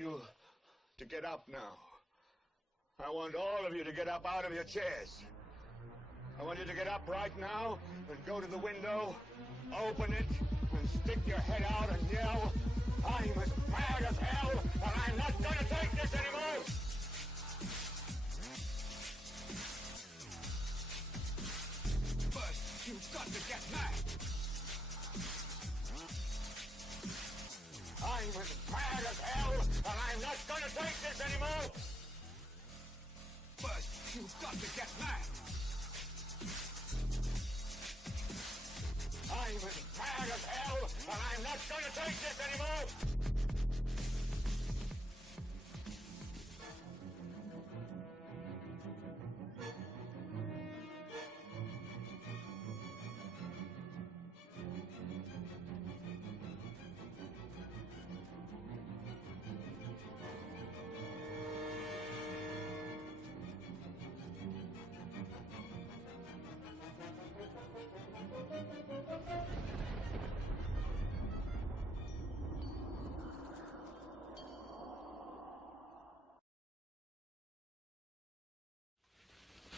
You to get up now. I want all of you to get up out of your chairs. I want you to get up right now and go to the window, open it, and stick your head out and yell, "I'm as mad as hell, and I'm not going to take this anymore!" First, you've got to get mad. I'm as mad as hell, and I'm not going to take this anymore! First, you've got to get mad. I'm as mad as hell, and I'm not going to take this anymore!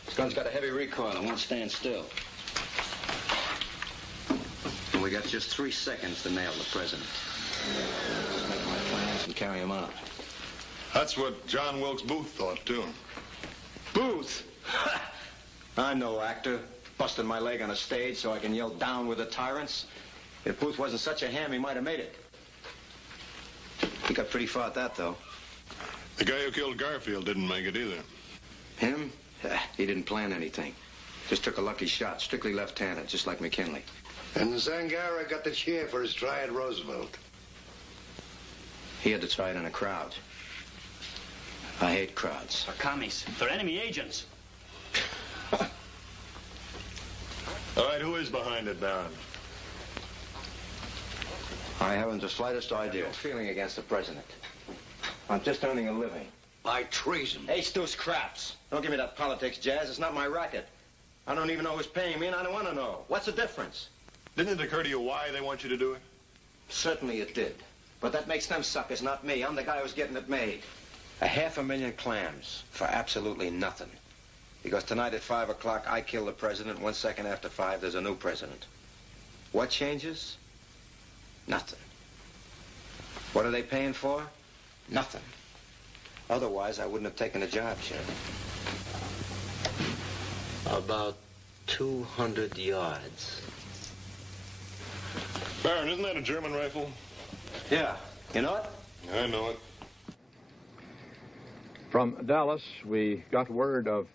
This gun's got a heavy recoil. It won't stand still. And we got just 3 seconds to nail the president. Just make my plans and carry him out. That's what John Wilkes Booth thought, too. Booth? I'm no actor. Busting my leg on a stage so I can yell down with the tyrants. If Booth wasn't such a ham, he might have made it. He got pretty far at that, though. The guy who killed Garfield didn't make it either. Him? He didn't plan anything. Just took a lucky shot, strictly left-handed, just like McKinley. And Zangara got the cheer for his try at Roosevelt. He had to try it in a crowd. I hate crowds. They're commies. They're enemy agents. All right, who is behind it, Baron? I haven't the slightest idea. No feeling against the president. I'm just earning a living. By treason. Hey, Stu Scraps. Don't give me that politics jazz. It's not my racket. I don't even know who's paying me, and I don't want to know. What's the difference? Didn't it occur to you why they want you to do it? Certainly it did. But that makes them suckers, not me. I'm the guy who's getting it made. 500,000 clams for absolutely nothing. Because tonight at 5 o'clock, I kill the president. 1 second after 5, there's a new president. What changes? Nothing. What are they paying for? Nothing. Otherwise, I wouldn't have taken the job, Sheriff. About 200 yards. Baron, isn't that a German rifle? Yeah. You know it? I know it. From Dallas, we got word of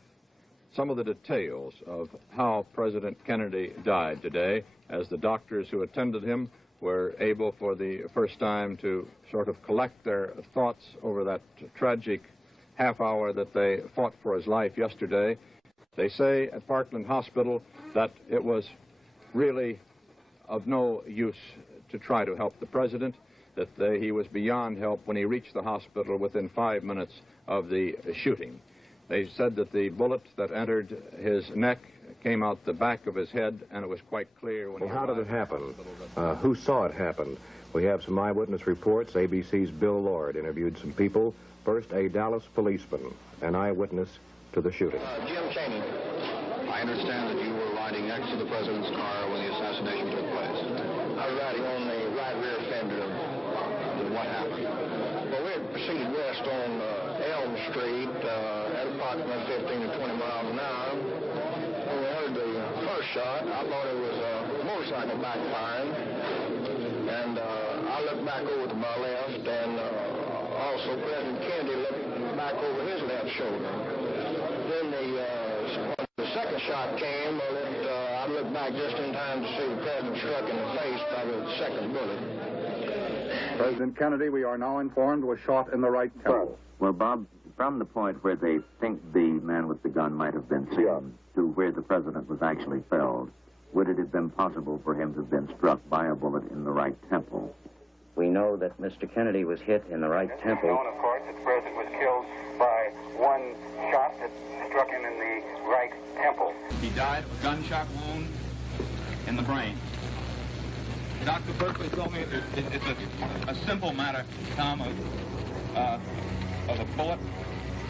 some of the details of how President Kennedy died today, as the doctors who attended him were able for the first time to sort of collect their thoughts over that tragic half hour that they fought for his life yesterday. They say at Parkland Hospital that it was really of no use to try to help the president, that he was beyond help when he reached the hospital within 5 minutes of the shooting. They said that the bullet that entered his neck came out the back of his head, and it was quite clear when How did it happen? Who saw it happen? We have some eyewitness reports. ABC's Bill Lord interviewed some people. First, a Dallas policeman, an eyewitness to the shooting. Jim Canon, I understand that you were riding next to the president's car when the assassination took place. I was riding on the right rear fender of what happened. Well, we had proceeded west on Elm Street at approximately 15 to 20 miles an hour. When we heard the first shot, I thought it was a motorcycle backfiring. And I looked back over to my left, and also President Kennedy looked back over his left shoulder. Then the second shot came, I looked back just in time to see the president struck in the face by the second bullet. President Kennedy, we are now informed, was shot in the right temple. Well, Bob, from the point where they think the man with the gun might have been seen to where the president was actually felled, would it have been possible for him to have been struck by a bullet in the right temple? We know that Mr. Kennedy was hit in the right temple. It's known, of course, that the president was killed by one shot that struck him in the right temple. He died of a gunshot wound in the brain. Dr. Berkeley told me it's a simple matter, Tom, of a bullet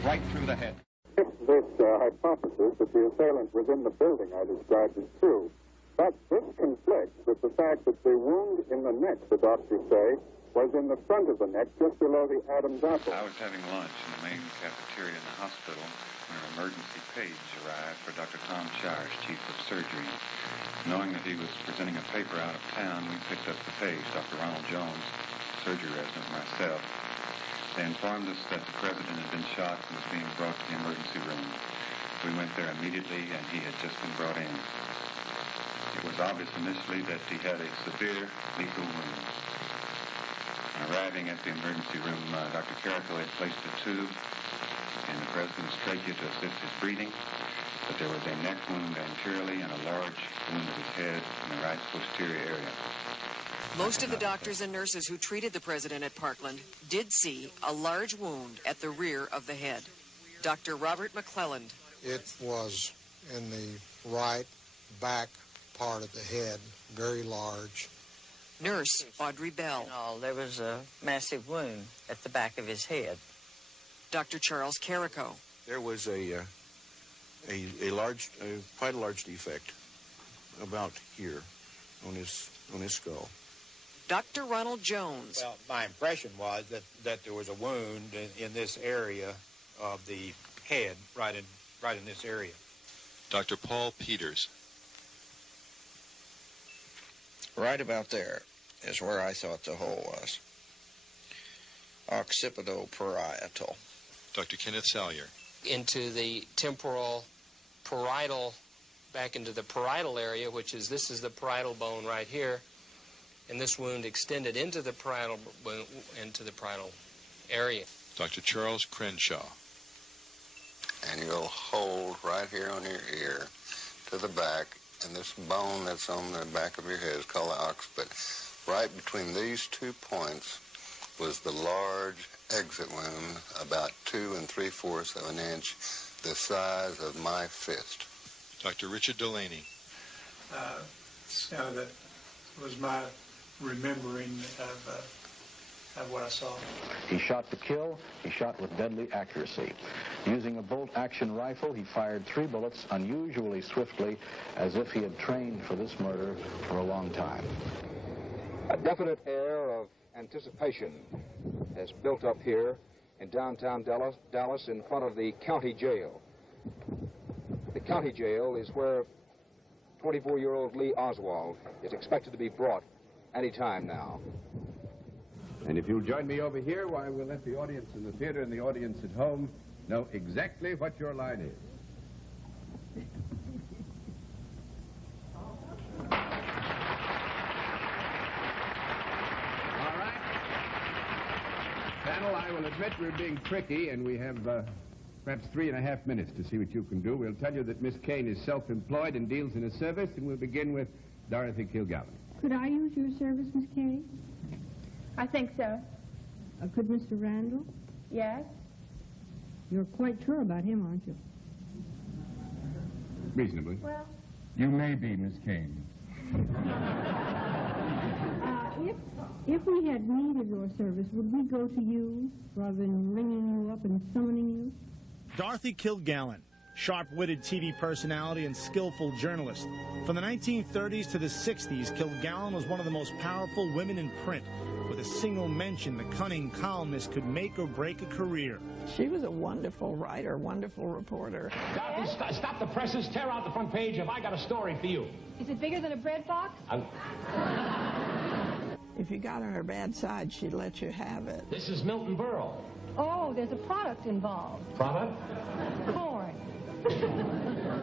right through the head. This hypothesis that the assailant was in the building I described is true, but this conflicts with the fact that the wound in the neck, the doctors say, was in the front of the neck, just below the Adam's apple. I was having lunch in the main cafeteria in the hospital when an emergency page arrived for Dr. Tom Shires, chief of surgery. Knowing that he was presenting a paper out of town, we picked up the page, Dr. Ronald Jones, surgery resident, myself. They informed us that the president had been shot and was being brought to the emergency room. We went there immediately, and he had just been brought in. It was obvious initially that he had a severe lethal wound. On arriving at the emergency room, Dr. Carrico had placed a tube in the president's trachea to assist his breathing, but there was a neck wound anteriorly and a large wound of his head in the right posterior area. Most of the doctors and nurses who treated the president at Parkland did see a large wound at the rear of the head. Dr. Robert McClelland. It was in the right back part of the head, very large. Nurse Audrey Bell. There was a massive wound at the back of his head. Dr. Charles Carrico. There was quite a large defect about here on his skull. Dr. Ronald Jones. Well, my impression was that there was a wound in this area of the head, right in this area. Dr. Paul Peters. Right about there is where I thought the hole was. Occipital-parietal. Dr. Kenneth Salyer. Into the temporal parietal, back into the parietal area, this is the parietal bone right here, and this wound extended into the parietal area. Dr. Charles Crenshaw. And you'll hold right here on your ear to the back, and this bone that's on the back of your head is called the occiput. Right between these 2 points was the large exit wound, about 2 3/4 of an inch, the size of my fist. Dr. Richard Delaney. That was my remembering of what I saw. He shot to kill. He shot with deadly accuracy. Using a bolt-action rifle, he fired 3 bullets unusually swiftly, as if he had trained for this murder for a long time. A definite air of anticipation has built up here in downtown Dallas in front of the county jail. The county jail is where 24-year-old Lee Oswald is expected to be brought any time now. And if you'll join me over here, why, we'll let the audience in the theater and the audience at home know exactly what your line is. All right. Panel, I will admit we're being tricky, and we have perhaps 3.5 minutes to see what you can do. We'll tell you that Miss Kane is self-employed and deals in a service, and we'll begin with Dorothy Kilgallen. Could I use your service, Miss Kay? I think so. Could Mr. Randall? Yes. You're quite sure about him, aren't you? Reasonably. Well. You may be, Miss Kane. If we had need of your service, would we go to you rather than ringing you up and summoning you? Dorothy Kilgallen, sharp-witted TV personality and skillful journalist. From the 1930s to the 60s, Kilgallen was one of the most powerful women in print. With a single mention, the cunning columnist could make or break a career. She was a wonderful writer, wonderful reporter. Dorothy, stop the presses. Tear out the front page. Have I got a story for you? Is it bigger than a bread box? If you got on her bad side, she'd let you have it. This is Milton Berle. Oh, there's a product involved. Product? Corn.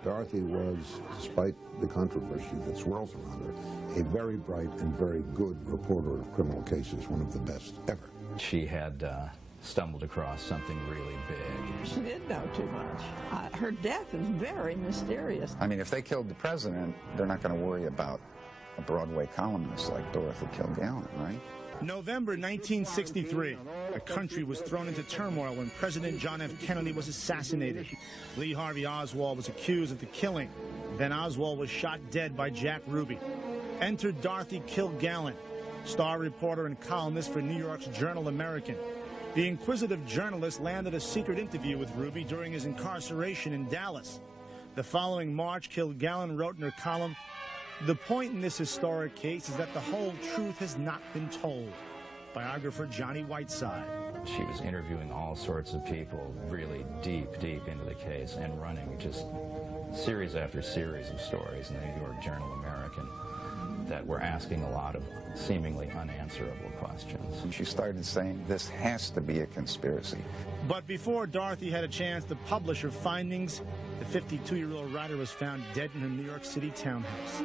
Dorothy was, despite the controversy that swirls around her, a very bright and very good reporter of criminal cases, one of the best ever. She had stumbled across something really big. She did know too much. Her death is very mysterious. I mean, if they killed the president, they're not going to worry about a Broadway columnist like Dorothy Kilgallen, right? November 1963, the country was thrown into turmoil when President John F. Kennedy was assassinated. Lee Harvey Oswald was accused of the killing. Then Oswald was shot dead by Jack Ruby. Entered Dorothy Kilgallen, star reporter and columnist for New York's Journal American. The inquisitive journalist landed a secret interview with Ruby during his incarceration in Dallas. The following March, Kilgallen wrote in her column, "The point in this historic case is that the whole truth has not been told." Biographer Johnny Whiteside. She was interviewing all sorts of people really deep into the case and running just series after series of stories in the New York Journal American that were asking a lot of seemingly unanswerable questions. She started saying, this has to be a conspiracy. But before Dorothy had a chance to publish her findings, the 52-year-old writer was found dead in her New York City townhouse.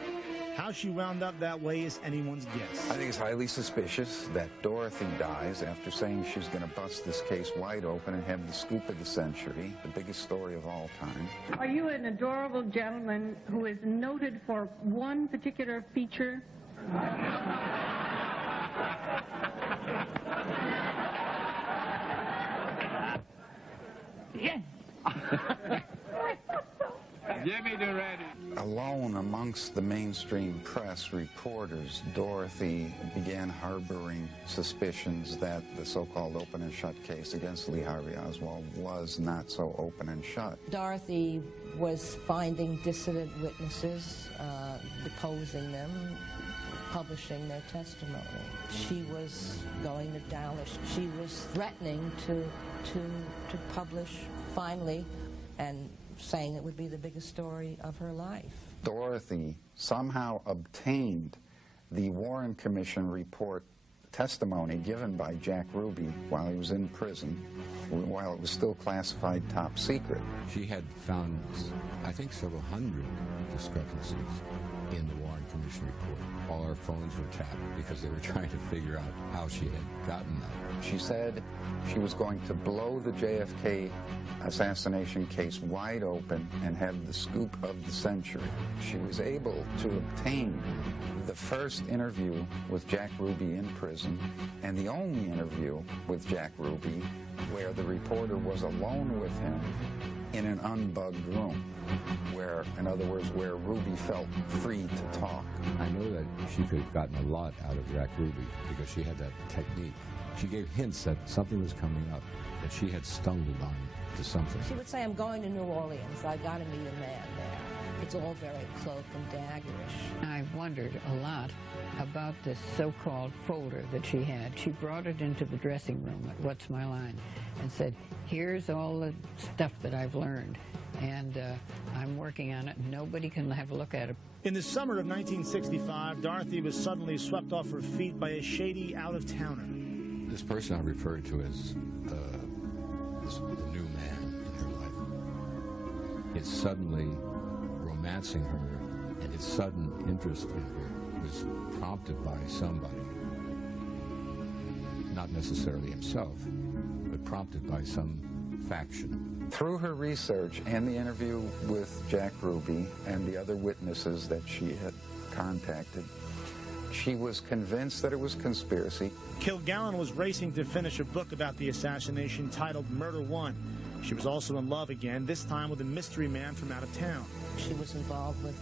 How she wound up that way is anyone's guess. I think it's highly suspicious that Dorothy dies after saying she's going to bust this case wide open and have the scoop of the century, the biggest story of all time. Are you an adorable gentleman who is noted for one particular feature? Yes. Jimmy Durante. Alone amongst the mainstream press reporters, Dorothy began harboring suspicions that the so-called open and shut case against Lee Harvey Oswald was not so open and shut. Dorothy was finding dissident witnesses, deposing them, publishing their testimony. She was going to Dallas. She was threatening to publish finally, and saying it would be the biggest story of her life. Dorothy somehow obtained the Warren Commission report testimony given by Jack Ruby while he was in prison, while it was still classified top secret. She had found, I think, several hundred discrepancies in the Warren Commission report. All our phones were tapped because they were trying to figure out how she had gotten them. She said she was going to blow the JFK assassination case wide open and have the scoop of the century. She was able to obtain the first interview with Jack Ruby in prison and the only interview with Jack Ruby where the reporter was alone with him in an unbugged room, where, in other words, where Ruby felt free to talk. I know that she could have gotten a lot out of Jack Ruby because she had that technique. She gave hints that something was coming up, that she had stumbled on to something. She would say, I'm going to New Orleans. I got to meet a man there. It's all very cloak and daggerish. I've wondered a lot about this so-called folder that she had. She brought it into the dressing room at What's My Line and said, here's all the stuff that I've learned, and I'm working on it. Nobody can have a look at it. In the summer of 1965, Dorothy was suddenly swept off her feet by a shady out-of-towner. This person I referred to as the new man in her life. It's suddenly romancing her, and his sudden interest in her was prompted by somebody. Not necessarily himself, but prompted by some faction. Through her research and the interview with Jack Ruby and the other witnesses that she had contacted, she was convinced that it was conspiracy. Kilgallen was racing to finish a book about the assassination titled Murder One. She was also in love again, this time with a mystery man from out of town. She was involved with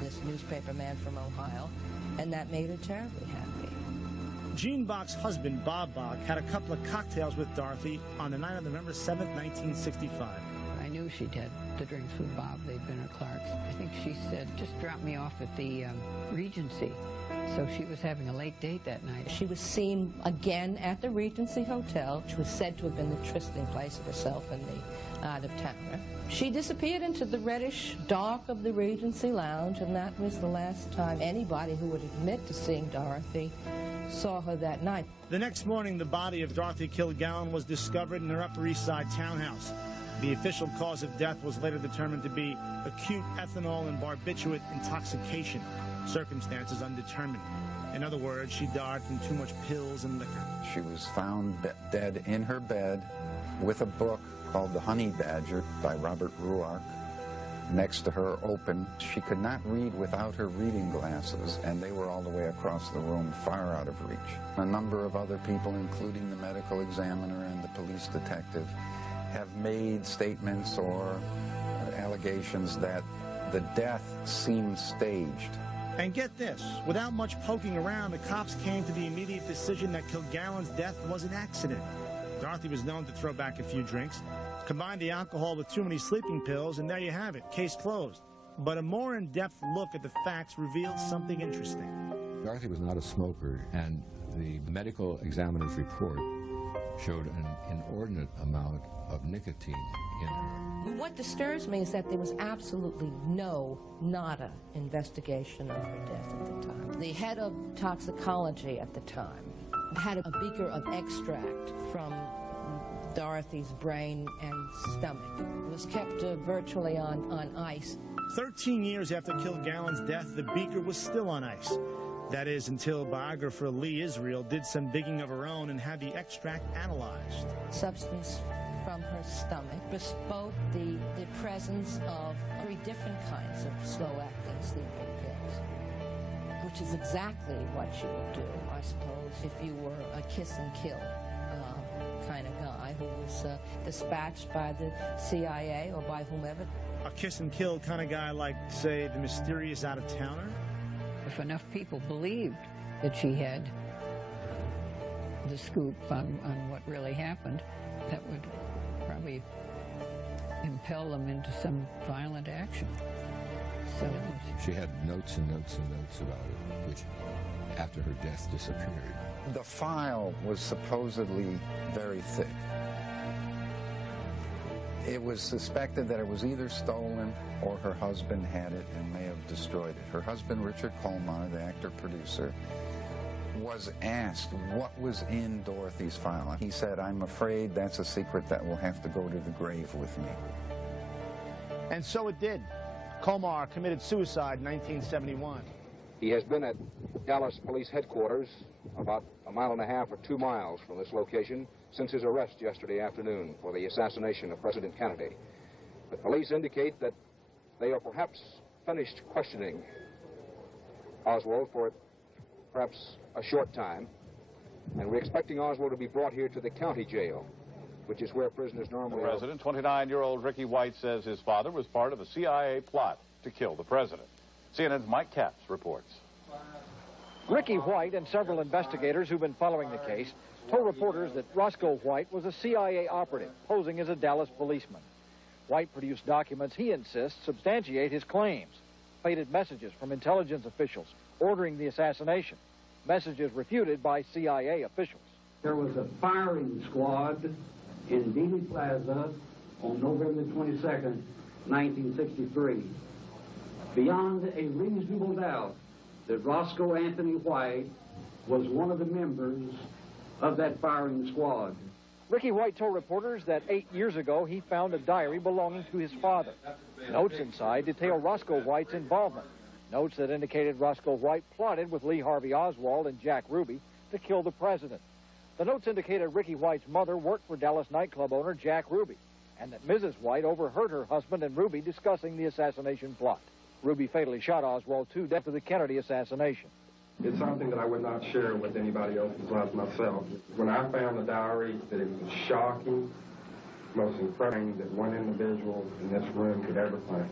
this newspaper man from Ohio, and that made her terribly happy. Jean Bach's husband, Bob Bach, had a couple of cocktails with Dorothy on the night of November 7th, 1965. I knew she'd had the drinks with Bob. They'd been at Clark's. I think she said, just drop me off at the Regency. So she was having a late date that night. She was seen again at the Regency Hotel, which was said to have been the trysting place of herself and the out-of-towner. She disappeared into the reddish dark of the Regency Lounge, and that was the last time anybody who would admit to seeing Dorothy saw her that night. The next morning, the body of Dorothy Kilgallen was discovered in her Upper East Side townhouse. The official cause of death was later determined to be acute ethanol and barbiturate intoxication, circumstances undetermined. In other words, she died from too much pills and liquor. She was found dead in her bed with a book called The Honey Badger by Robert Ruark next to her open. She could not read without her reading glasses, and they were all the way across the room, far out of reach. A number of other people, including the medical examiner and the police detective, have made statements or allegations that the death seemed staged. And get this, without much poking around, the cops came to the immediate decision that Kilgallen's death was an accident. Dorothy was known to throw back a few drinks. Combine the alcohol with too many sleeping pills, and there you have it, case closed. But a more in-depth look at the facts reveals something interesting. Dorothy was not a smoker, and the medical examiner's report showed an inordinate amount of nicotine in her. What disturbs me is that there was absolutely nada investigation of her death at the time. The head of toxicology at the time had a beaker of extract from Dorothy's brain and stomach. It was kept virtually on ice. 13 years after Kilgallen's death, the beaker was still on ice. That is, until biographer Lee Israel did some digging of her own and had the extract analyzed. Substance from her stomach bespoke the presence of 3 different kinds of slow-acting sleeping pills, which is exactly what you would do, I suppose, if you were a kiss-and-kill kind of guy who was dispatched by the CIA or by whomever. A kiss-and-kill kind of guy like, say, the mysterious out-of-towner? If enough people believed that she had the scoop on what really happened, that would probably impel them into some violent action. So she had notes and notes and notes about it, which after her death disappeared. The file was supposedly very thick. It was suspected that it was either stolen or her husband had it and may have destroyed it. Her husband, Richard Colmar, the actor-producer, was asked what was in Dorothy's file. He said, "I'm afraid that's a secret that will have to go to the grave with me." And so it did. Colmar committed suicide in 1971. He has been at Dallas Police Headquarters about 1.5 or 2 miles from this location since his arrest yesterday afternoon for the assassination of President Kennedy. The police indicate that they are perhaps finished questioning Oswald for perhaps a short time, and we're expecting Oswald to be brought here to the county jail, which is where prisoners normally are. The president, 29-year-old Ricky White, says his father was part of a CIA plot to kill the president. CNN's Mike Capps reports. Ricky White and several investigators who've been following the case told reporters that Roscoe White was a CIA operative posing as a Dallas policeman. White produced documents he insists substantiate his claims. Faded messages from intelligence officials ordering the assassination. Messages refuted by CIA officials. There was a firing squad in Dealey Plaza on November 22nd, 1963. Beyond a reasonable doubt that Roscoe Anthony White was one of the members of that firing squad. Ricky White told reporters that 8 years ago he found a diary belonging to his father. Notes inside detail Roscoe White's involvement. Notes that indicated Roscoe White plotted with Lee Harvey Oswald and Jack Ruby to kill the president. The notes indicated Ricky White's mother worked for Dallas nightclub owner Jack Ruby, and that Mrs. White overheard her husband and Ruby discussing the assassination plot. Ruby fatally shot Oswald to death of the Kennedy assassination. It's something that I would not share with anybody else besides myself. When I found the diary, that it was shocking, most incredible that one individual in this room could ever think.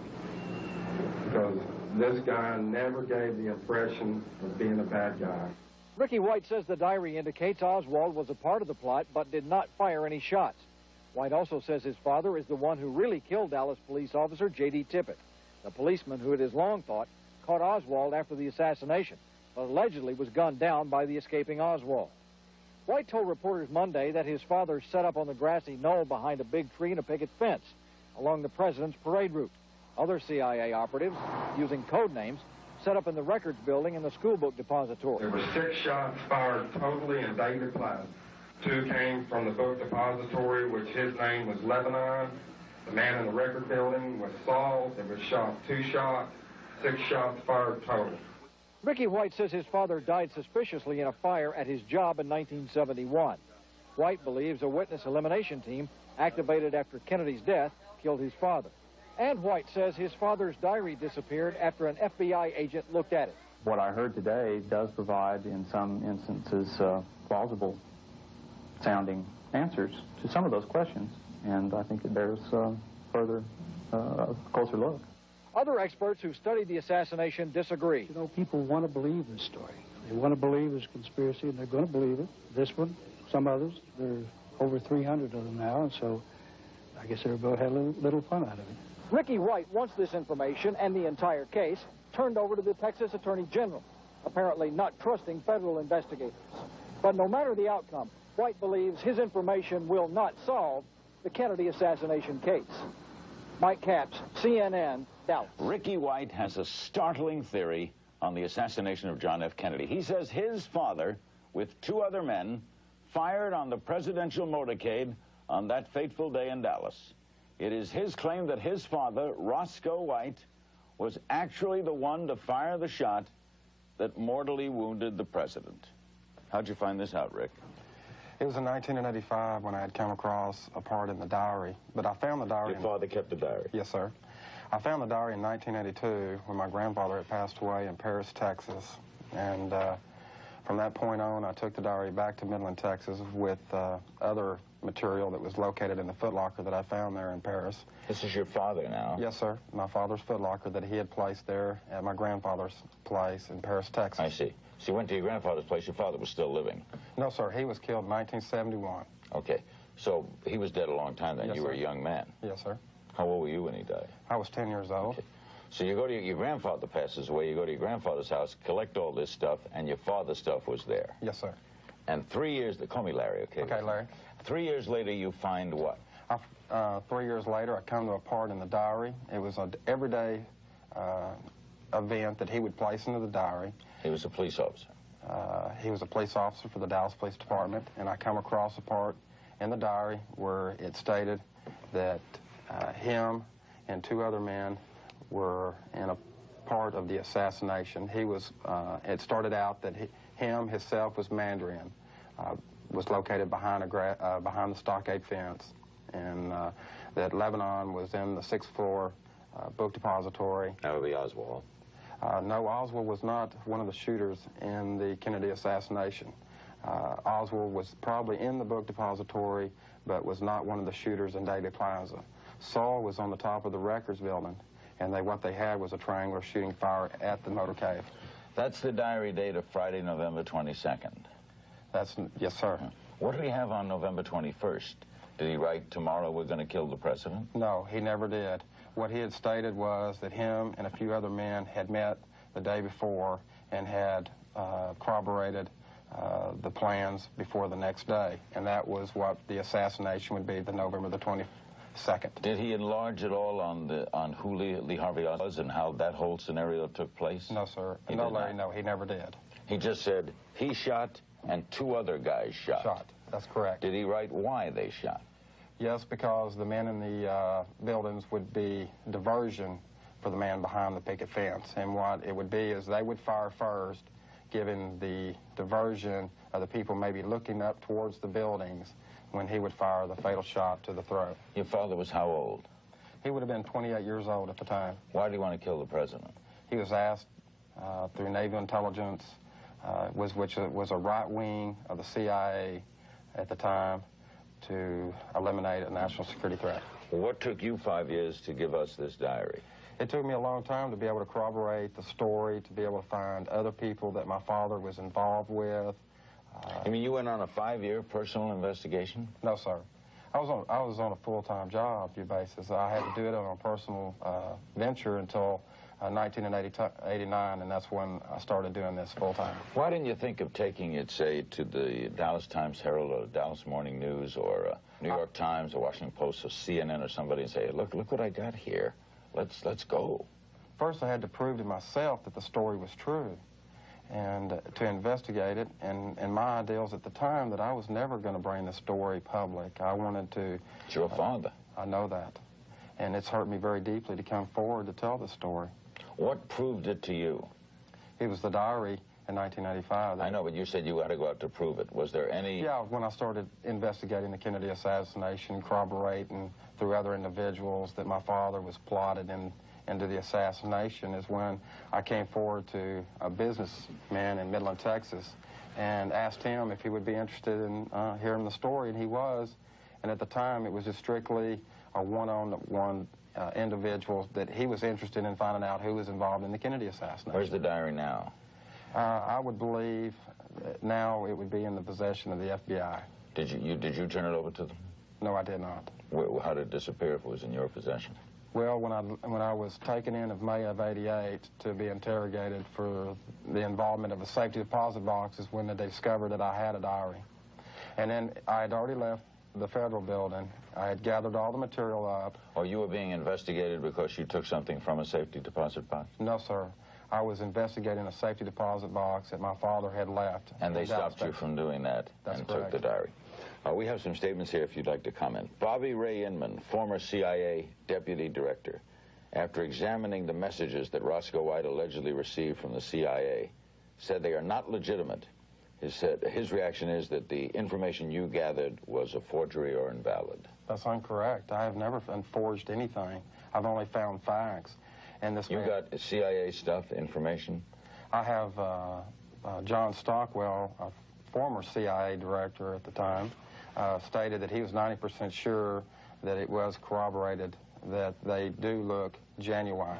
Because this guy never gave the impression of being a bad guy. Ricky White says the diary indicates Oswald was a part of the plot but did not fire any shots. White also says his father is the one who really killed Dallas police officer J.D. Tippit, the policeman who it is long thought caught Oswald after the assassination, but allegedly was gunned down by the escaping Oswald. White told reporters Monday that his father set up on the grassy knoll behind a big tree and a picket fence along the president's parade route. Other CIA operatives, using code names, set up in the records building and the school book depository. There were 6 shots fired totally in David Plaza. 2 came from the book depository, which his name was Lebanon. The man in the record building was Saul. There was shot 2 shots, 6 shots fired total. Ricky White says his father died suspiciously in a fire at his job in 1971. White believes a witness elimination team activated after Kennedy's death killed his father. And White says his father's diary disappeared after an FBI agent looked at it. What I heard today does provide, in some instances, plausible sounding answers to some of those questions. And I think it bears further closer look. Other experts who studied the assassination disagree. You know, people want to believe this story. They want to believe it's a conspiracy, and they're going to believe it. This one, some others, they're over 300 of them now, and so I guess everybody had a little fun out of it. Ricky White wants this information and the entire case turned over to the Texas Attorney General, apparently not trusting federal investigators. But no matter the outcome, White believes his information will not solve the Kennedy assassination case. Mike Capps, CNN, Dallas. Ricky White has a startling theory on the assassination of John F. Kennedy. He says his father, with 2 other men, fired on the presidential motorcade on that fateful day in Dallas. It is his claim that his father, Roscoe White, was actually the one to fire the shot that mortally wounded the president. How'd you find this out, Rick? It was in 1985 when I had come across a part in the diary, but I found the diary... Your father kept the diary? Yes, sir. I found the diary in 1982 when my grandfather had passed away in Paris, Texas, and from that point on, I took the diary back to Midland, Texas with other material that was located in the footlocker that I found there in Paris. This is your father now? Yes, sir. My father's footlocker that he had placed there at my grandfather's place in Paris, Texas. I see. So you went to your grandfather's place. Your father was still living? No, sir. He was killed in 1971. Okay. So he was dead a long time then. Yes, you were a young man? Yes, sir. How old were you when he died? I was 10 years old. Okay. So you go to your grandfather passes away, you go to your grandfather's house, collect all this stuff, and your father's stuff was there. Yes, sir. And 3 years, call me Larry, okay? Okay, Larry. 3 years later, you find what? 3 years later, I come to a part in the diary. It was an everyday event that he would place into the diary. He was a police officer? He was a police officer for the Dallas Police Department, and I come across a part in the diary where it stated that him and 2 other men were in a part of the assassination. He was, it started out that himself was Mandarin, was located behind behind the stockade fence, and that Lebanon was in the 6th floor book depository. That would be Oswald. No, Oswald was not one of the shooters in the Kennedy assassination. Oswald was probably in the book depository, but was not one of the shooters in Dealey Plaza. Saul was on the top of the records building, and what they had was a triangular shooting fire at the motorcade. That's the diary date of Friday, November 22nd. Yes, sir. What did he have on November 21st? Did he write, tomorrow we're going to kill the president? No, he never did. What he had stated was that him and a few other men had met the day before and had corroborated the plans before the next day, and that was what the assassination would be, the November the 22nd. Did he enlarge at all on who Lee Harvey Oswald was and how that whole scenario took place? No, sir. No, Larry, no, he never did. He just said he shot and 2 other guys shot. That's correct. Did he write why they shot? Yes, because the men in the buildings would be diversion for the man behind the picket fence. And what it would be is they would fire first, giving the diversion of the people maybe looking up towards the buildings when he would fire the fatal shot to the throat. Your father was how old? He would have been 28 years old at the time. Why did he want to kill the president? He was asked through Naval intelligence, which was a right wing of the CIA at the time, to eliminate a national security threat. What took you 5 years to give us this diary? It took me a long time to be able to corroborate the story, to be able to find other people that my father was involved with. You mean you went on a 5-year personal investigation? No, sir. I was on a full-time job basis. I had to do it on a personal venture until 1989, and that's when I started doing this full-time. Why didn't you think of taking it, say, to the Dallas Times-Herald or Dallas Morning News or New York Times or Washington Post or CNN or somebody and say, look what I got here. Let's go. First, I had to prove to myself that the story was true and to investigate it. And my ideals at the time that I was never going to bring the story public. I wanted to... It's your father. I know that. And it's hurt me very deeply to come forward to tell the story. What proved it to you? It was the diary in 1985. I know, but you said you had to go out to prove it. Was there any... Yeah, when I started investigating the Kennedy assassination, corroborating through other individuals that my father was plotted into the assassination, is when I came forward to a businessman in Midland, Texas, and asked him if he would be interested in hearing the story, and he was. And at the time, it was just strictly a one-on-one individual that he was interested in finding out who was involved in the Kennedy assassination. Where's the diary now? I would believe that now it would be in the possession of the FBI. Did you turn it over to them? No, I did not. How did it disappear if it was in your possession? Well, when I was taken in of May of '88 to be interrogated for the involvement of a safety deposit box is when they discovered that I had a diary. And then I had already left the federal building. I had gathered all the material up. Oh, you were being investigated because you took something from a safety deposit box? No, sir. I was investigating a safety deposit box that my father had left. And they stopped you from doing that and took the diary. We have some statements here if you'd like to comment. Bobby Ray Inman, former CIA deputy director, after examining the messages that Roscoe White allegedly received from the CIA, said they are not legitimate. His reaction is that the information you gathered was a forgery or invalid. That's incorrect. I have never forged anything. I've only found facts. And this You got CIA stuff, information? I have John Stockwell, a former CIA director at the time, stated that he was 90% sure that it was corroborated, that they do look genuine.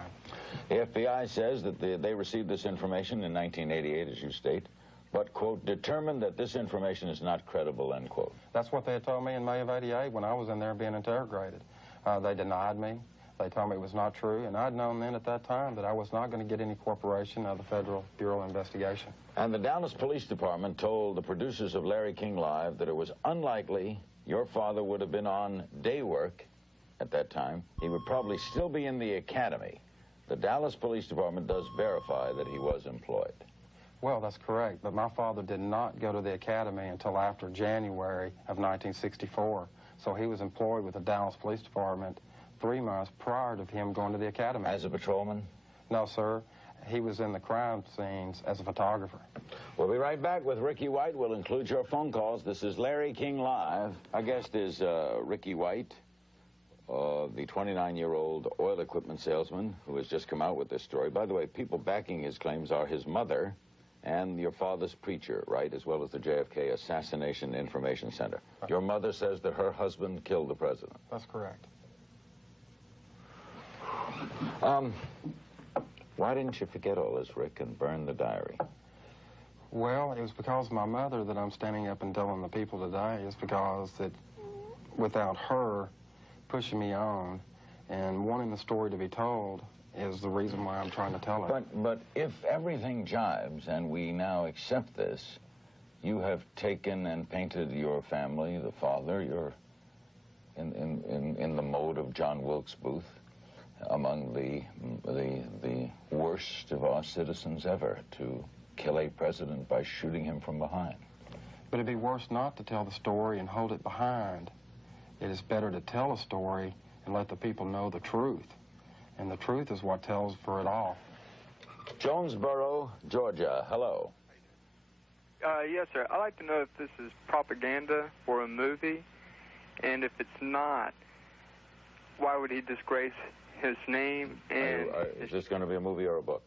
The FBI says that they received this information in 1988, as you state, but, quote, determined that this information is not credible, end quote. That's what they had told me in May of '88 when I was in there being interrogated. They denied me. They told me it was not true, and I'd known then at that time that I was not going to get any cooperation of the Federal Bureau of Investigation. And the Dallas Police Department told the producers of Larry King Live that it was unlikely your father would have been on day work at that time. He would probably still be in the academy. The Dallas Police Department does verify that he was employed. Well, that's correct, but my father did not go to the academy until after January of 1964. So he was employed with the Dallas Police Department 3 months prior to him going to the academy. As a patrolman? No, sir. He was in the crime scenes as a photographer. We'll be right back with Ricky White. We'll include your phone calls. This is Larry King Live. Our guest is Ricky White, the 29-year-old oil equipment salesman who has just come out with this story. By the way, people backing his claims are his mother and your father's preacher, right, as well as the JFK Assassination Information Center. Right. Your mother says that her husband killed the president. That's correct. Why didn't you forget all this, Rick, and burn the diary? Well, it was because of my mother that I'm standing up and telling the people today. It's because that without her pushing me on and wanting the story to be told is the reason why I'm trying to tell it. But if everything jives and we now accept this, you have taken and painted your family, the father, you're in the mode of John Wilkes Booth, among the worst of our citizens ever, to kill a president by shooting him from behind. But it'd be worse not to tell the story and hold it behind. It is better to tell a story and let the people know the truth. And the truth is what tells for it all. Jonesboro, Georgia, hello. Yes, sir. I'd like to know if this is propaganda for a movie, and if it's not, why would he disgrace his name? And is this going to be a movie or a book?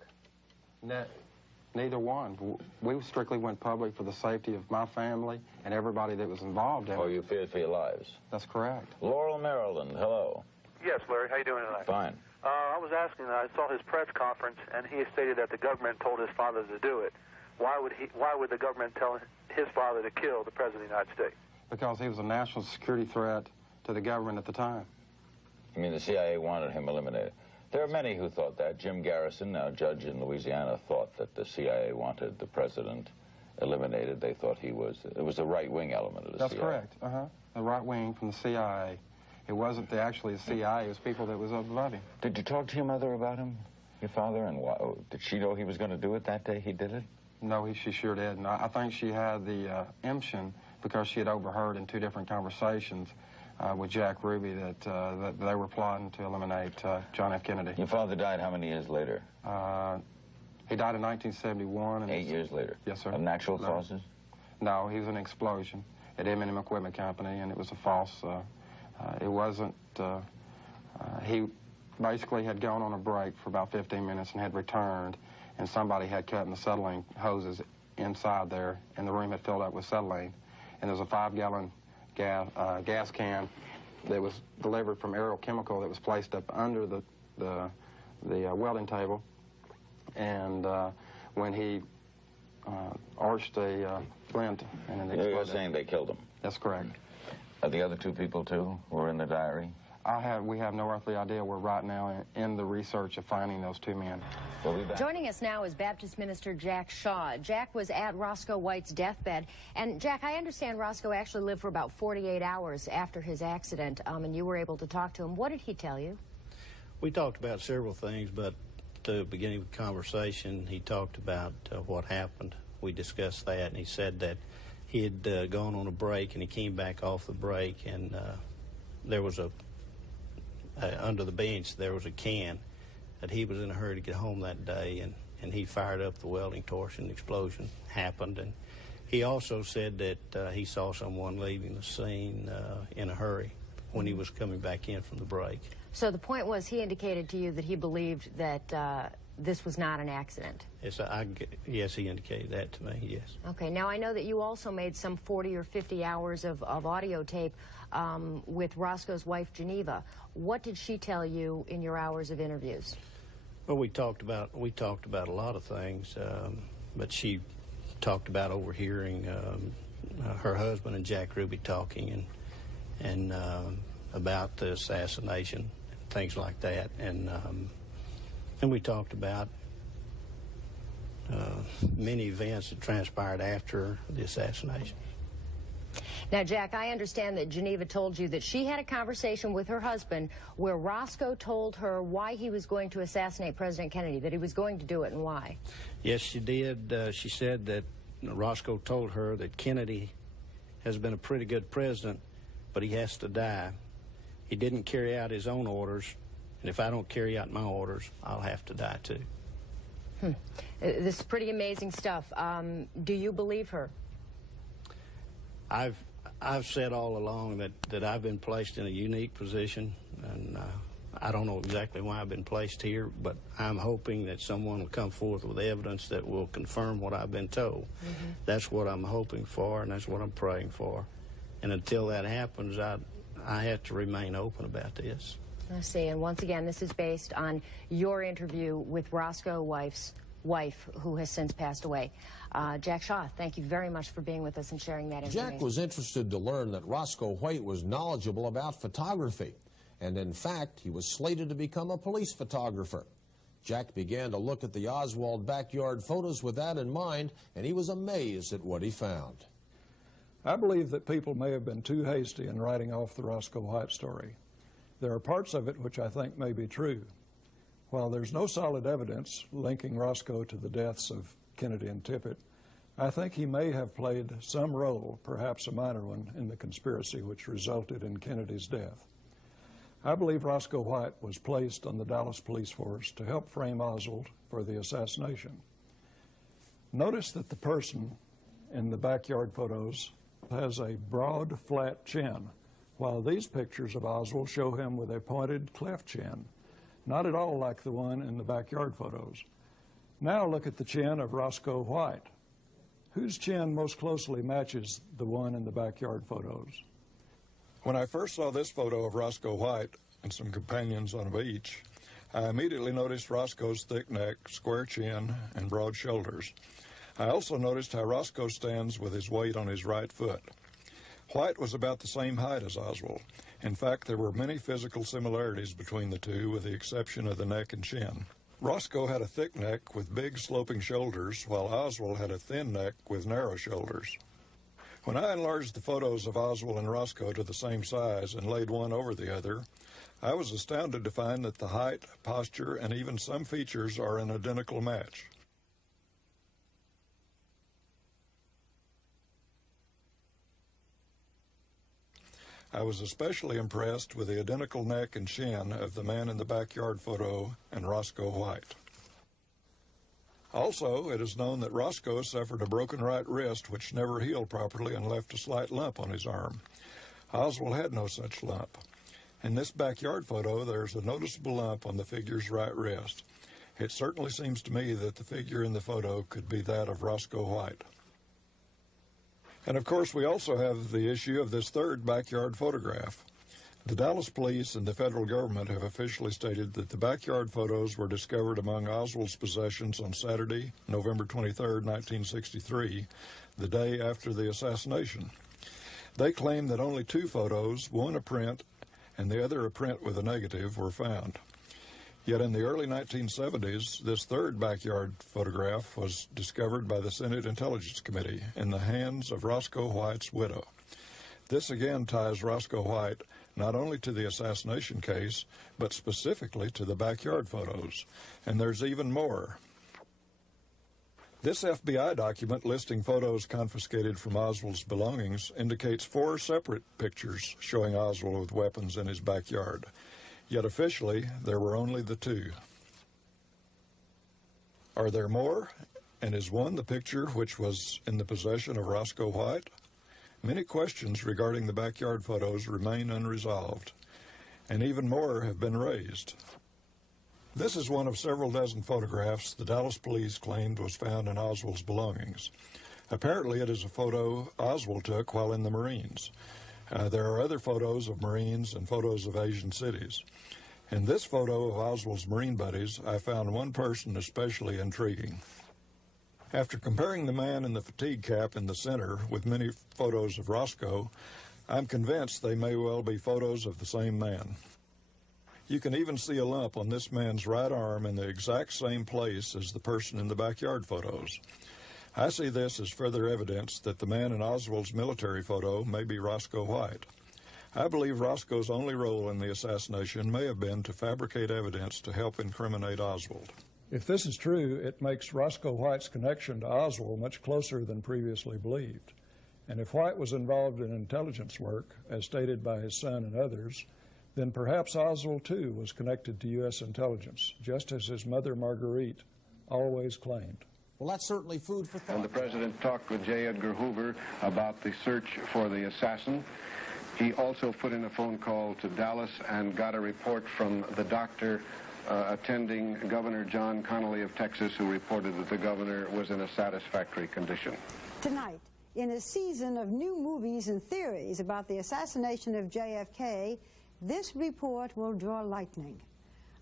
Neither one. We strictly went public for the safety of my family and everybody that was involved in it. Oh, you feared for your lives? That's correct. Laurel, Maryland, hello. Yes, Larry. How you doing tonight? Fine. I was asking, I saw his press conference, and he stated that the government told his father to do it. Why would the government tell his father to kill the President of the United States? Because he was a national security threat to the government at the time. You mean the CIA wanted him eliminated? There are many who thought that. Jim Garrison, now judge in Louisiana, thought that the CIA wanted the president eliminated. They thought it was the right-wing element of the CIA. That's correct. The right wing from the CIA. It wasn't actually the CIA. It was people that was above him. Did you talk to your mother about him, your father, and why, did she know he was going to do it that day he did it? No, she sure did. And I think she had the emption because she had overheard in 2 different conversations with Jack Ruby that they were plotting to eliminate John F. Kennedy. Your father died how many years later? He died in 1971. And 8 years later? Yes, sir. Of natural causes? No, he was an explosion at M&M Equipment Company, and it was a false... it wasn't... he basically had gone on a break for about 15 minutes and had returned, and somebody had cut in the acetylene hoses inside there, and the room had filled up with acetylene. And there was a 5-gallon gas can that was delivered from Aero Chemical that was placed up under the welding table. And when he arched a splint and it You're exploded. saying they killed him? That's correct. Are the other two people, too, who are in the diary? We have no earthly idea. We're right now in the research of finding those two men. We'll be back. Joining us now is Baptist minister Jack Shaw. Jack was at Roscoe White's deathbed. And, Jack, I understand Roscoe actually lived for about 48 hours after his accident, and you were able to talk to him. What did he tell you? We talked about several things, but at the beginning of the conversation, he talked about what happened. We discussed that, and he said that he had gone on a break, and he came back off the break, and there was under the bench, there was a can that he was in a hurry to get home that day, and he fired up the welding torch, and the explosion happened. And he also said that he saw someone leaving the scene in a hurry when he was coming back in from the break. So the point was, he indicated to you that he believed that this was not an accident. Yes, he indicated that to me, yes. Okay, now I know that you also made some 40 or 50 hours of audio tape with Roscoe's wife, Geneva. What did she tell you in your hours of interviews? Well, we talked about a lot of things, but she talked about overhearing her husband and Jack Ruby talking and about the assassination, things like that, and we talked about many events that transpired after the assassination. Now, Jack, I understand that Geneva told you that she had a conversation with her husband where Roscoe told her why he was going to assassinate President Kennedy, that he was going to do it, and why. Yes, she did. She said that Roscoe told her that Kennedy has been a pretty good president, but he has to die. He didn't carry out his own orders, and if I don't carry out my orders, I'll have to die too. This is pretty amazing stuff. Do you believe her? I've said all along that I've been placed in a unique position, and I don't know exactly why I've been placed here, but I'm hoping that someone will come forth with evidence that will confirm what I've been told. That's what I'm hoping for, and that's what I'm praying for. And until that happens, I have to remain open about this. I see, and once again, this is based on your interview with Roscoe White's wife, who has since passed away. Jack Shaw, thank you very much for being with us and sharing that information. Jack was interested to learn that Roscoe White was knowledgeable about photography, and in fact, he was slated to become a police photographer. Jack began to look at the Oswald backyard photos with that in mind, and he was amazed at what he found. I believe that people may have been too hasty in writing off the Roscoe White story. There are parts of it which I think may be true. While there's no solid evidence linking Roscoe to the deaths of Kennedy and Tippit, I think he may have played some role, perhaps a minor one, in the conspiracy which resulted in Kennedy's death. I believe Roscoe White was placed on the Dallas police force to help frame Oswald for the assassination. Notice that the person in the backyard photos has a broad, flat chin, while these pictures of Oswald show him with a pointed, cleft chin, not at all like the one in the backyard photos. Now look at the chin of Roscoe White. Whose chin most closely matches the one in the backyard photos? When I first saw this photo of Roscoe White and some companions on a beach, I immediately noticed Roscoe's thick neck, square chin, and broad shoulders. I also noticed how Roscoe stands with his weight on his right foot. White was about the same height as Oswald. In fact, there were many physical similarities between the two, with the exception of the neck and chin. Roscoe had a thick neck with big sloping shoulders, while Oswald had a thin neck with narrow shoulders. When I enlarged the photos of Oswald and Roscoe to the same size and laid one over the other, I was astounded to find that the height, posture, and even some features are an identical match. I was especially impressed with the identical neck and chin of the man in the backyard photo and Roscoe White. Also, it is known that Roscoe suffered a broken right wrist which never healed properly and left a slight lump on his arm. Oswald had no such lump. In this backyard photo, there's a noticeable lump on the figure's right wrist. It certainly seems to me that the figure in the photo could be that of Roscoe White. And of course, we also have the issue of this third backyard photograph. The Dallas police and the federal government have officially stated that the backyard photos were discovered among Oswald's possessions on Saturday, November 23, 1963, the day after the assassination. They claim that only 2 photos, one a print and the other a print with a negative, were found. Yet in the early 1970s, this third backyard photograph was discovered by the Senate Intelligence Committee in the hands of Roscoe White's widow. This again ties Roscoe White not only to the assassination case, but specifically to the backyard photos. And there's even more. This FBI document listing photos confiscated from Oswald's belongings indicates 4 separate pictures showing Oswald with weapons in his backyard. Yet officially, there were only the 2. Are there more? And is one the picture which was in the possession of Roscoe White? Many questions regarding the backyard photos remain unresolved, and even more have been raised. This is one of several dozen photographs the Dallas police claimed was found in Oswald's belongings. Apparently it is a photo Oswald took while in the Marines. There are other photos of Marines and photos of Asian cities. In this photo of Oswald's Marine buddies, I found one person especially intriguing. After comparing the man in the fatigue cap in the center with many photos of Roscoe, I'm convinced they may well be photos of the same man. You can even see a lump on this man's right arm in the exact same place as the person in the backyard photos. I see this as further evidence that the man in Oswald's military photo may be Roscoe White. I believe Roscoe's only role in the assassination may have been to fabricate evidence to help incriminate Oswald. If this is true, it makes Roscoe White's connection to Oswald much closer than previously believed. And if White was involved in intelligence work, as stated by his son and others, then perhaps Oswald too was connected to U.S. intelligence, just as his mother Marguerite always claimed. Well, that's certainly food for thought. And the president talked with J. Edgar Hoover about the search for the assassin. He also put in a phone call to Dallas and got a report from the doctor attending Governor John Connally of Texas, who reported that the governor was in a satisfactory condition. Tonight, in a season of new movies and theories about the assassination of JFK, this report will draw lightning.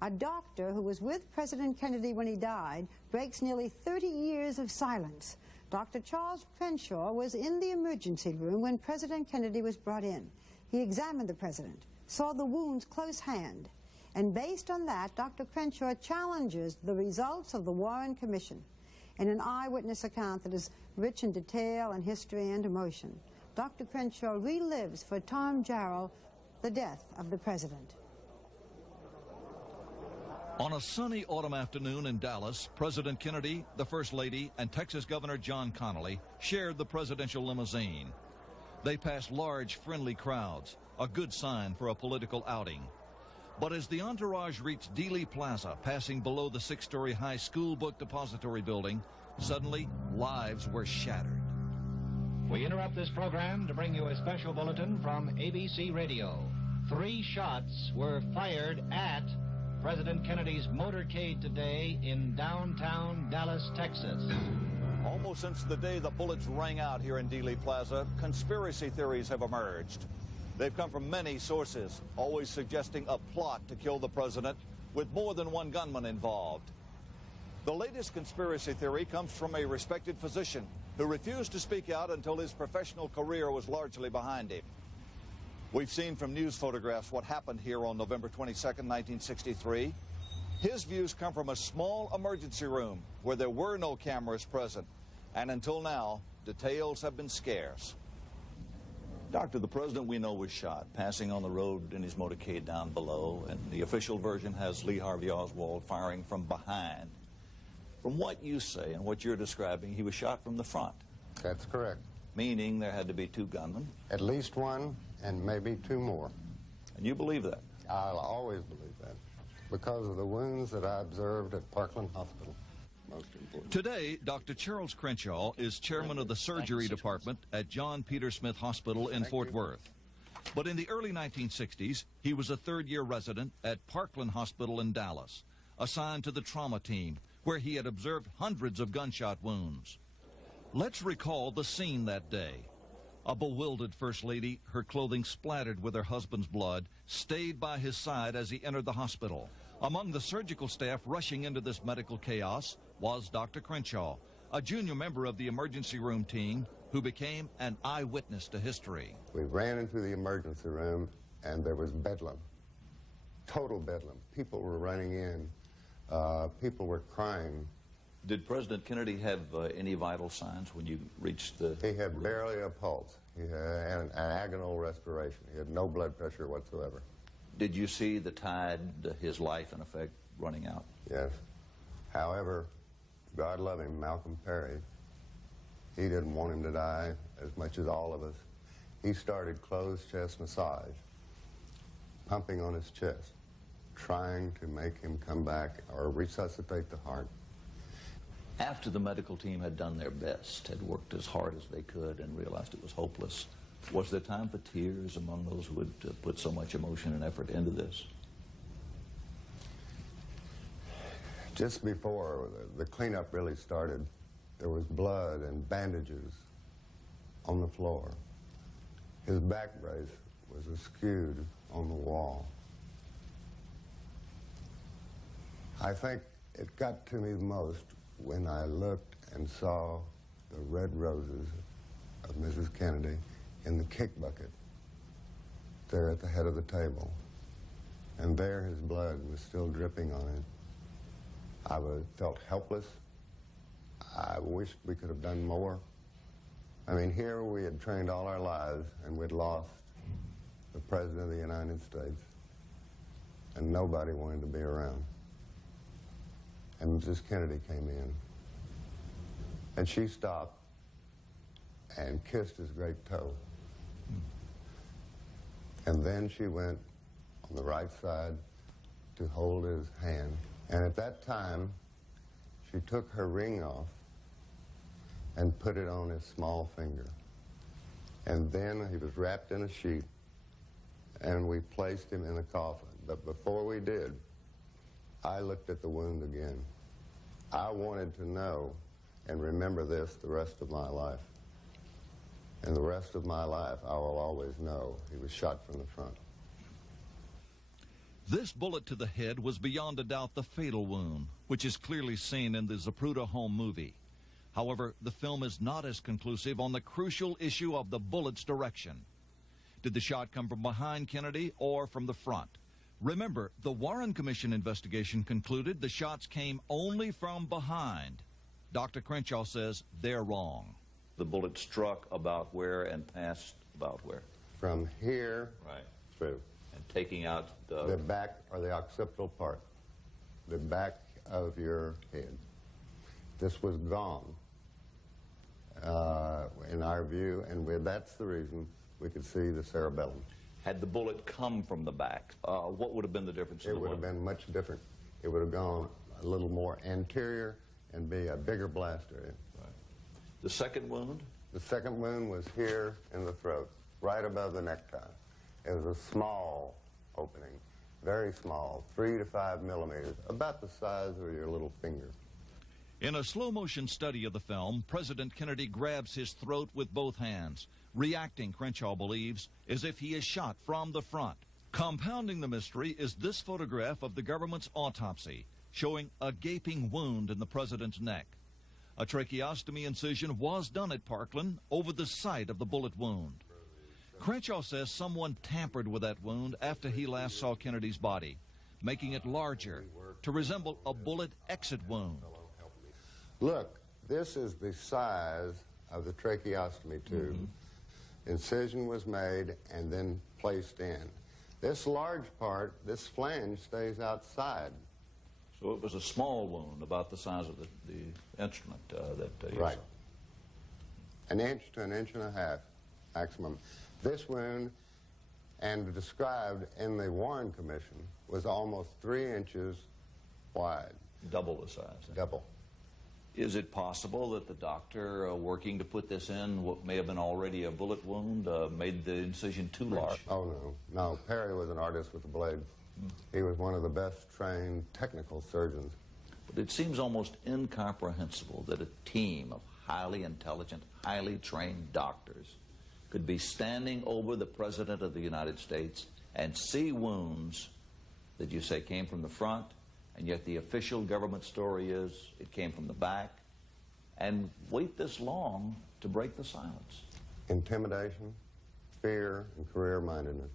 A doctor who was with President Kennedy when he died breaks nearly 30 years of silence. Dr. Charles Crenshaw was in the emergency room when President Kennedy was brought in. He examined the president, saw the wounds close hand, and based on that, Dr. Crenshaw challenges the results of the Warren Commission. In an eyewitness account that is rich in detail and history and emotion, Dr. Crenshaw relives for Tom Jarrell the death of the president. On a sunny autumn afternoon in Dallas, President Kennedy, the First Lady, and Texas Governor John Connally shared the presidential limousine. They passed large, friendly crowds, a good sign for a political outing. But as the entourage reached Dealey Plaza, passing below the 6-story high school book depository building, suddenly lives were shattered. We interrupt this program to bring you a special bulletin from ABC Radio. 3 shots were fired at President Kennedy's motorcade today in downtown Dallas, Texas. Almost since the day the bullets rang out here in Dealey Plaza, conspiracy theories have emerged. They've come from many sources, always suggesting a plot to kill the president with more than one gunman involved. The latest conspiracy theory comes from a respected physician who refused to speak out until his professional career was largely behind him. We've seen from news photographs what happened here on November 22nd, 1963. His views come from a small emergency room where there were no cameras present, and until now, details have been scarce. Doctor, the president we know was shot, passing on the road in his motorcade down below, and the official version has Lee Harvey Oswald firing from behind. From what you say and what you're describing, he was shot from the front. That's correct. Meaning there had to be 2 gunmen? At least 1, and maybe 2 more. And you believe that? I'll always believe that, because of the wounds that I observed at Parkland Hospital. Most important. Today, Dr. Charles Crenshaw is chairman of the surgery department at John Peter Smith Hospital in Fort Worth. But in the early 1960s, he was a 3rd-year resident at Parkland Hospital in Dallas, assigned to the trauma team, where he had observed hundreds of gunshot wounds. Let's recall the scene that day. A bewildered First Lady, her clothing splattered with her husband's blood, stayed by his side as he entered the hospital. Among the surgical staff rushing into this medical chaos was Dr. Crenshaw, a junior member of the emergency room team who became an eyewitness to history. We ran into the emergency room, and there was bedlam, total bedlam. People were running in. People were crying. Did President Kennedy have any vital signs when you reached the... He had barely a pulse. He had an agonal respiration. He had no blood pressure whatsoever. Did you see the tide, his life, in effect, running out? Yes. However, God love him, Malcolm Perry, he didn't want him to die as much as all of us. He started closed chest massage, pumping on his chest, trying to make him come back or resuscitate the heart. After the medical team had done their best, had worked as hard as they could and realized it was hopeless, was there time for tears among those who had put so much emotion and effort into this? Just before the cleanup really started, there was blood and bandages on the floor. His back brace was askewed on the wall. I think it got to me the most when I looked and saw the red roses of Mrs. Kennedy in the kick bucket there at the head of the table. And there his blood was still dripping on it. I felt helpless. I wished we could have done more. I mean, here we had trained all our lives, and we'd lost the President of the United States, and nobody wanted to be around. And Mrs. Kennedy came in, and she stopped and kissed his great toe. And then she went on the right side to hold his hand. And at that time, she took her ring off and put it on his small finger. And then he was wrapped in a sheet, and we placed him in a coffin. But before we did, I looked at the wound again. I wanted to know and remember this the rest of my life. And the rest of my life, I will always know he was shot from the front. This bullet to the head was beyond a doubt the fatal wound, which is clearly seen in the Zapruder home movie. However, the film is not as conclusive on the crucial issue of the bullet's direction. Did the shot come from behind Kennedy or from the front? Remember, the Warren Commission investigation concluded the shots came only from behind. Dr. Crenshaw says they're wrong. The bullet struck about where and passed about where? From here through. And taking out the back or the occipital part, the back of your head. This was gone, in our view, and that's the reason we could see the cerebellum. Had the bullet come from the back, what would have been the difference? It would have been much different. It would have gone a little more anterior and be a bigger blast area. Right. The second wound? The second wound was here in the throat, right above the necktie. It was a small opening, very small, 3 to 5 millimeters, about the size of your little finger. In a slow-motion study of the film, President Kennedy grabs his throat with both hands, reacting, Crenshaw believes, as if he is shot from the front. Compounding the mystery is this photograph of the government's autopsy, showing a gaping wound in the president's neck. A tracheostomy incision was done at Parkland over the site of the bullet wound. Crenshaw says someone tampered with that wound after he last saw Kennedy's body, making it larger to resemble a bullet exit wound. Look, this is the size of the tracheostomy tube. Mm-hmm. Incision was made and then placed in. This large part, this flange, stays outside. So it was a small wound, about the size of the instrument that you right. saw. 1 inch to 1.5 inches maximum. This wound, and described in the Warren Commission, was almost 3 inches wide. Double the size. Double. Is it possible that the doctor working to put this in what may have been already a bullet wound made the incision too large? Oh, no. No, Perry was an artist with a blade. He was one of the best trained technical surgeons. But it seems almost incomprehensible that a team of highly intelligent, highly trained doctors could be standing over the President of the United States and see wounds that you say came from the front, and yet the official government story is it came from the back, and wait this long to break the silence? Intimidation, fear, and career-mindedness.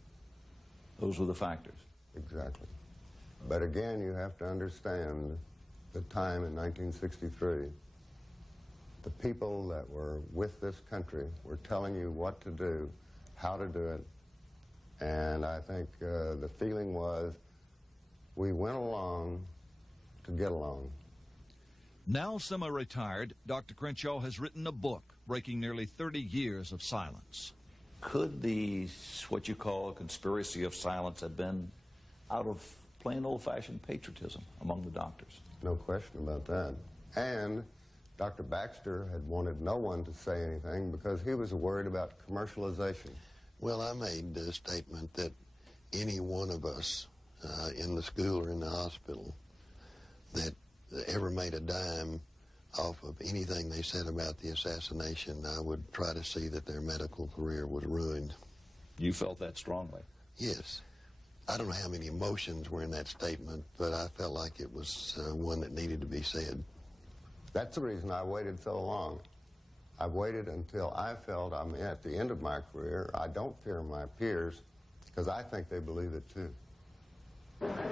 Those were the factors. Exactly. But again, you have to understand the time in 1963. The people that were with this country were telling you what to do, how to do it, and I think the feeling was we went along to get along. Now semi-retired, Dr. Crenshaw has written a book breaking nearly 30 years of silence. Could the, what you call, conspiracy of silence have been out of plain old-fashioned patriotism among the doctors? No question about that. And Dr. Baxter had wanted no one to say anything because he was worried about commercialization. Well, I made the statement that any one of us in the school or in the hospital that ever made a dime off of anything they said about the assassination, I would try to see that their medical career was ruined. You felt that strongly? Yes. I don't know how many emotions were in that statement, but I felt like it was one that needed to be said. That's the reason I waited so long. I waited until I felt I'm at the end of my career. I don't fear my peers, because I think they believe it too. This is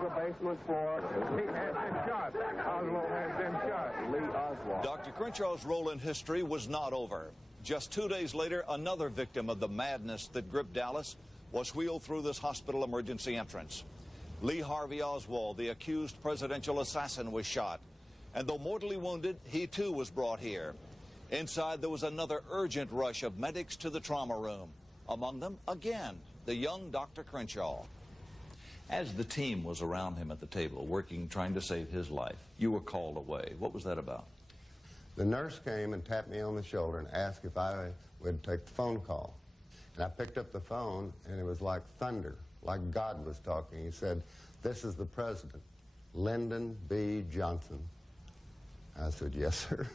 the basement floor. He has been shot. Oswald has been shot. Lee Oswald. Dr. Crenshaw's role in history was not over. Just 2 days later, another victim of the madness that gripped Dallas was wheeled through this hospital emergency entrance. Lee Harvey Oswald, the accused presidential assassin, was shot. And though mortally wounded, he too was brought here. Inside, there was another urgent rush of medics to the trauma room. Among them, again, the young Dr. Crenshaw. As the team was around him at the table, working, trying to save his life, you were called away. What was that about? The nurse came and tapped me on the shoulder and asked if I would take the phone call. And I picked up the phone, and it was like thunder, like God was talking. He said, "This is the president, Lyndon B. Johnson." I said, "Yes, sir."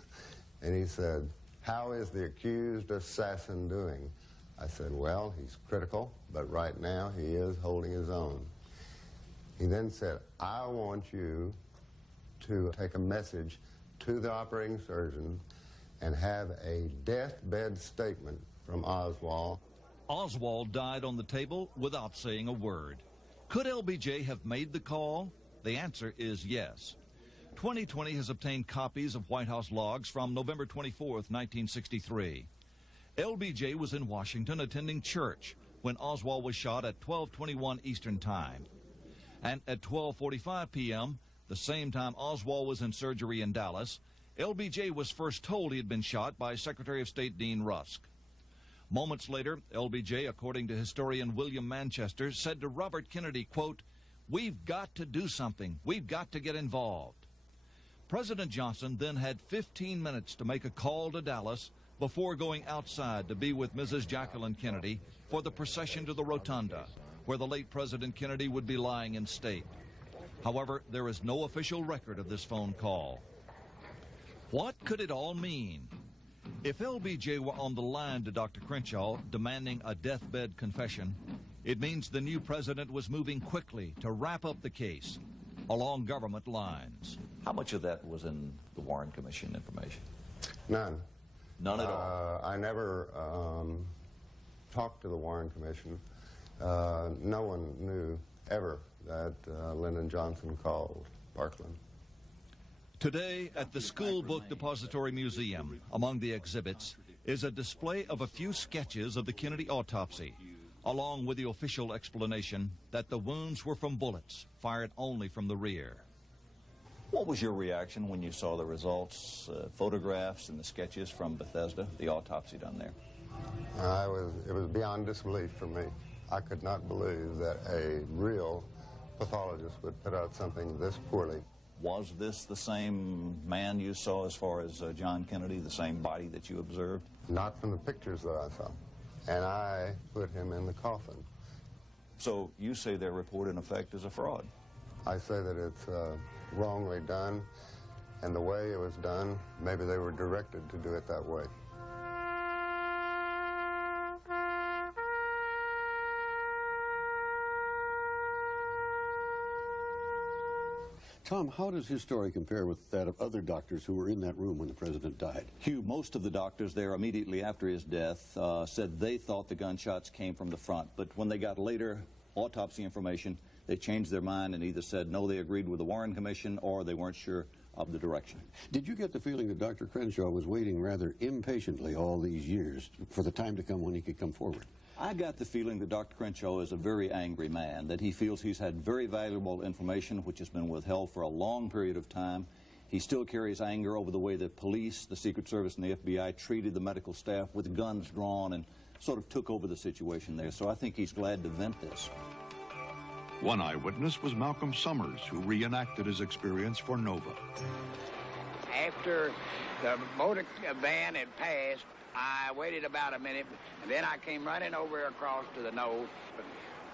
And he said, "How is the accused assassin doing?" I said, "Well, he's critical, but right now he is holding his own." He then said, "I want you to take a message to the operating surgeon and have a deathbed statement from Oswald." Oswald died on the table without saying a word. Could LBJ have made the call? The answer is yes. 2020 has obtained copies of White House logs from November 24th, 1963. LBJ was in Washington attending church when Oswald was shot at 12:21 Eastern Time. And at 12:45 p.m., the same time Oswald was in surgery in Dallas, LBJ was first told he had been shot by Secretary of State Dean Rusk. Moments later, LBJ, according to historian William Manchester, said to Robert Kennedy, quote, "We've got to do something. We've got to get involved." President Johnson then had 15 minutes to make a call to Dallas before going outside to be with Mrs. Jacqueline Kennedy for the procession to the rotunda, where the late President Kennedy would be lying in state. However, there is no official record of this phone call. What could it all mean? If LBJ were on the line to Dr. Crenshaw demanding a deathbed confession, it means the new president was moving quickly to wrap up the case along government lines. How much of that was in the Warren Commission information? None. None at all? I never talked to the Warren Commission. No one knew ever that Lyndon Johnson called Parkland. Today, at the School Book Depository Museum, among the exhibits, is a display of a few sketches of the Kennedy autopsy, along with the official explanation that the wounds were from bullets fired only from the rear. What was your reaction when you saw the results, photographs and the sketches from Bethesda, the autopsy done there? It was beyond disbelief for me. I could not believe that a real pathologist would put out something this poorly. Was this the same man you saw as far as John Kennedy, the same body that you observed? Not from the pictures that I saw. And I put him in the coffin. So you say their report, in effect, is a fraud? I say that it's wrongly done, and the way it was done, maybe they were directed to do it that way. Tom, how does his story compare with that of other doctors who were in that room when the president died? Hugh, most of the doctors there immediately after his death said they thought the gunshots came from the front, but when they got later autopsy information, they changed their mind and either said no, they agreed with the Warren Commission, or they weren't sure of the direction. Did you get the feeling that Dr. Crenshaw was waiting rather impatiently all these years for the time to come when he could come forward? I got the feeling that Dr. Crenshaw is a very angry man, that he feels he's had very valuable information which has been withheld for a long period of time. He still carries anger over the way the police, the Secret Service, and the FBI treated the medical staff with guns drawn and sort of took over the situation there. So I think he's glad to vent this. One eyewitness was Malcolm Summers, who reenacted his experience for Nova. After the motor van had passed, I waited about a minute, and then I came running over across to the knoll.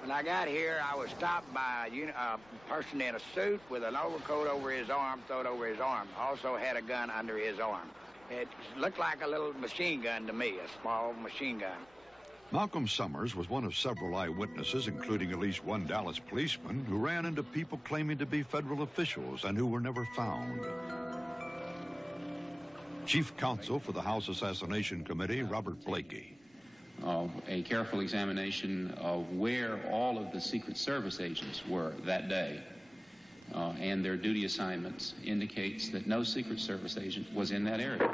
When I got here, I was stopped by a person in a suit with an overcoat over his arm, thrown over his arm. Also had a gun under his arm. It looked like a little machine gun to me, a small machine gun. Malcolm Summers was one of several eyewitnesses, including at least one Dallas policeman, who ran into people claiming to be federal officials and who were never found. Chief Counsel for the House Assassination Committee, Robert Blakey. A careful examination of where all of the Secret Service agents were that day and their duty assignments indicates that no Secret Service agent was in that area.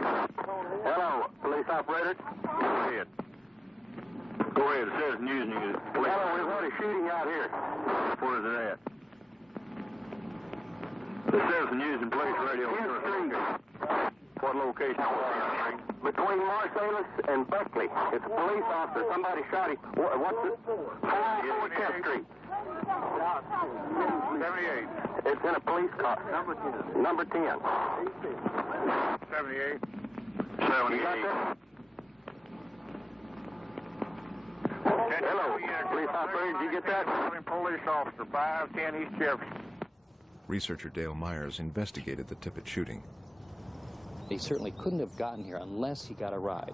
Hello, police operator. Go ahead. Go ahead. It says news. Hello, we've had a shooting out here. Where is it at? It says news and police radio. What location? Between Marsalis and Buckley. It's a police officer. Somebody shot him. What's it? 404 10th Street. 78. It's in a police car. Number 10. 78. 78. Hello, police operator. Did you get that? Police officer, 510 East Jefferson. Researcher Dale Myers investigated the Tippit shooting. He certainly couldn't have gotten here unless he got a ride.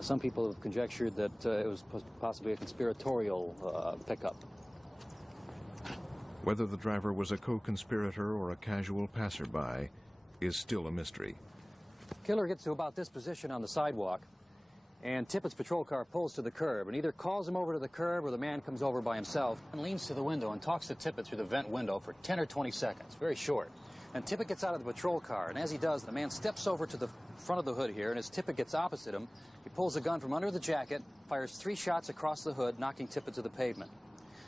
Some people have conjectured that it was possibly a conspiratorial pickup. Whether the driver was a co-conspirator or a casual passerby is still a mystery. Killer gets to about this position on the sidewalk, and Tippit's patrol car pulls to the curb and either calls him over to the curb or the man comes over by himself and leans to the window and talks to Tippit through the vent window for 10 or 20 seconds, very short. And Tippit gets out of the patrol car, and as he does, the man steps over to the front of the hood here, and as Tippit gets opposite him, he pulls a gun from under the jacket, fires 3 shots across the hood, knocking Tippit to the pavement.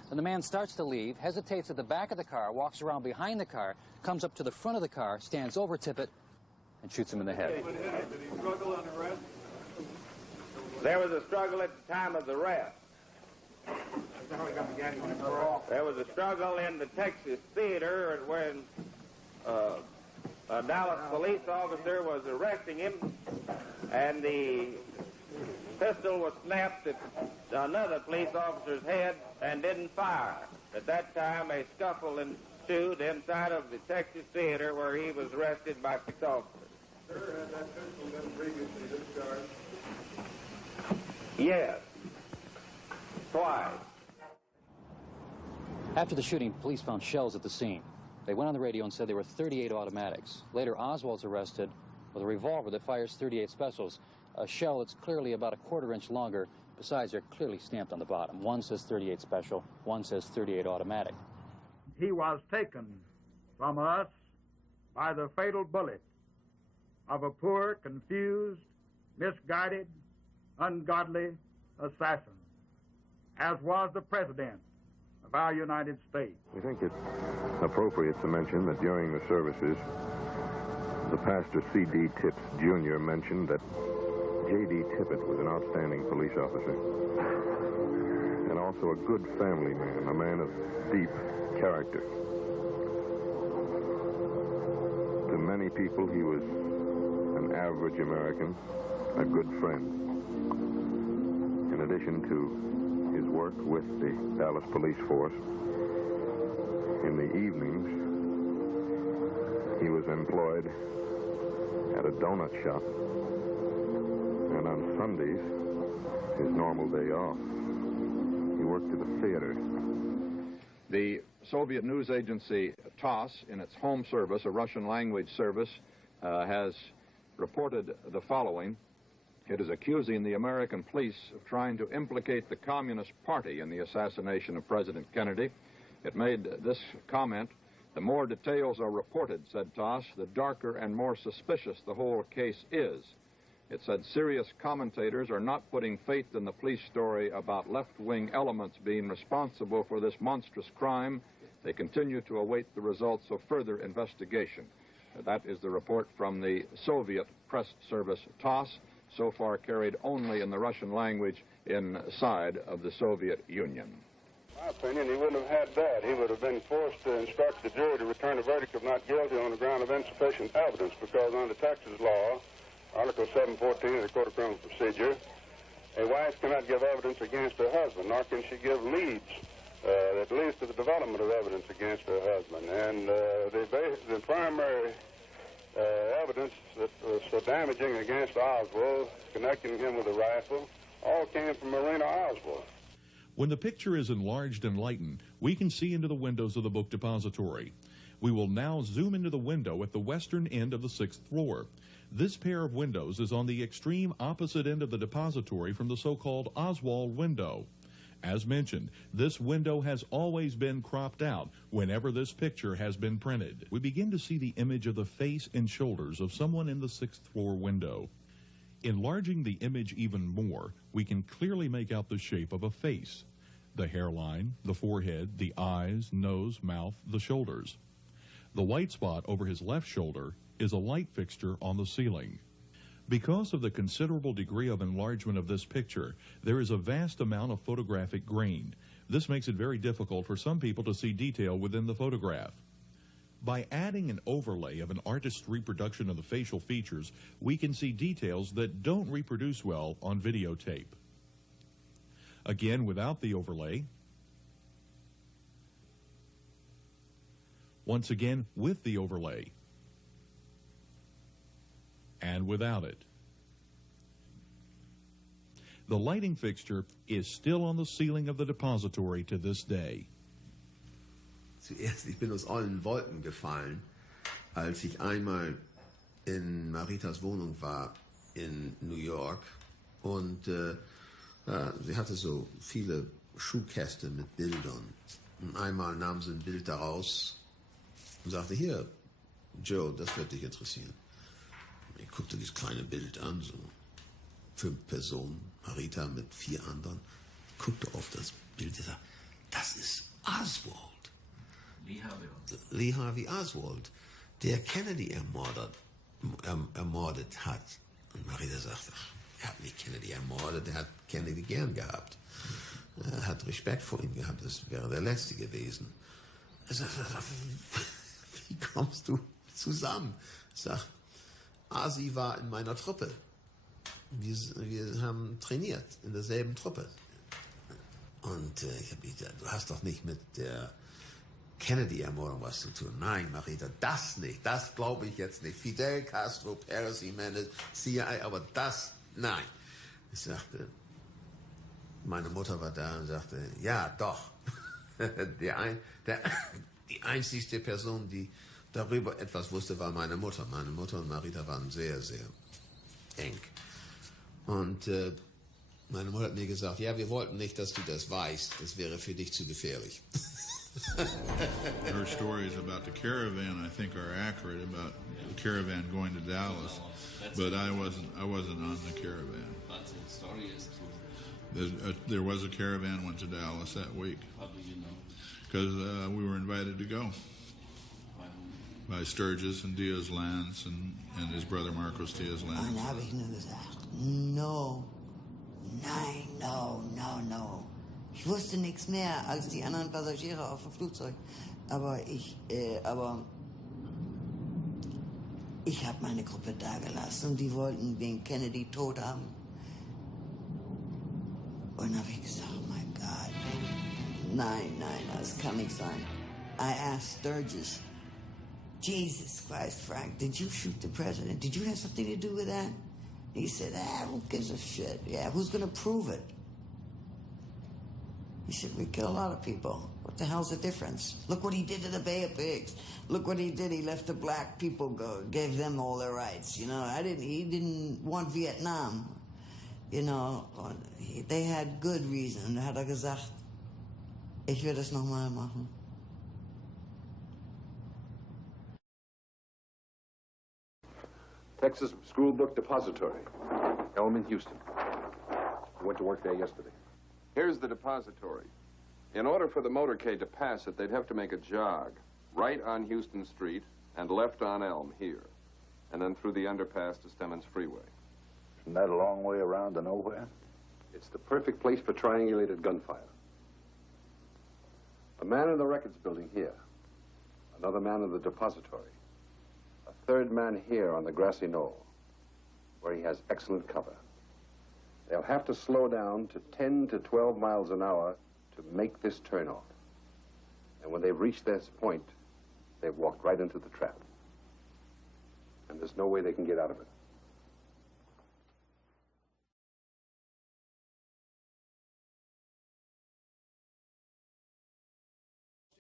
Then the man starts to leave, hesitates at the back of the car, walks around behind the car, comes up to the front of the car, stands over Tippit, and shoots him in the head. There was a struggle at the time of the arrest. There was a struggle in the Texas theater when a Dallas police officer was arresting him, and the pistol was snapped at another police officer's head and didn't fire. At that time, a scuffle ensued inside of the Texas theater where he was arrested by 6 officers. Sir, had that pistol been previously discharged? Yes. Twice. After the shooting, police found shells at the scene. They went on the radio and said there were 38 automatics. Later, Oswald's arrested with a revolver that fires 38 specials, a shell that's clearly about a 1/4 inch longer. Besides, they're clearly stamped on the bottom. One says 38 special, one says 38 automatic. He was taken from us by the fatal bullet of a poor, confused, misguided, ungodly assassin, as was the President of our United States. We think it's appropriate to mention that during the services, the pastor C.D. Tipps, Jr. mentioned that J.D. Tippit was an outstanding police officer and also a good family man, a man of deep character. To many people, he was an average American, a good friend. In addition to his work with the Dallas Police Force, in the evenings, he was employed at a donut shop, and on Sundays, his normal day off, he worked at a theater. The Soviet news agency TASS, in its home service, a Russian language service, has reported the following. It is accusing the American police of trying to implicate the Communist Party in the assassination of President Kennedy. It made this comment: "The more details are reported," said TASS, "the darker and more suspicious the whole case is." It said serious commentators are not putting faith in the police story about left-wing elements being responsible for this monstrous crime. They continue to await the results of further investigation. That is the report from the Soviet press service TASS, so far carried only in the Russian language inside of the Soviet Union. In my opinion, he wouldn't have had that. He would have been forced to instruct the jury to return a verdict of not guilty on the ground of insufficient evidence, because under Texas law, Article 714 of the Code of Criminal Procedure, a wife cannot give evidence against her husband, nor can she give leads that leads to the development of evidence against her husband. And the primary evidence that was so damaging against Oswald, connecting him with a rifle, all came from Marina Oswald. When the picture is enlarged and lightened, we can see into the windows of the book depository. We will now zoom into the window at the western end of the 6th floor. This pair of windows is on the extreme opposite end of the depository from the so-called Oswald window. As mentioned, this window has always been cropped out whenever this picture has been printed. We begin to see the image of the face and shoulders of someone in the 6th floor window. Enlarging the image even more, we can clearly make out the shape of a face: the hairline, the forehead, the eyes, nose, mouth, the shoulders. The white spot over his left shoulder is a light fixture on the ceiling. Because of the considerable degree of enlargement of this picture, there is a vast amount of photographic grain. This makes it very difficult for some people to see detail within the photograph. By adding an overlay of an artist's reproduction of the facial features, we can see details that don't reproduce well on videotape. Again, without the overlay. Once again, with the overlay. And without it. The lighting fixture is still on the ceiling of the depository to this day. Zuerst, ich bin aus allen Wolken gefallen, als ich einmal in Maritas Wohnung war in New York, und sie hatte so viele Schuhkäste mit Bildern. Und einmal nahm sie ein Bild daraus und sagte: "Hier, Joe, das wird dich interessieren." Ich guckte dieses kleine Bild an, so 5 Personen, Marita mit 4 anderen, guckte auf das Bild und sagte: "Das ist Oswald." Lee Harvey Oswald, der Kennedy ermordet hat. Und Marita sagte: "Er hat nicht Kennedy ermordet, er hat Kennedy gern gehabt. Er hat Respekt vor ihm gehabt, das wäre der Letzte gewesen." Er sagte: "Wie kommst du zusammen?" Ich sag: "Asi war in meiner Truppe. Wir haben trainiert in derselben Truppe." Und ich habe gesagt: "Du hast doch nicht mit der Kennedy-Ermordung was zu tun." "Nein, Marita, das nicht. Das glaube ich jetzt nicht. Fidel Castro, Perez Jimenez, CIA, aber das, nein." Ich sagte, meine Mutter war da und sagte: "Ja, doch." Die einzigste Person, die darüber etwas wusste, war meine Mutter. Meine Mutter und Marita waren sehr, sehr eng. Und meine Mutter hat mir gesagt: "Ja, wir wollten nicht, dass du das weißt. Das wäre für dich zu gefährlich." Her stories about the caravan, I think, are accurate about the caravan going to Dallas, but I wasn't on the caravan. There was a caravan went to Dallas that week because we were invited to go by Sturgis and Diaz Lance and his brother Marcos Diaz Lance. Und dann habe ich nur gesagt: "No, nein, no. Ich wusste nichts mehr als die anderen Passagiere auf dem Flugzeug. Aber ich habe meine Gruppe da gelassen und die wollten den Kennedy tot haben. Und dann habe ich gesagt: "Oh my God, nein, das kann nicht sein." I asked Sturgis, "Jesus Christ, Frank, did you shoot the president? Did you have something to do with that?" He said, "Who gives a shit? Yeah, who's going to prove it?" He said, we kill a lot of people. What the hell's the difference? Look what he did to the Bay of Pigs. Look what he did. He let the black people go, gave them all their rights. You know, he didn't want Vietnam. You know, they had good reason. Hat gesagt, ich will das nochmal machen. Texas School Book Depository, Elm in Houston. I went to work there yesterday. Here's the depository. In order for the motorcade to pass it, they'd have to make a jog right on Houston Street and left on Elm here, and then through the underpass to Stemmons Freeway. Isn't that a long way around to nowhere? It's the perfect place for triangulated gunfire. A man in the records building here, another man in the depository, a third man here on the grassy knoll, where he has excellent cover. They'll have to slow down to 10 to 12 miles an hour to make this turnoff. And when they've reached this point, they've walked right into the trap. And there's no way they can get out of it.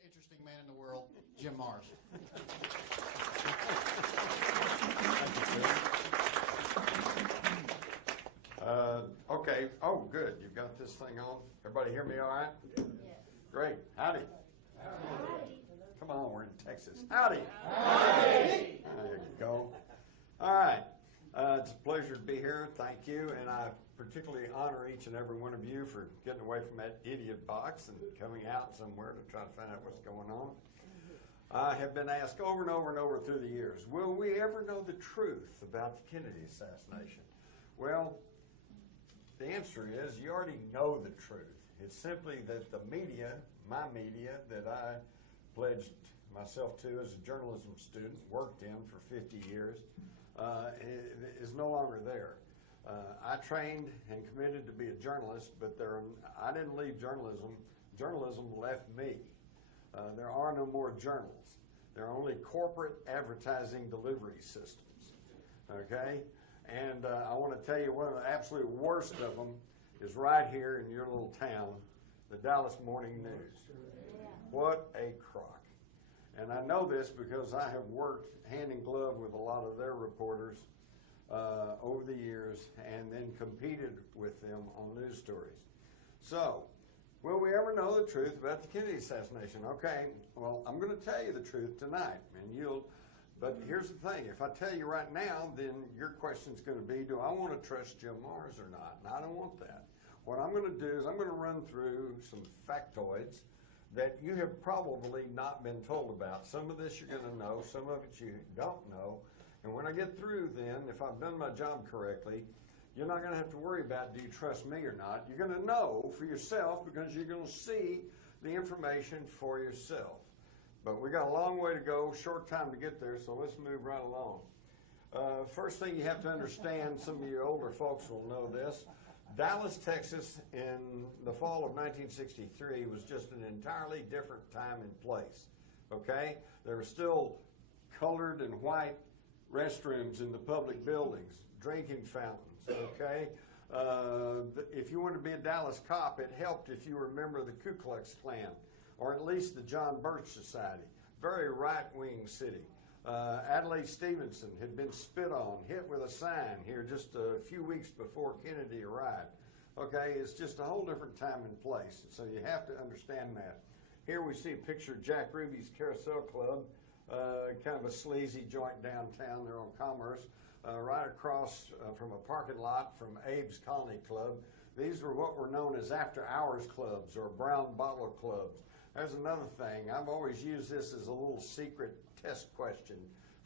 Interesting man in the world, Jim Mars. Okay. Oh, good. You've got this thing on. Everybody hear me all right? Yes. Great. Howdy. Howdy. Come on, we're in Texas. Howdy. Howdy. There you go. All right. It's a pleasure to be here. Thank you. And I particularly honor each and every one of you for getting away from that idiot box and coming out somewhere to try to find out what's going on. I have been asked over and over and over through the years, will we ever know the truth about the Kennedy assassination? Well, the answer is you already know the truth. It's simply that the media, my media, that I pledged myself to as a journalism student, worked in for 50 years, is no longer there. I trained and committed to be a journalist, but I didn't leave journalism. Journalism left me. There are no more journals. There are only corporate advertising delivery systems, okay? And I want to tell you one of the absolute worst of them is right here in your little town, the Dallas Morning News. What a crock. And I know this because I have worked hand in glove with a lot of their reporters over the years and then competed with them on news stories. So, will we ever know the truth about the Kennedy assassination? Okay, well, I'm going to tell you the truth tonight, and but here's the thing. If I tell you right now, then your question's going to be, do I want to trust Jim Mars or not? And I don't want that. What I'm going to do is I'm going to run through some factoids that you have probably not been told about. Some of this you're going to know, some of it you don't know. And when I get through then, if I've done my job correctly, you're not going to have to worry about, do you trust me or not? You're going to know for yourself because you're going to see the information for yourself. But we got a long way to go, short time to get there, so let's move right along. First thing you have to understand, some of you older folks will know this, Dallas, Texas in the fall of 1963 was just an entirely different time and place, okay? There were still colored and white restrooms in the public buildings, drinking fountains, okay? If you wanted to be a Dallas cop, it helped if you were a member of the Ku Klux Klan, or at least the John Birch Society. Very right-wing city. Adlai Stevenson had been spit on, hit with a sign here just a few weeks before Kennedy arrived. Okay, it's just a whole different time and place, so you have to understand that. Here we see a picture of Jack Ruby's Carousel Club, kind of a sleazy joint downtown there on Commerce, right across from a parking lot from Abe's Colony Club. These were what were known as after-hours clubs or brown bottle clubs. There's another thing. I've always used this as a little secret test question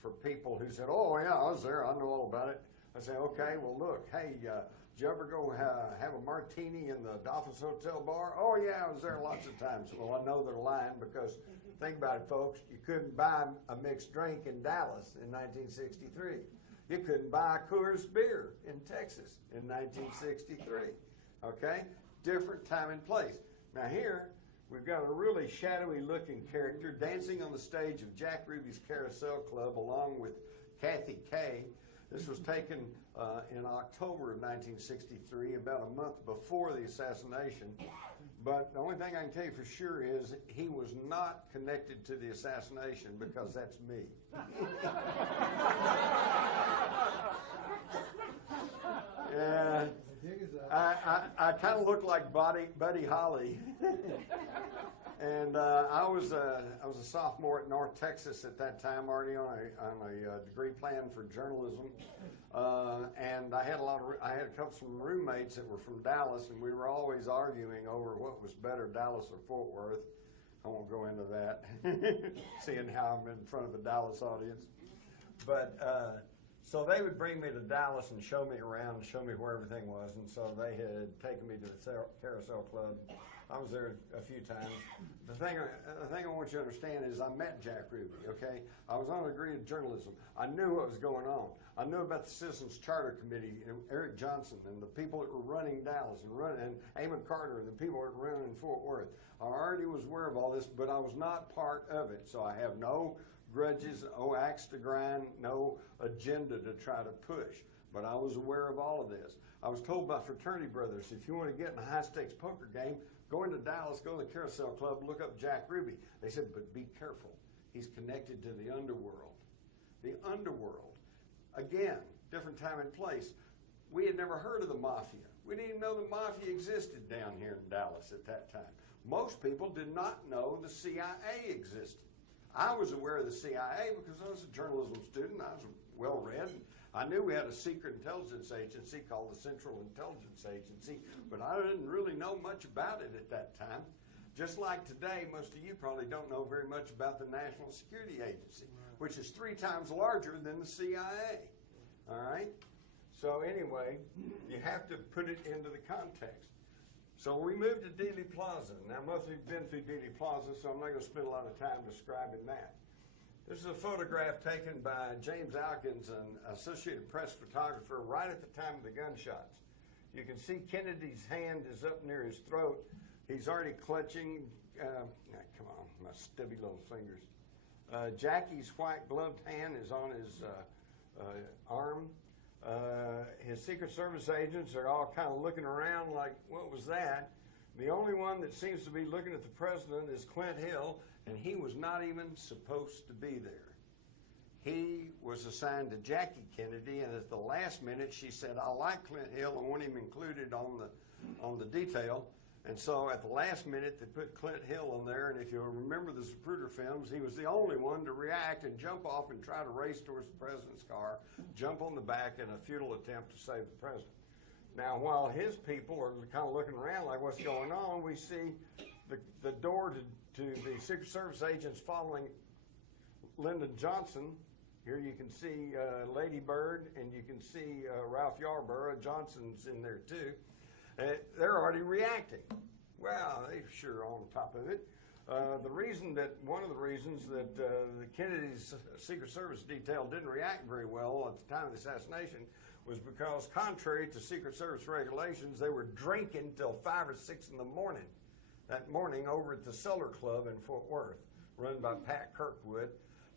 for people who said, oh, yeah, I was there. I know all about it. I say, okay, well, look, hey, did you ever go have a martini in the Dolphins Hotel bar? Oh, yeah, I was there lots of times. Well, I know they're lying because, think about it, folks, you couldn't buy a mixed drink in Dallas in 1963. You couldn't buy a Coors beer in Texas in 1963. Okay? Different time and place. Now here, we've got a really shadowy looking character dancing on the stage of Jack Ruby's Carousel Club along with Kathy Kay. This was taken in October of 1963, about a month before the assassination. But the only thing I can tell you for sure is he was not connected to the assassination, because that's me. Yeah, I kind of look like Buddy Holly. And I was a sophomore at North Texas at that time, already on a degree plan for journalism, and I had a couple some roommates that were from Dallas, and we were always arguing over what was better, Dallas or Fort Worth. I won't go into that, seeing how I'm in front of a Dallas audience. But so they would bring me to Dallas and show me around, show me where everything was, and so they had taken me to the Carousel Club. I was there a few times. The thing I want you to understand is I met Jack Ruby, okay? I was on a degree of journalism. I knew what was going on. I knew about the Citizens Charter Committee, and Eric Johnson, and the people that were running Dallas, and Amon Carter, and the people that were running Fort Worth. I already was aware of all this, but I was not part of it, so I have no grudges, no axe to grind, no agenda to try to push. But I was aware of all of this. I was told by fraternity brothers, if you want to get in a high-stakes poker game, go into Dallas, go to the Carousel Club, look up Jack Ruby. They said, but be careful. He's connected to the underworld. The underworld. Again, different time and place. We had never heard of the mafia. We didn't even know the mafia existed down here in Dallas at that time. Most people did not know the CIA existed. I was aware of the CIA because I was a journalism student. I was well-read. I knew we had a secret intelligence agency called the Central Intelligence Agency, but I didn't really know much about it at that time. Just like today, most of you probably don't know very much about the National Security Agency, which is 3 times larger than the CIA. All right? So anyway, you have to put it into the context. So we moved to Dealey Plaza. Now, most of you have been through Dealey Plaza, so I'm not going to spend a lot of time describing that. This is a photograph taken by James Alkins, an Associated Press photographer, right at the time of the gunshots. You can see Kennedy's hand is up near his throat. He's already clutching, come on, my stubby little fingers. Jackie's white gloved hand is on his arm. His Secret Service agents are all kind of looking around like, what was that? The only one that seems to be looking at the president is Clint Hill, and he was not even supposed to be there. He was assigned to Jackie Kennedy, and at the last minute she said, I like Clint Hill, I want him included on the detail. And so at the last minute they put Clint Hill on there, and if you remember the Zapruder films, he was the only one to react and jump off and try to race towards the president's car, jump on the back in a futile attempt to save the president. Now, while his people are kind of looking around like what's going on, we see the door to the Secret Service agents following Lyndon Johnson. Here you can see Lady Bird, and you can see Ralph Yarborough. Johnson's in there too. They're already reacting. Well, they sure are on top of it. One of the reasons that the Kennedy's Secret Service detail didn't react very well at the time of the assassination was because, contrary to Secret Service regulations, they were drinking till 5 or 6 in the morning that morning over at the Cellar Club in Fort Worth, run by Pat Kirkwood,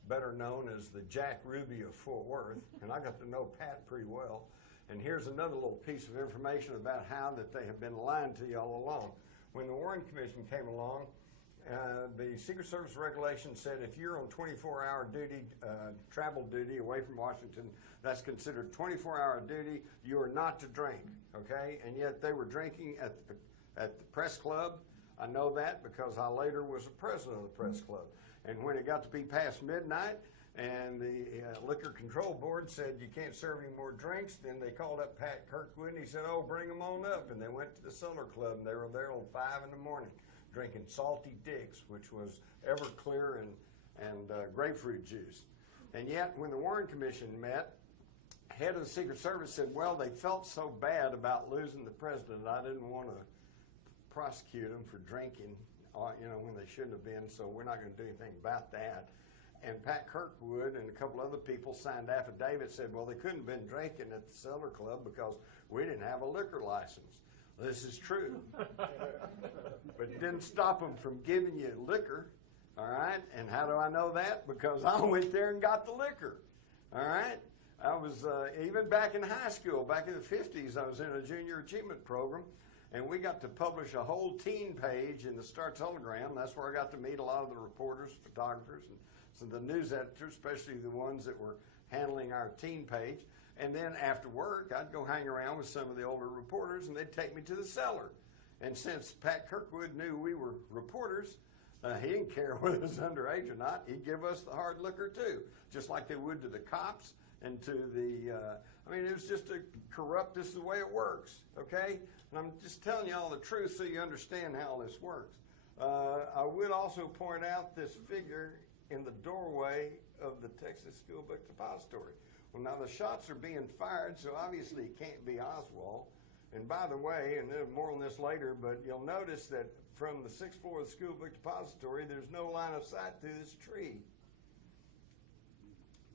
better known as the Jack Ruby of Fort Worth. And I got to know Pat pretty well. And here's another little piece of information about how that they have been lying to you all along. When the Warren Commission came along, the Secret Service regulation said if you're on 24-hour duty, travel duty away from Washington, that's considered 24-hour duty. You are not to drink, okay? And yet they were drinking at the press club. I know that because I later was a president of the press club. And when it got to be past midnight and the Liquor Control Board said you can't serve any more drinks, then they called up Pat Kirkwood and he said, oh, bring them on up. And they went to the Cellar Club and they were there till 5 in the morning drinking Salty Dick's, which was Everclear and grapefruit juice. And yet when the Warren Commission met, head of the Secret Service said, well, they felt so bad about losing the president, I didn't want to prosecute them for drinking, when they shouldn't have been, so we're not going to do anything about that. And Pat Kirkwood and a couple other people signed affidavits, said, well, they couldn't have been drinking at the Cellar Club because we didn't have a liquor license. This is true. But it didn't stop them from giving you liquor, all right? And how do I know that? Because I went there and got the liquor, all right? I was, even back in high school, back in the 50s, I was in a junior achievement program, and we got to publish a whole teen page in the Star-Telegram. That's where I got to meet a lot of the reporters, photographers, and some of the news editors, especially the ones that were handling our teen page. And then after work, I'd go hang around with some of the older reporters, and they'd take me to the cellar. And since Pat Kirkwood knew we were reporters, he didn't care whether it was underage or not. He'd give us the hard liquor too, just like they would to the cops and to the, I mean, it was just a corrupt, this is the way it works, okay? And I'm just telling you all the truth so you understand how this works. I would also point out this figure in the doorway of the Texas School Book Depository. Well, now the shots are being fired, so obviously it can't be Oswald. And by the way, and there's more on this later, but you'll notice that from the 6th floor of the School Book Depository, there's no line of sight through this tree.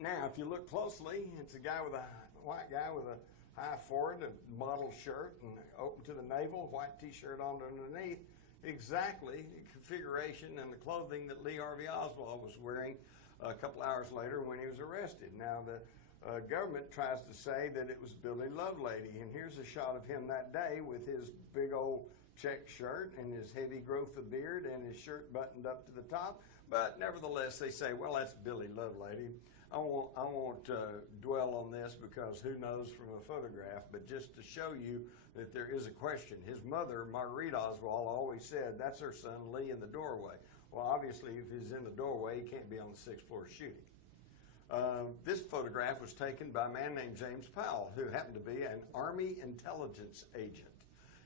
Now, if you look closely, it's a guy with a white guy with a high forehead, a model shirt, and open to the navel, white T-shirt on underneath. Exactly the configuration and the clothing that Lee Harvey Oswald was wearing a couple hours later when he was arrested. Now, the government tries to say that it was Billy Lovelady, and here's a shot of him that day with his big old check shirt and his heavy growth of beard and his shirt buttoned up to the top. But nevertheless, they say, well, that's Billy Lovelady. I won't dwell on this because who knows from a photograph, but just to show you that there is a question. His mother, Marguerite Oswald, always said, that's her son Lee in the doorway. Well, obviously, if he's in the doorway, he can't be on the 6th floor shooting. This photograph was taken by a man named James Powell, who happened to be an Army intelligence agent.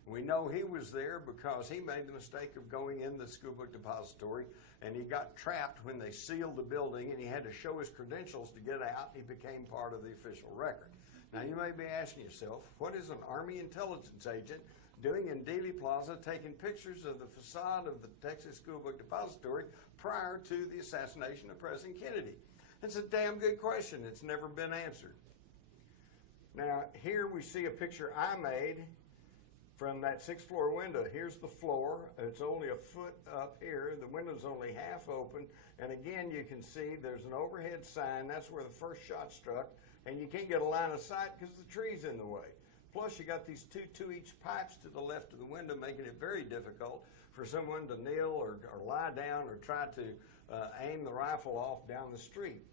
We know he was there because he made the mistake of going in the School Book Depository, and he got trapped when they sealed the building, and he had to show his credentials to get out. He became part of the official record. Now, you may be asking yourself, what is an Army intelligence agent doing in Dealey Plaza taking pictures of the facade of the Texas School Book Depository prior to the assassination of President Kennedy? It's a damn good question. It's never been answered. Now, here we see a picture I made from that 6th floor window. Here's the floor. It's only a foot up here. The window's only half open. And again, you can see there's an overhead sign. That's where the first shot struck. And you can't get a line of sight because the tree's in the way. Plus, you got these two-inch pipes to the left of the window, making it very difficult for someone to kneel or lie down or try to aim the rifle off down the street.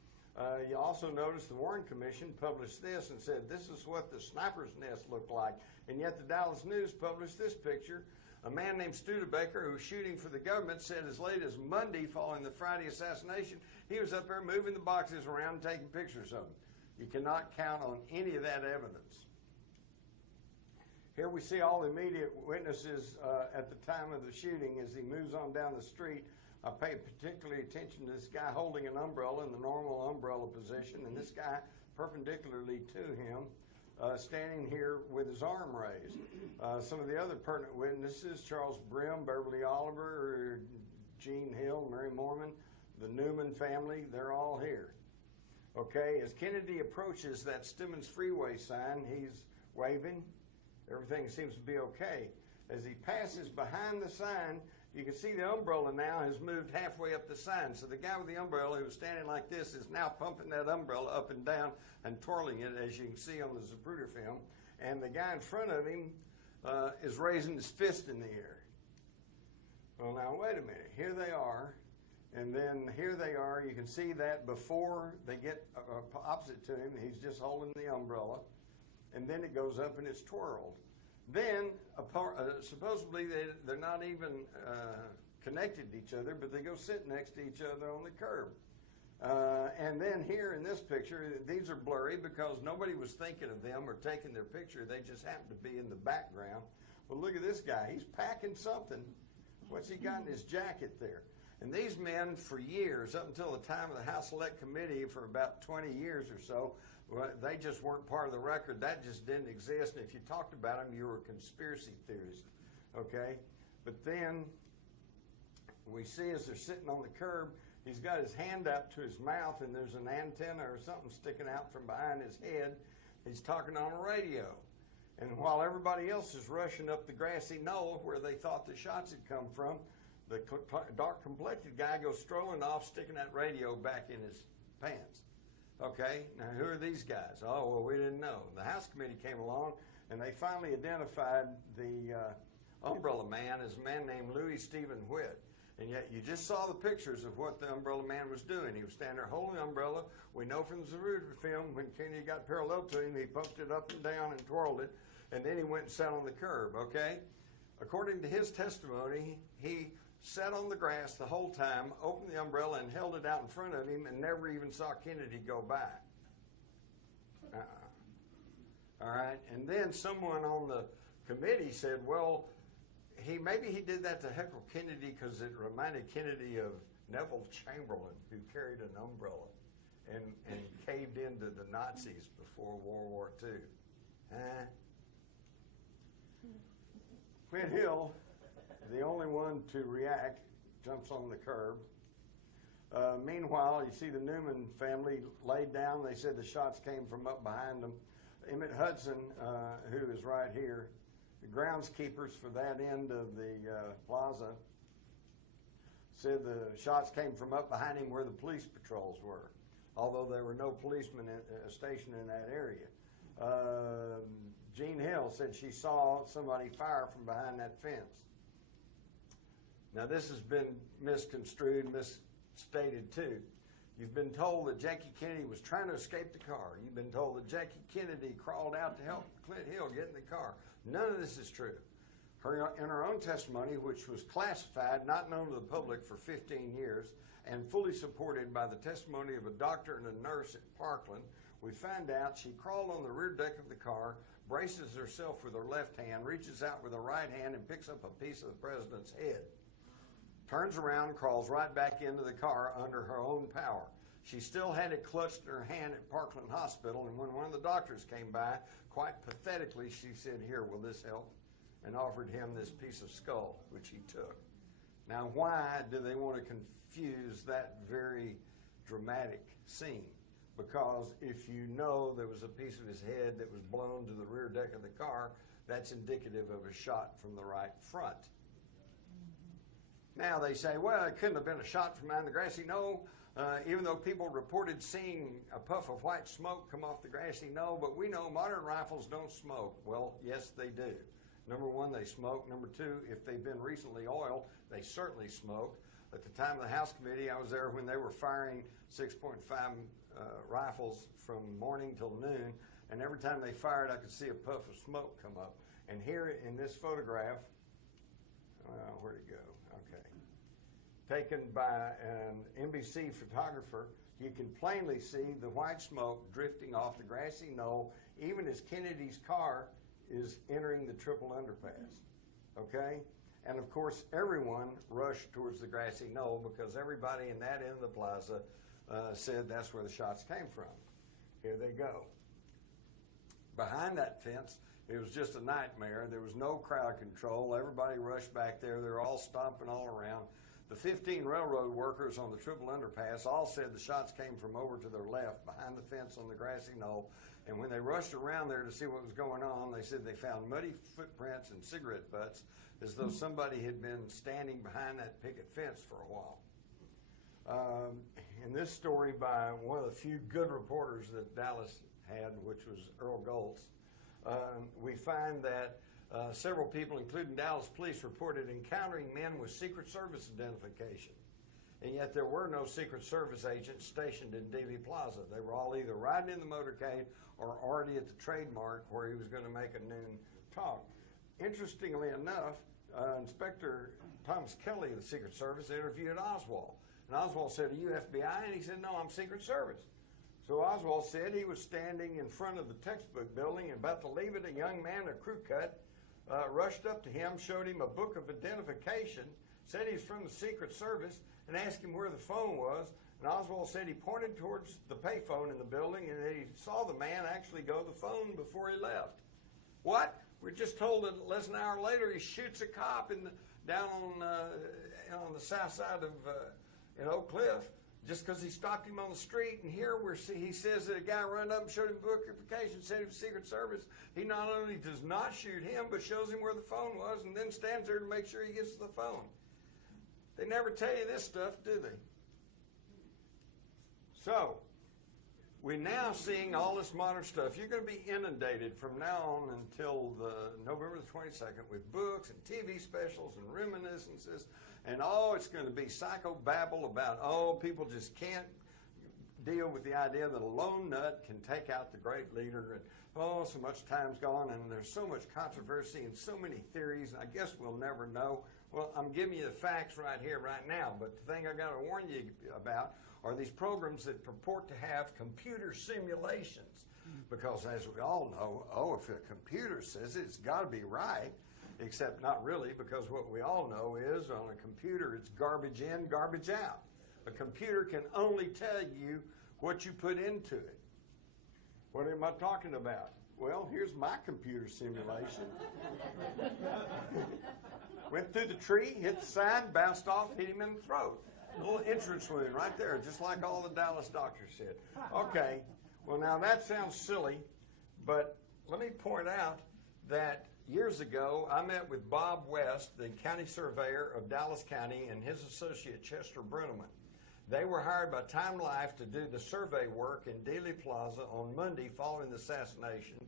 You also notice the Warren Commission published this and said this is what the sniper's nest looked like. And yet the Dallas News published this picture. A man named Studebaker, who was shooting for the government, said as late as Monday following the Friday assassination, he was up there moving the boxes around and taking pictures of them. You cannot count on any of that evidence. Here we see all the immediate witnesses at the time of the shooting as he moves on down the street. I pay particularly attention to this guy holding an umbrella in the normal umbrella position, and this guy perpendicularly to him standing here with his arm raised. Some of the other pertinent witnesses, Charles Brim, Beverly Oliver, Gene Hill, Mary Mormon, the Newman family, they're all here. Okay, as Kennedy approaches that Stemmons Freeway sign, he's waving. Everything seems to be okay. As he passes behind the sign, you can see the umbrella now has moved halfway up the sign. So the guy with the umbrella who was standing like this is now pumping that umbrella up and down and twirling it, as you can see on the Zapruder film. And the guy in front of him is raising his fist in the air. Well, now, wait a minute. Here they are. And then here they are. You can see that before they get opposite to him, he's just holding the umbrella. And then it goes up and it's twirled. Then, supposedly, they're not even connected to each other, but they go sit next to each other on the curb. And then here in this picture, these are blurry because nobody was thinking of them or taking their picture. They just happened to be in the background. Well, look at this guy. He's packing something. What's he got in his jacket there? And these men, for years, up until the time of the House Select Committee, for about 20 years or so, well, they just weren't part of the record. That just didn't exist. And if you talked about them, you were a conspiracy theorist. Okay? But then we see as they're sitting on the curb, he's got his hand up to his mouth, and there's an antenna or something sticking out from behind his head. He's talking on a radio. And while everybody else is rushing up the grassy knoll where they thought the shots had come from, the dark-complected guy goes strolling off, sticking that radio back in his pants. Okay, now who are these guys? Oh, well, we didn't know. The House Committee came along, and they finally identified the umbrella man as a man named Louis Stephen Whitt. And yet you just saw the pictures of what the umbrella man was doing. He was standing there holding the umbrella. We know from the Zapruder film, when Kennedy got parallel to him, he pumped it up and down and twirled it, and then he went and sat on the curb, okay? According to his testimony, he sat on the grass the whole time, opened the umbrella and held it out in front of him, and never even saw Kennedy go by. All right, and then someone on the committee said, well, maybe he did that to heckle Kennedy because it reminded Kennedy of Neville Chamberlain, who carried an umbrella and caved into the Nazis before World War II. Quinn Hill, the only one to react, jumps on the curb. Meanwhile, you see the Newman family laid down. They said the shots came from up behind them. Emmett Hudson, who is right here, the groundskeepers for that end of the plaza, said the shots came from up behind him where the police patrols were, although there were no policemen stationed in that area. Jean Hill said she saw somebody fire from behind that fence. Now, this has been misconstrued, misstated too. You've been told that Jackie Kennedy was trying to escape the car. You've been told that Jackie Kennedy crawled out to help Clint Hill get in the car. None of this is true. In her own testimony, which was classified, not known to the public for 15 years, and fully supported by the testimony of a doctor and a nurse at Parkland, we find out she crawled on the rear deck of the car, braces herself with her left hand, reaches out with her right hand and picks up a piece of the president's head. Turns around, crawls right back into the car under her own power. She still had it clutched in her hand at Parkland Hospital, and when one of the doctors came by, quite pathetically, she said, "Here, will this help?" and offered him this piece of skull, which he took. Now, why do they want to confuse that very dramatic scene? Because if you know there was a piece of his head that was blown to the rear deck of the car, that's indicative of a shot from the right front. Now they say, well, it couldn't have been a shot from behind the grassy knoll, even though people reported seeing a puff of white smoke come off the grassy knoll, but we know modern rifles don't smoke. Well, yes, they do. Number one, they smoke. Number two, if they've been recently oiled, they certainly smoke. At the time of the House Committee, I was there when they were firing 6.5 rifles from morning till noon, and every time they fired, I could see a puff of smoke come up. And here in this photograph, where'd it go? Okay. Taken by an NBC photographer, you can plainly see the white smoke drifting off the grassy knoll, even as Kennedy's car is entering the triple underpass. Okay? And of course, everyone rushed towards the grassy knoll because everybody in that end of the plaza said that's where the shots came from. Here they go. Behind that fence, it was just a nightmare. There was no crowd control. Everybody rushed back there. They were all stomping all around. The 15 railroad workers on the triple underpass all said the shots came from over to their left, behind the fence on the grassy knoll. And when they rushed around there to see what was going on, they said they found muddy footprints and cigarette butts, as though somebody had been standing behind that picket fence for a while. In this story by one of the few good reporters that Dallas had, which was Earl Goltz, we find that several people, including Dallas police, reported encountering men with Secret Service identification. And yet there were no Secret Service agents stationed in Dealey Plaza. They were all either riding in the motorcade or already at the trademark where he was going to make a noon talk. Interestingly enough, Inspector Thomas Kelly of the Secret Service interviewed Oswald. And Oswald said, "Are you FBI?" And he said, "No, I'm Secret Service." So Oswald said he was standing in front of the textbook building and about to leave it. A young man in a crew cut rushed up to him, showed him a book of identification, said he's from the Secret Service, and asked him where the phone was. And Oswald said he pointed towards the payphone in the building and that he saw the man actually go to the phone before he left. What? We're just told that less than an hour later he shoots a cop down on the south side of in Oak Cliff just because he stopped him on the street. And here he says that a guy ran up and showed him book identification, said he was Secret Service. He not only does not shoot him, but shows him where the phone was and then stands there to make sure he gets to the phone. They never tell you this stuff, do they? So, we're now seeing all this modern stuff. You're going to be inundated from now on until November the 22nd with books and TV specials and reminiscences, and it's going to be psychobabble about, people just can't deal with the idea that a lone nut can take out the great leader, and so much time's gone, and there's so much controversy and so many theories, and I guess we'll never know. Well, I'm giving you the facts right here, right now, but the thing I got to warn you about are these programs that purport to have computer simulations, because as we all know, if a computer says it's got to be right, except not really, because what we all know is on a computer it's garbage in, garbage out. A computer can only tell you what you put into it. What am I talking about? Well, here's my computer simulation. Went through the tree, hit the sign, bounced off, hit him in the throat. A little entrance wound right there, just like all the Dallas doctors said. Okay, well now that sounds silly, but let me point out that years ago I met with Bob West, the county surveyor of Dallas County, and his associate Chester Brenneman. They were hired by Time Life to do the survey work in Dealey Plaza on Monday following the assassination.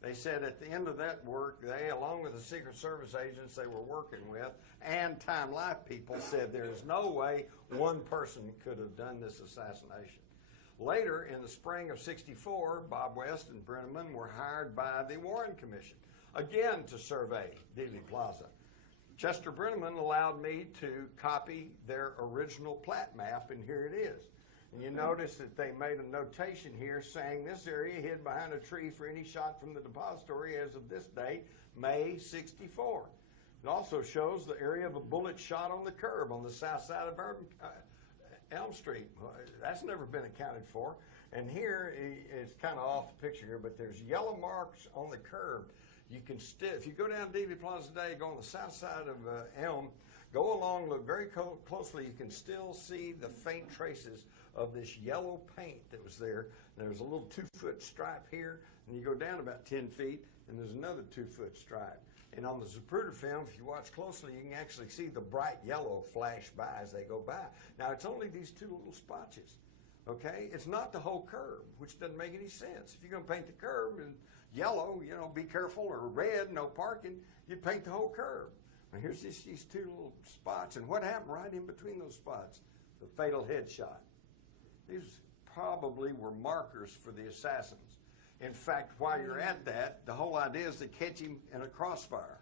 They said at the end of that work, they, along with the Secret Service agents they were working with, and Time Life people, said there's no way one person could have done this assassination. Later, in the spring of '64, Bob West and Brenneman were hired by the Warren Commission, again to survey Dealey Plaza. Chester Brenneman allowed me to copy their original plat map, and here it is. And you notice that they made a notation here saying this area hid behind a tree for any shot from the depository as of this date, May '64. It also shows the area of a bullet shot on the curb on the south side of Elm Street. Well, that's never been accounted for. And here, it's kind of off the picture here, but there's yellow marks on the curb. You can still, if you go down Dealey Plaza today, go on the south side of Elm, go along, look very closely, you can still see the faint traces of this yellow paint that was there. There's a little 2-foot stripe here, and you go down about 10 feet, and there's another 2-foot stripe. And on the Zapruder film, if you watch closely, you can actually see the bright yellow flash by as they go by. Now, it's only these 2 little spotches, okay? It's not the whole curb, which doesn't make any sense. If you're going to paint the curb in yellow, be careful, or red, no parking, you paint the whole curb. Now, here's just these 2 little spots, and what happened right in between those spots? The fatal headshot. These probably were markers for the assassins. In fact, while you're at that, the whole idea is to catch him in a crossfire,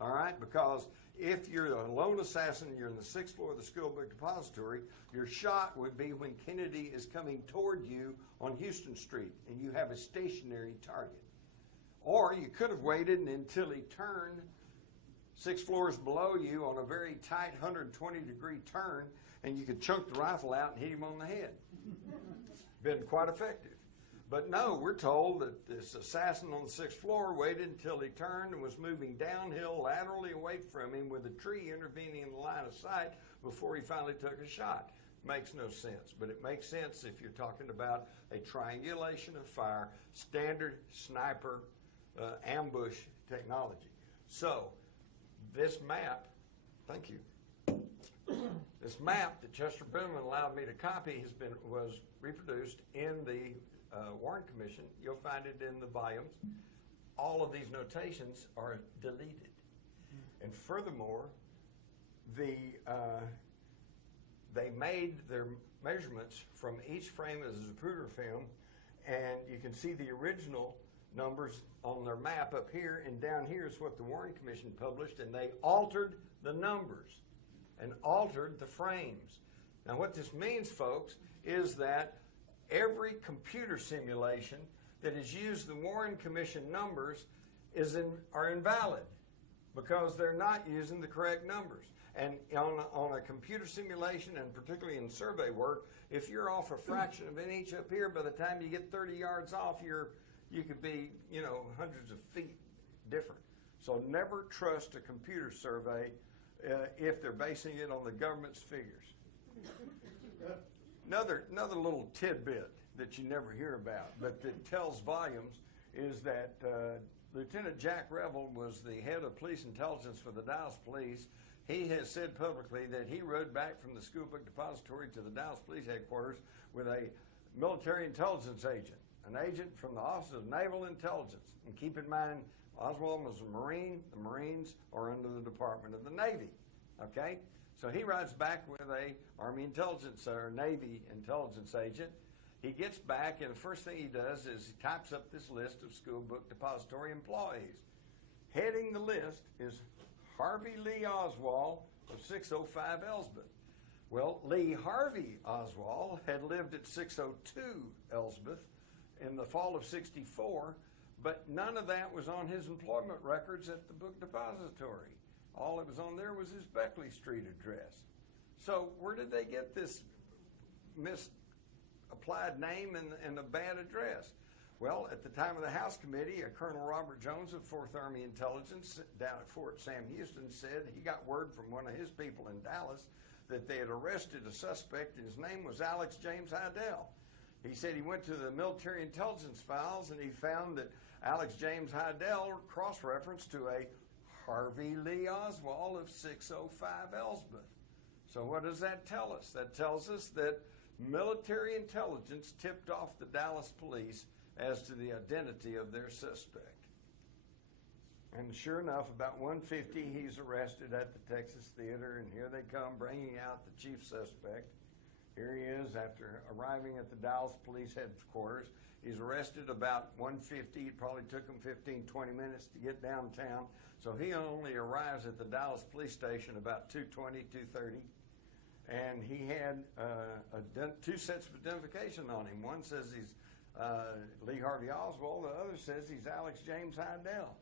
all right? Because if you're a lone assassin, you're in the 6th floor of the school book depository, your shot would be when Kennedy is coming toward you on Houston Street, and you have a stationary target. Or you could have waited until he turned 6 floors below you on a very tight 120-degree turn, and you could chunk the rifle out and hit him on the head. Been quite effective. But no, we're told that this assassin on the 6th floor waited until he turned and was moving downhill laterally away from him with a tree intervening in the line of sight before he finally took a shot. Makes no sense, but it makes sense if you're talking about a triangulation of fire, standard sniper ambush technology. So this map, thank you. This map that Chester Brenneman allowed me to copy was reproduced in the Warren Commission. You'll find it in the volumes. All of these notations are deleted. And furthermore, they made their measurements from each frame of the Zapruder film, and you can see the original numbers on their map up here, and down here is what the Warren Commission published, and they altered the numbers and altered the frames. Now what this means, folks, is that every computer simulation that has used the Warren Commission numbers are invalid because they're not using the correct numbers. And on a computer simulation, and particularly in survey work, if you're off a fraction of an inch up here, by the time you get 30 yards off, you could be, hundreds of feet different. So never trust a computer survey if they're basing it on the government's figures. Another little tidbit that you never hear about, but that tells volumes, is that Lieutenant Jack Revel was the head of police intelligence for the Dallas Police. He has said publicly that he rode back from the school book depository to the Dallas Police headquarters with a military intelligence agent, an agent from the Office of Naval Intelligence. And keep in mind, Oswald was a Marine. The Marines are under the Department of the Navy, okay? So he rides back with a Army intelligence or Navy intelligence agent. He gets back, and the first thing he does is he types up this list of school book depository employees. Heading the list is Harvey Lee Oswald of 605 Elsbeth. Well, Lee Harvey Oswald had lived at 602 Elsbeth in the fall of '64, but none of that was on his employment records at the book depository. All that was on there was his Beckley Street address. So where did they get this misapplied name and a bad address? Well, at the time of the House Committee, Colonel Robert Jones of 4th Army Intelligence down at Fort Sam Houston said he got word from one of his people in Dallas that they had arrested a suspect, and his name was Alex James Hidell. He said he went to the military intelligence files and he found that Alex James Hidell cross-referenced to a Harvey Lee Oswald of 605 Elsbeth. So what does that tell us? That tells us that military intelligence tipped off the Dallas police as to the identity of their suspect. And sure enough, about 1:50, he's arrested at the Texas Theater, and here they come bringing out the chief suspect. Here he is after arriving at the Dallas Police Headquarters. He's arrested about 1:50. It probably took him 15, 20 minutes to get downtown. So he only arrives at the Dallas Police Station about 2:20, 2:30. And he had two sets of identification on him. One says he's Lee Harvey Oswald. The other says he's Alex James Hidell.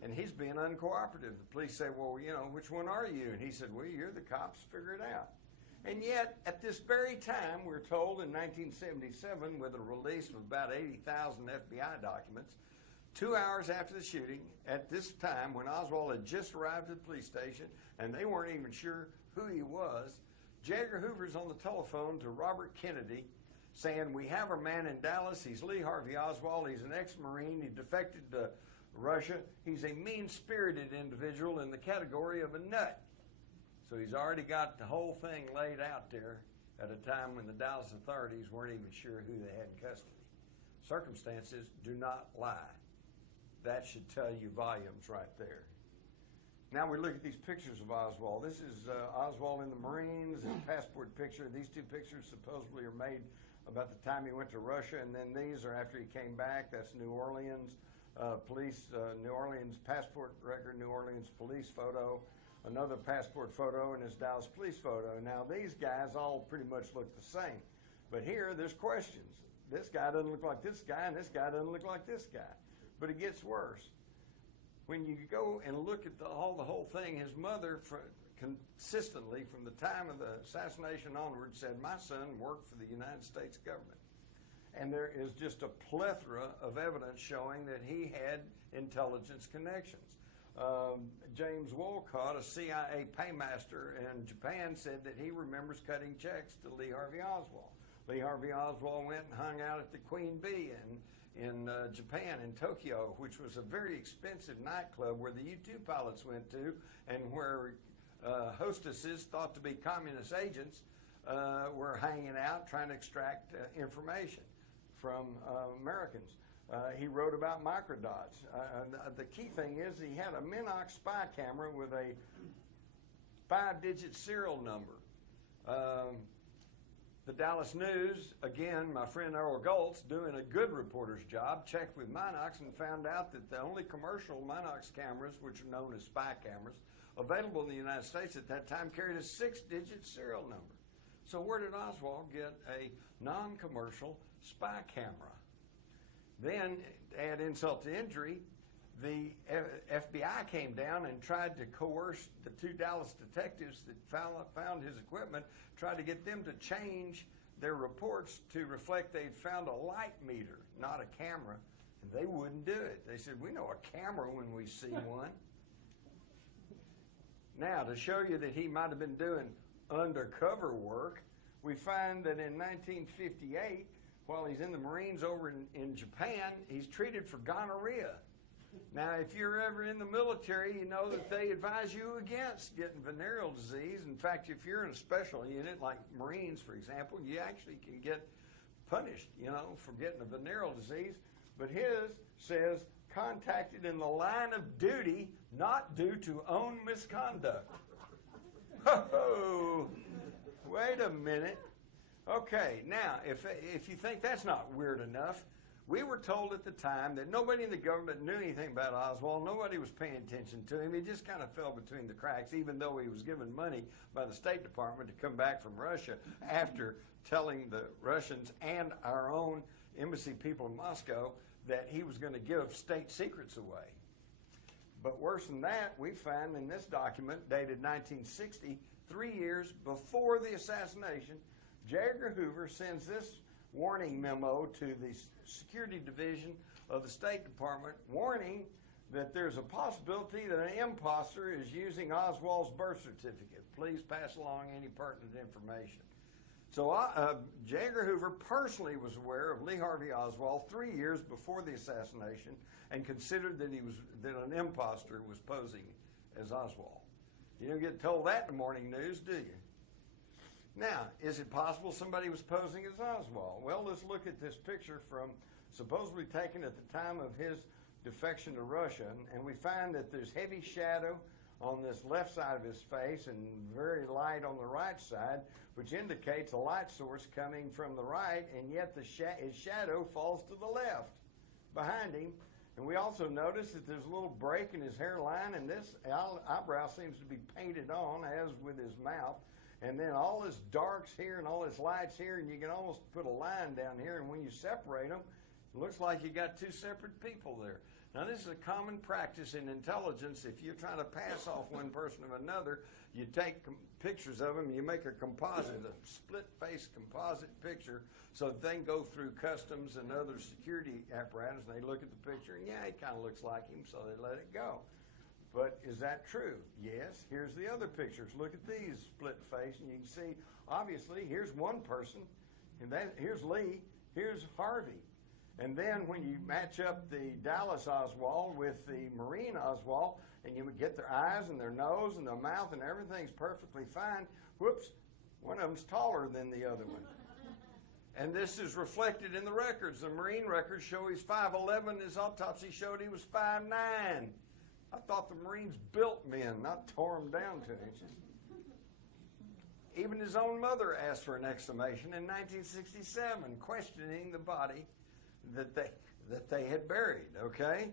And he's being uncooperative. The police say, well, you know, which one are you? And he said, well, you're the cops. Figure it out. And yet, at this very time, we're told in 1977, with a release of about 80,000 FBI documents, 2 hours after the shooting, at this time, when Oswald had just arrived at the police station, and they weren't even sure who he was, J. Edgar Hoover's on the telephone to Robert Kennedy, saying, we have our man in Dallas. He's Lee Harvey Oswald. He's an ex-Marine. He defected to Russia. He's a mean-spirited individual in the category of a nut. So he's already got the whole thing laid out there at a time when the Dallas authorities weren't even sure who they had in custody. Circumstances do not lie. That should tell you volumes right there. Now we look at these pictures of Oswald. This is Oswald in the Marines, his passport picture. These two pictures supposedly are made about the time he went to Russia, and then these are after he came back. That's New Orleans police, New Orleans passport record, New Orleans police photo, another passport photo, and his Dallas police photo. Now these guys all pretty much look the same, but here there's questions. This guy doesn't look like this guy, and this guy doesn't look like this guy. But it gets worse. When you go and look at the whole thing, his mother consistently, from the time of the assassination onward, said, my son worked for the United States government. And there is just a plethora of evidence showing that he had intelligence connections. James Wolcott, a CIA paymaster in Japan, said that he remembers cutting checks to Lee Harvey Oswald. Lee Harvey Oswald went and hung out at the Queen Bee in Japan, in Tokyo, which was a very expensive nightclub where the U-2 pilots went to, and where hostesses thought to be communist agents were hanging out trying to extract information from Americans. He wrote about microdots. The key thing is he had a Minox spy camera with a 5-digit serial number. The Dallas News, again, my friend Earl Goltz, doing a good reporter's job, checked with Minox and found out that the only commercial Minox cameras, which are known as spy cameras, available in the United States at that time carried a 6-digit serial number. So where did Oswald get a non-commercial spy camera? Then, to add insult to injury, the FBI came down and tried to coerce the 2 Dallas detectives that found his equipment, tried to get them to change their reports to reflect they'd found a light meter, not a camera, and they wouldn't do it. They said, we know a camera when we see one. Now, to show you that he might have been doing undercover work, we find that in 1958, while he's in the Marines over in Japan, he's treated for gonorrhea. Now, if you're ever in the military, you know that they advise you against getting venereal disease. In fact, if you're in a special unit, like Marines, for example, you actually can get punished, you know, for getting a venereal disease. But his says contacted in the line of duty, not due to own misconduct. Oh, wait a minute. Okay, now, if you think that's not weird enough, we were told at the time that nobody in the government knew anything about Oswald. Nobody was paying attention to him. He just kind of fell between the cracks, even though he was given money by the State Department to come back from Russia after telling the Russians and our own embassy people in Moscow that he was going to give state secrets away. But worse than that, we find in this document dated 1960, 3 years before the assassination, J. Edgar Hoover sends this warning memo to the Security Division of the State Department, warning that there's a possibility that an imposter is using Oswald's birth certificate. Please pass along any pertinent information. So J. Edgar Hoover personally was aware of Lee Harvey Oswald 3 years before the assassination and considered that an imposter was posing as Oswald. You don't get told that in the morning news, do you? Now, is it possible somebody was posing as Oswald? Well, let's look at this picture from supposedly taken at the time of his defection to Russia, and we find that there's heavy shadow on this left side of his face and very light on the right side, which indicates a light source coming from the right, and yet his shadow falls to the left behind him. And we also notice that there's a little break in his hairline, and this eyebrow seems to be painted on, as with his mouth. And then all this darks here and all this lights here, and you can almost put a line down here, and when you separate them, it looks like you got two separate people there. Now, this is a common practice in intelligence. If you're trying to pass off one person of another, you take pictures of them, you make a composite, a split-face composite picture, so that they can go through customs and other security apparatus, and they look at the picture, and yeah, it kind of looks like him, so they let it go. But is that true? Yes. Here's the other pictures. Look at these split face, and you can see, obviously, here's one person, and here's Lee, here's Harvey. And then when you match up the Dallas Oswald with the Marine Oswald, and you get their eyes and their nose and their mouth and everything's perfectly fine, whoops, one of them's taller than the other one. And this is reflected in the records. The Marine records show he's 5'11". His autopsy showed he was 5'9". I thought the Marines built men, not tore them down 2 inches. Even his own mother asked for an exhumation in 1967, questioning the body that they had buried, okay?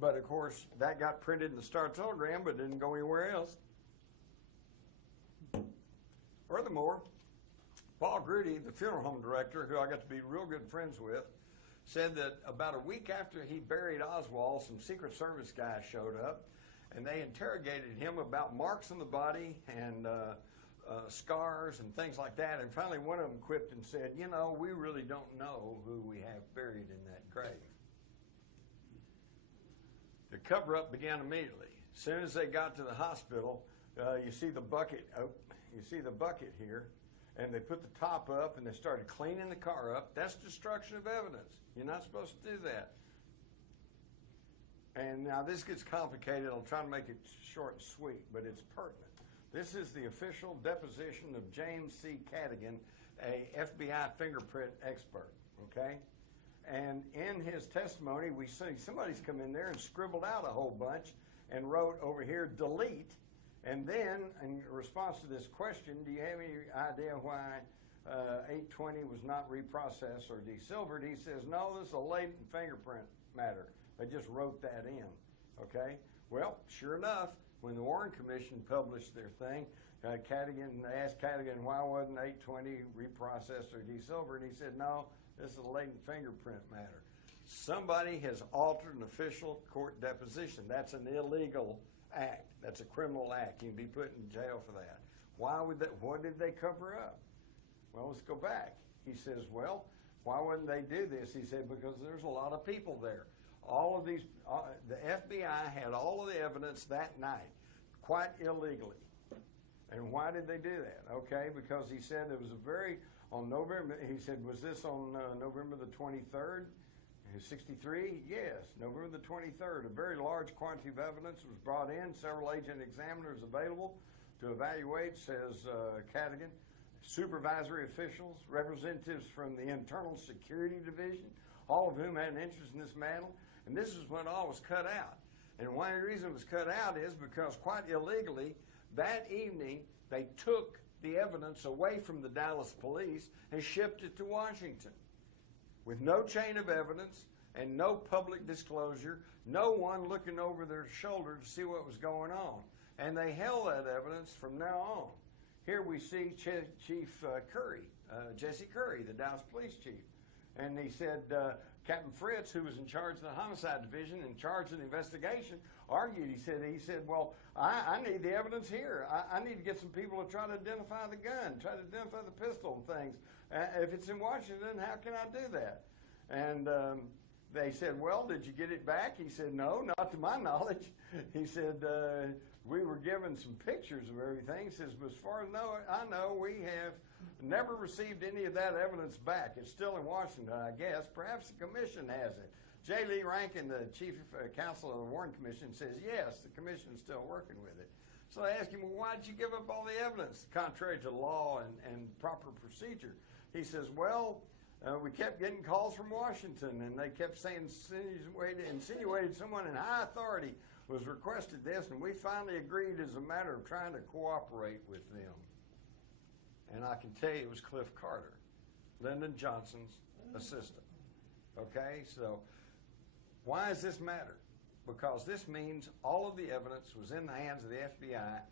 But, of course, that got printed in the Star-Telegram but didn't go anywhere else. Furthermore, Paul Grudy, the funeral home director, who I got to be real good friends with, said that about a week after he buried Oswald, some Secret Service guys showed up, and they interrogated him about marks on the body and scars and things like that. And finally, one of them quipped and said, you know, we really don't know who we have buried in that grave. The cover-up began immediately. As soon as they got to the hospital, you see the bucket. You see the bucket here. And they put the top up, and they started cleaning the car up. That's destruction of evidence. You're not supposed to do that. And now this gets complicated. I'll try to make it short and sweet, but it's pertinent. This is the official deposition of James C. Cadigan, a FBI fingerprint expert, okay? And in his testimony, we see somebody's come in there and scribbled out a whole bunch and wrote over here, delete. And then, in response to this question, do you have any idea why 820 was not reprocessed or desilvered? He says, no, this is a latent fingerprint matter. They just wrote that in, okay? Well, sure enough, when the Warren Commission published their thing, Cadigan asked Cadigan, why wasn't 820 reprocessed or desilvered? And he said, no, this is a latent fingerprint matter. Somebody has altered an official court deposition. That's an illegal act. That's a criminal act. You can be put in jail for that. Why would that? What did they cover up? Well, let's go back. He says, well, why wouldn't they do this? He said, because there's a lot of people there. All of these, the FBI had all of the evidence that night, quite illegally. And why did they do that? Okay, because he said there was on November, he said, was this on November the 23rd? 63? Yes, November the 23rd. A very large quantity of evidence was brought in. Several agent examiners available to evaluate, says Cadigan. supervisory officials, representatives from the Internal Security Division, all of whom had an interest in this matter. And this is when all was cut out. And one of the reasons it was cut out is because quite illegally, that evening, they took the evidence away from the Dallas police and shipped it to Washington with no chain of evidence and no public disclosure, no one looking over their shoulder to see what was going on. And they held that evidence from now on. Here we see Chief Curry, Jesse Curry, the Dallas police chief. And he said, Captain Fritz, who was in charge of the homicide division, in charge of the investigation, argued. He said, well, I need the evidence here. I need to get some people to try to identify the gun, try to identify the pistol and things. If it's in Washington, how can I do that? And they said, well, did you get it back? He said, no, not to my knowledge. He said, we were given some pictures of everything. He says, but as far as I know, we have never received any of that evidence back. It's still in Washington, I guess. Perhaps the commission has it. J. Lee Rankin, the chief counsel of the Warren Commission, says, yes, the commission is still working with it. So they asked him, well, why did you give up all the evidence, contrary to law and proper procedure? He says, well, we kept getting calls from Washington, and they kept saying, insinuated someone in high authority was requested this, and we finally agreed as a matter of trying to cooperate with them. And I can tell you it was Cliff Carter, Lyndon Johnson's assistant. Okay, so why does this matter? Because this means all of the evidence was in the hands of the FBI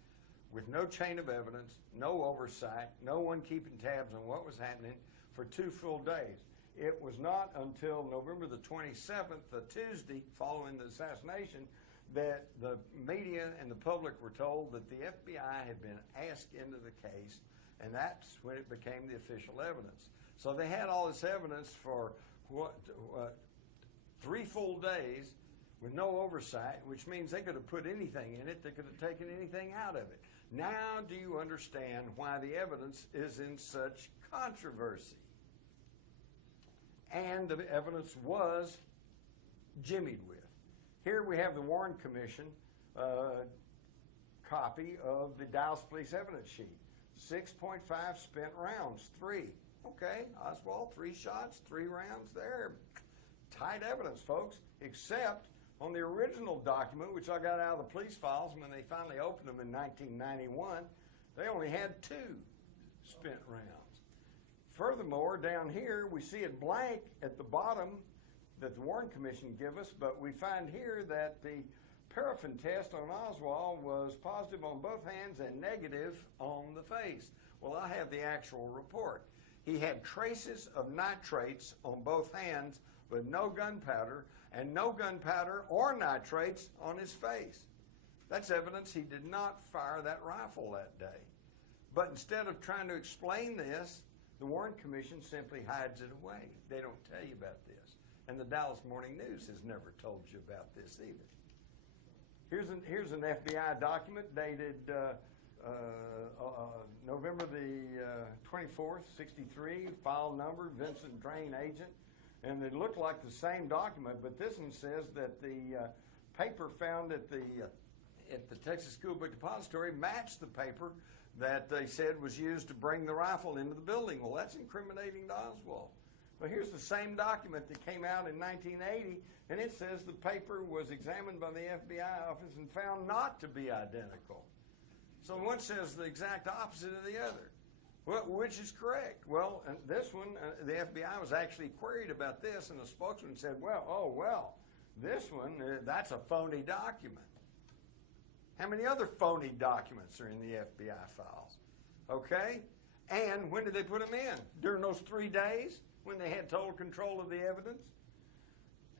with no chain of evidence, no oversight, no one keeping tabs on what was happening for 2 full days. It was not until November the 27th, the Tuesday following the assassination, that the media and the public were told that the FBI had been asked into the case, and that's when it became the official evidence. So they had all this evidence for 3 full days with no oversight, which means they could have put anything in it, they could have taken anything out of it. Now do you understand why the evidence is in such controversy? And the evidence was jimmied with. Here we have the Warren Commission copy of the Dallas Police evidence sheet. 6.5 spent rounds, 3. Okay, Oswald, 3 shots, 3 rounds there. Tight evidence, folks, except on the original document, which I got out of the police files when they finally opened them in 1991, they only had 2 spent rounds. Furthermore, down here, we see it blank at the bottom that the Warren Commission give us, but we find here that the paraffin test on Oswald was positive on both hands and negative on the face. Well, I have the actual report. He had traces of nitrates on both hands, but no gunpowder, and no gunpowder or nitrates on his face. That's evidence he did not fire that rifle that day. But instead of trying to explain this, the Warren Commission simply hides it away. They don't tell you about this. And the Dallas Morning News has never told you about this either. Here's an FBI document dated November the 24th, 63, file number, Vincent Drain agent. And it looked like the same document, but this one says that the paper found at the Texas School Book Depository matched the paper that they said was used to bring the rifle into the building. Well, that's incriminating to Oswald. Well, here's the same document that came out in 1980, and it says the paper was examined by the FBI office and found not to be identical. So one says the exact opposite of the other. Well, which is correct? Well, and this one, the FBI was actually queried about this, and the spokesman said, well, this one, that's a phony document. How many other phony documents are in the FBI files? Okay? And when did they put them in? During those 3 days when they had total control of the evidence?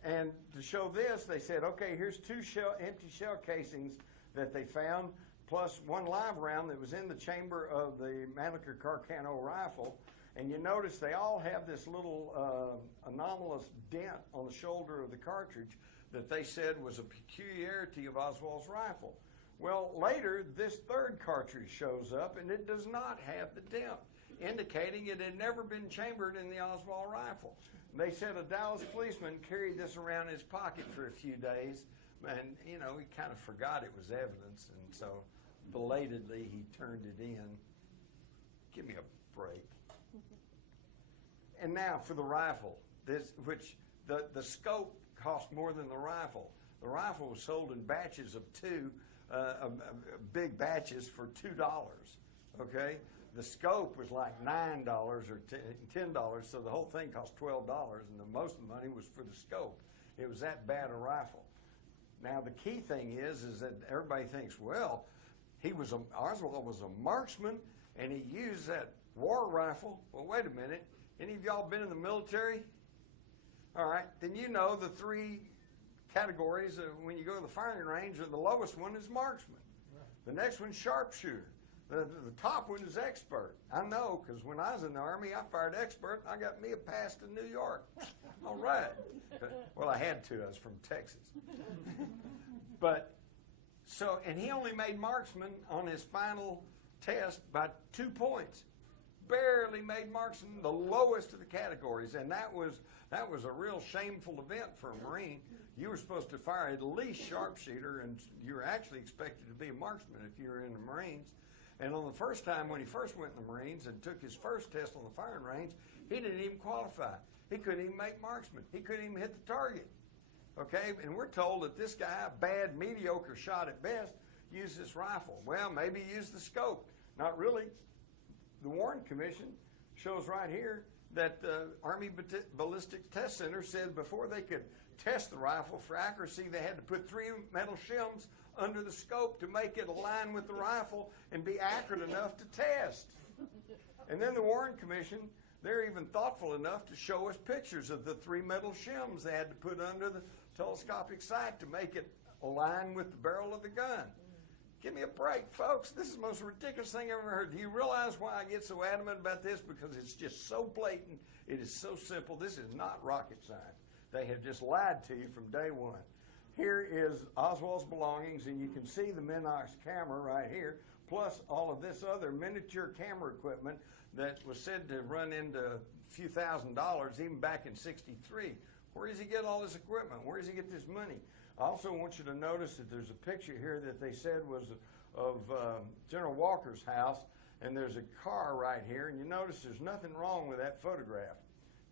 And to show this, they said, okay, here's 2 empty shell casings that they found, plus 1 live round that was in the chamber of the Mannlicher Carcano rifle. And you notice they all have this little anomalous dent on the shoulder of the cartridge that they said was a peculiarity of Oswald's rifle. Well, later, this 3rd cartridge shows up, and it does not have the dent, indicating it had never been chambered in the Oswald rifle. They said a Dallas policeman carried this around in his pocket for a few days, and, you know, he kind of forgot it was evidence, and so belatedly he turned it in. Give me a break. And now for the rifle, which the scope cost more than the rifle. The rifle was sold in batches of two, big batches for $2. Okay, the scope was like $9 or $10, so the whole thing cost $12, and the most of the money was for the scope. It was that bad a rifle. Now the key thing is that everybody thinks, well, Oswald was a marksman, and he used that war rifle. Well, wait a minute. Any of y'all been in the military? All right, then you know the three categories when you go to the firing range. The lowest one is marksman. The next one's sharpshooter. The top one is expert. I know, because when I was in the Army, I fired expert. I got me a pass to New York. All right. Well, I had to. I was from Texas. And he only made marksman on his final test by 2 points. Barely made marksman, the lowest of the categories, and that was a real shameful event for a Marine. You were supposed to fire at least sharpshooter, and you were actually expected to be a marksman if you were in the Marines. And on the first time when he first went in the Marines and took his first test on the firing range, he didn't even qualify. He couldn't even make marksman. He couldn't even hit the target. Okay, and we're told that this guy, bad, mediocre shot at best, used this rifle. Well, maybe he used the scope. Not really. The Warren Commission shows right here that the Army Ballistic Test Center said before they could test the rifle for accuracy, they had to put 3 metal shims under the scope to make it align with the rifle and be accurate enough to test. And then the Warren Commission, they're even thoughtful enough to show us pictures of the 3 metal shims they had to put under the telescopic sight to make it align with the barrel of the gun. Give me a break, folks. This is the most ridiculous thing I've ever heard. Do you realize why I get so adamant about this? Because it's just so blatant. It is so simple. This is not rocket science. They have just lied to you from day one. Here is Oswald's belongings, and you can see the Minox camera right here, plus all of this other miniature camera equipment that was said to run into a few $1,000s even back in '63. Where does he get all this equipment? Where does he get this money? I also want you to notice that there's a picture here that they said was of General Walker's house, and there's a car right here, and you notice there's nothing wrong with that photograph.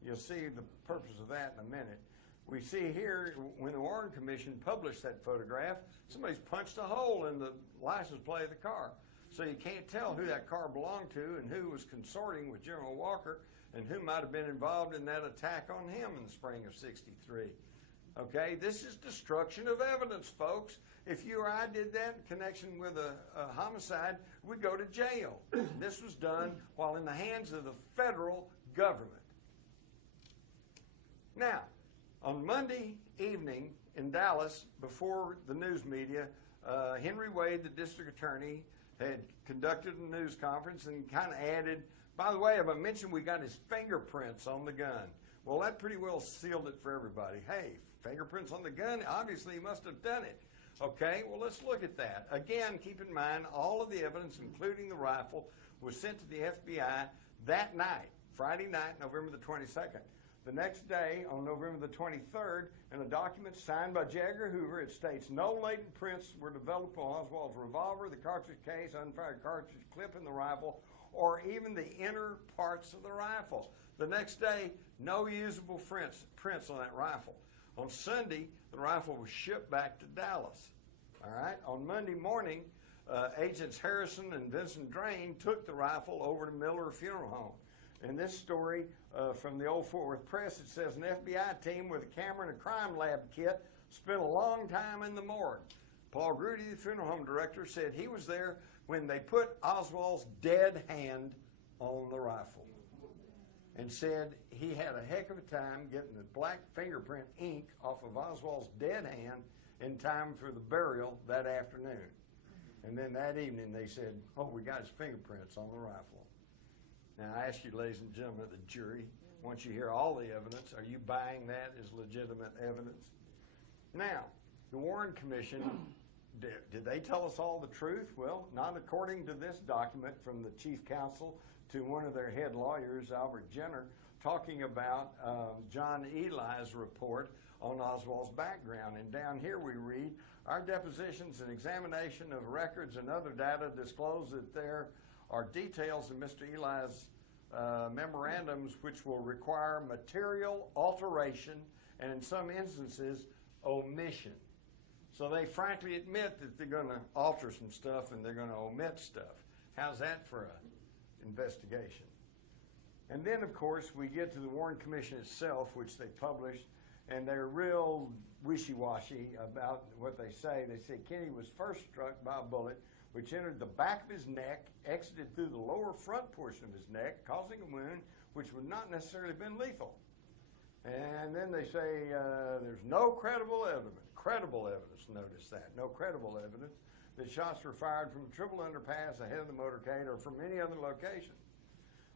You'll see the purpose of that in a minute. We see here, when the Warren Commission published that photograph, somebody's punched a hole in the license plate of the car. So you can't tell who that car belonged to and who was consorting with General Walker and who might have been involved in that attack on him in the spring of '63. Okay, this is destruction of evidence, folks. If you or I did that in connection with a homicide, we'd go to jail. This was done while in the hands of the federal government. Now, on Monday evening in Dallas, before the news media, Henry Wade, the district attorney, had conducted a news conference and kind of added, by the way, I mentioned we got his fingerprints on the gun. Well, that pretty well sealed it for everybody. Hey, fingerprints on the gun? Obviously, he must have done it. Okay, well, let's look at that. Again, keep in mind, all of the evidence, including the rifle, was sent to the FBI that night, Friday night, November the 22nd. The next day, on November the 23rd, in a document signed by J. Edgar Hoover, it states, no latent prints were developed on Oswald's revolver, the cartridge case, unfired cartridge clip in the rifle, or even the inner parts of the rifle. The next day, no usable prints on that rifle. On Sunday, the rifle was shipped back to Dallas. All right. On Monday morning, Agents Harrison and Vincent Drain took the rifle over to Miller Funeral Home. In this story from the Old Fort Worth Press, it says an FBI team with a camera and a crime lab kit spent a long time in the morgue. Paul Grudy, the funeral home director, said he was there when they put Oswald's dead hand on the rifle, and said he had a heck of a time getting the black fingerprint ink off of Oswald's dead hand in time for the burial that afternoon. And then that evening they said, oh, we got his fingerprints on the rifle. Now I ask you, ladies and gentlemen of the jury, once you hear all the evidence, are you buying that as legitimate evidence? Now, the Warren Commission, did they tell us all the truth? Well, not according to this document from the chief counsel to one of their head lawyers, Albert Jenner, talking about John Eli's report on Oswald's background. And down here we read, our depositions and examination of records and other data disclose that there are details in Mr. Eli's memorandums which will require material alteration and in some instances omission. So they frankly admit that they're going to alter some stuff and they're going to omit stuff. How's that for an investigation? And then, of course, we get to the Warren Commission itself, which they published, and they're real wishy-washy about what they say. They say Kennedy was first struck by a bullet which entered the back of his neck, exited through the lower front portion of his neck, causing a wound which would not necessarily have been lethal. And then they say there's no credible evidence, notice that, no credible evidence that shots were fired from a triple underpass ahead of the motorcade or from any other location.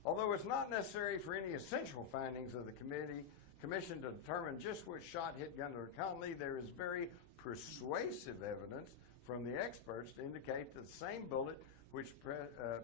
Although it's not necessary for any essential findings of the commission to determine just which shot hit Governor Connally, there is very persuasive evidence from the experts to indicate that the same bullet which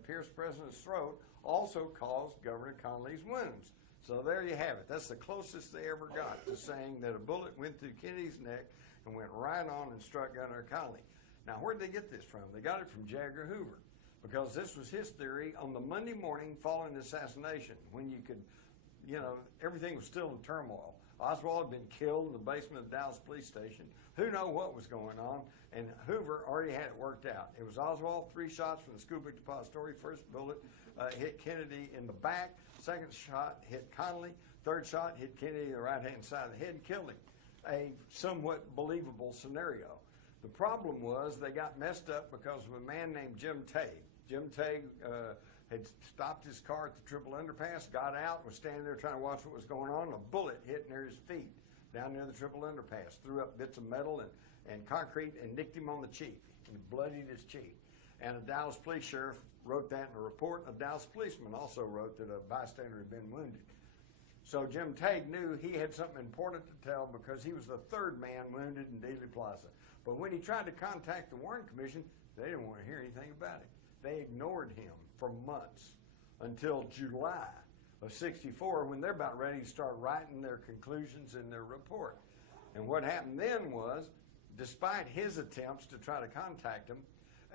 pierced the president's throat also caused Governor Connally's wounds. So there you have it. That's the closest they ever got to saying that a bullet went through Kennedy's neck and went right on and struck Governor Connally. Now, where did they get this from? They got it from J. Edgar Hoover, because this was his theory on the Monday morning following the assassination, when you could, everything was still in turmoil. Oswald had been killed in the basement of the Dallas police station. Who knows what was going on? And Hoover already had it worked out. It was Oswald, 3 shots from the Schoolbook Depository. First bullet hit Kennedy in the back. Second shot hit Connally. Third shot hit Kennedy in the right-hand side of the head and killed him. A somewhat believable scenario. The problem was they got messed up because of a man named Jim Tague. Jim Tague had stopped his car at the triple underpass, got out, was standing there trying to watch what was going on. A bullet hit near his feet down near the triple underpass, threw up bits of metal and concrete and nicked him on the cheek and bloodied his cheek. And a Dallas police sheriff wrote that in a report. A Dallas policeman also wrote that a bystander had been wounded. So Jim Tague knew he had something important to tell because he was the 3rd man wounded in Dealey Plaza. But when he tried to contact the Warren Commission, they didn't want to hear anything about it. They ignored him for months until July of '64, when they're about ready to start writing their conclusions in their report. And what happened then was, despite his attempts to try to contact him,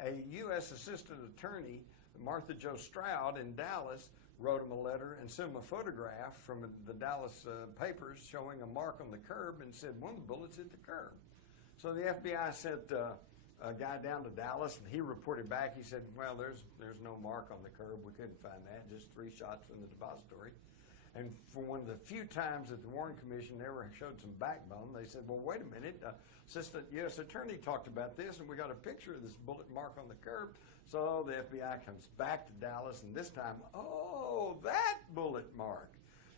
a U.S. Assistant Attorney, Martha Jo Stroud in Dallas, wrote him a letter and sent him a photograph from the Dallas papers showing a mark on the curb and said one of the bullets hit the curb. So the FBI sent a guy down to Dallas, and he reported back. He said, well, there's no mark on the curb. We couldn't find that, just 3 shots from the depository. And for one of the few times that the Warren Commission ever showed some backbone, they said, well, wait a minute, Assistant U.S. Attorney talked about this, and we got a picture of this bullet mark on the curb. So the FBI comes back to Dallas, and this time, oh, that bullet mark.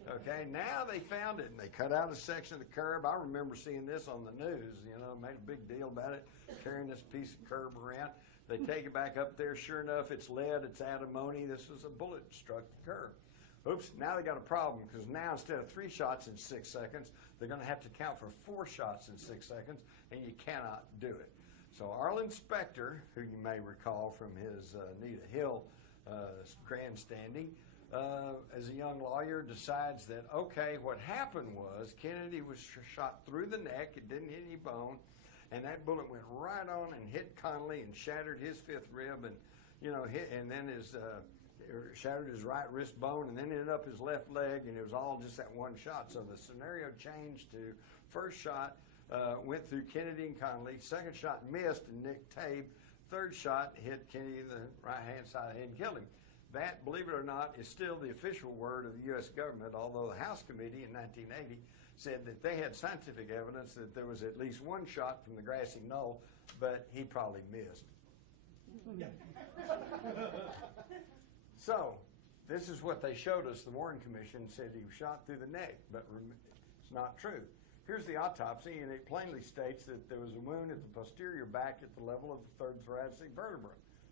Okay, now they found it, and they cut out a section of the curb. I remember seeing this on the news, made a big deal about it, carrying this piece of curb around. They take it back up there. Sure enough, it's lead, it's antimony. This was a bullet that struck the curb. Oops, now they got a problem, because now instead of 3 shots in 6 seconds, they're going to have to count for 4 shots in 6 seconds, and you cannot do it. So Arlen Specter, who you may recall from his Anita Hill grandstanding, as a young lawyer, decides that, okay, what happened was Kennedy was shot through the neck. It didn't hit any bone, and that bullet went right on and hit Connally and shattered his 5th rib, and and then shattered his right wrist bone, and then ended up his left leg, and it was all just that one shot. So the scenario changed to first shot went through Kennedy and Connally, second shot missed and nicked Tabe, third shot hit Kennedy in the right-hand side of the head and killed him. That, believe it or not, is still the official word of the U.S. government, although the House Committee in 1980 said that they had scientific evidence that there was at least 1 shot from the grassy knoll, but he probably missed. So, this is what they showed us. The Warren Commission said he was shot through the neck, but it's not true. Here's the autopsy, and it plainly states that there was a wound at the posterior back at the level of the 3rd thoracic vertebra.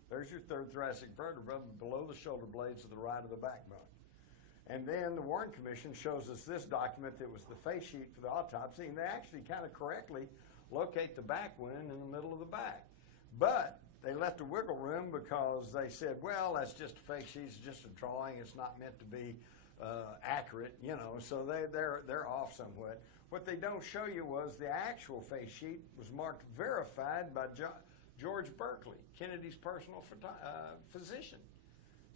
There's your 3rd thoracic vertebra below the shoulder blades to the right of the backbone. And then the Warren Commission shows us this document that was the face sheet for the autopsy, and they actually kind of correctly locate the back wound in the middle of the back. But they left a wiggle room because they said, well, that's just a fake sheet, it's just a drawing, it's not meant to be accurate, so they're off somewhat. What they don't show you was the actual face sheet was marked verified by George Berkeley, Kennedy's personal physician.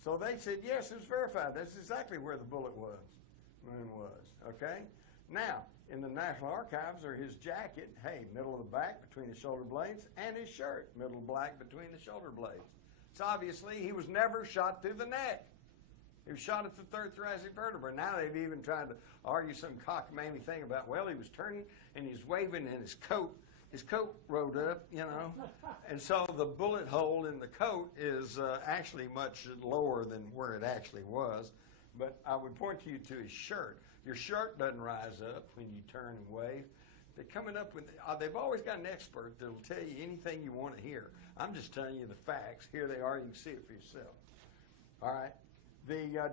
So they said, yes, it was verified. That's exactly where the wound was, okay? Now, in the National Archives are his jacket, hey, middle of the back between the shoulder blades, and his shirt, middle black between the shoulder blades. So obviously he was never shot through the neck. He was shot at the third thoracic vertebra. Now they've even tried to argue some cockamamie thing about, well, he was turning and he's waving and his coat rode up, you know. And so the bullet hole in the coat is actually much lower than where it actually was. But I would point you to his shirt. Your shirt doesn't rise up when you turn and wave. They're coming up with, they've always got an expert that'll tell you anything you want to hear. I'm just telling you the facts. Here they are. You can see it for yourself. All right.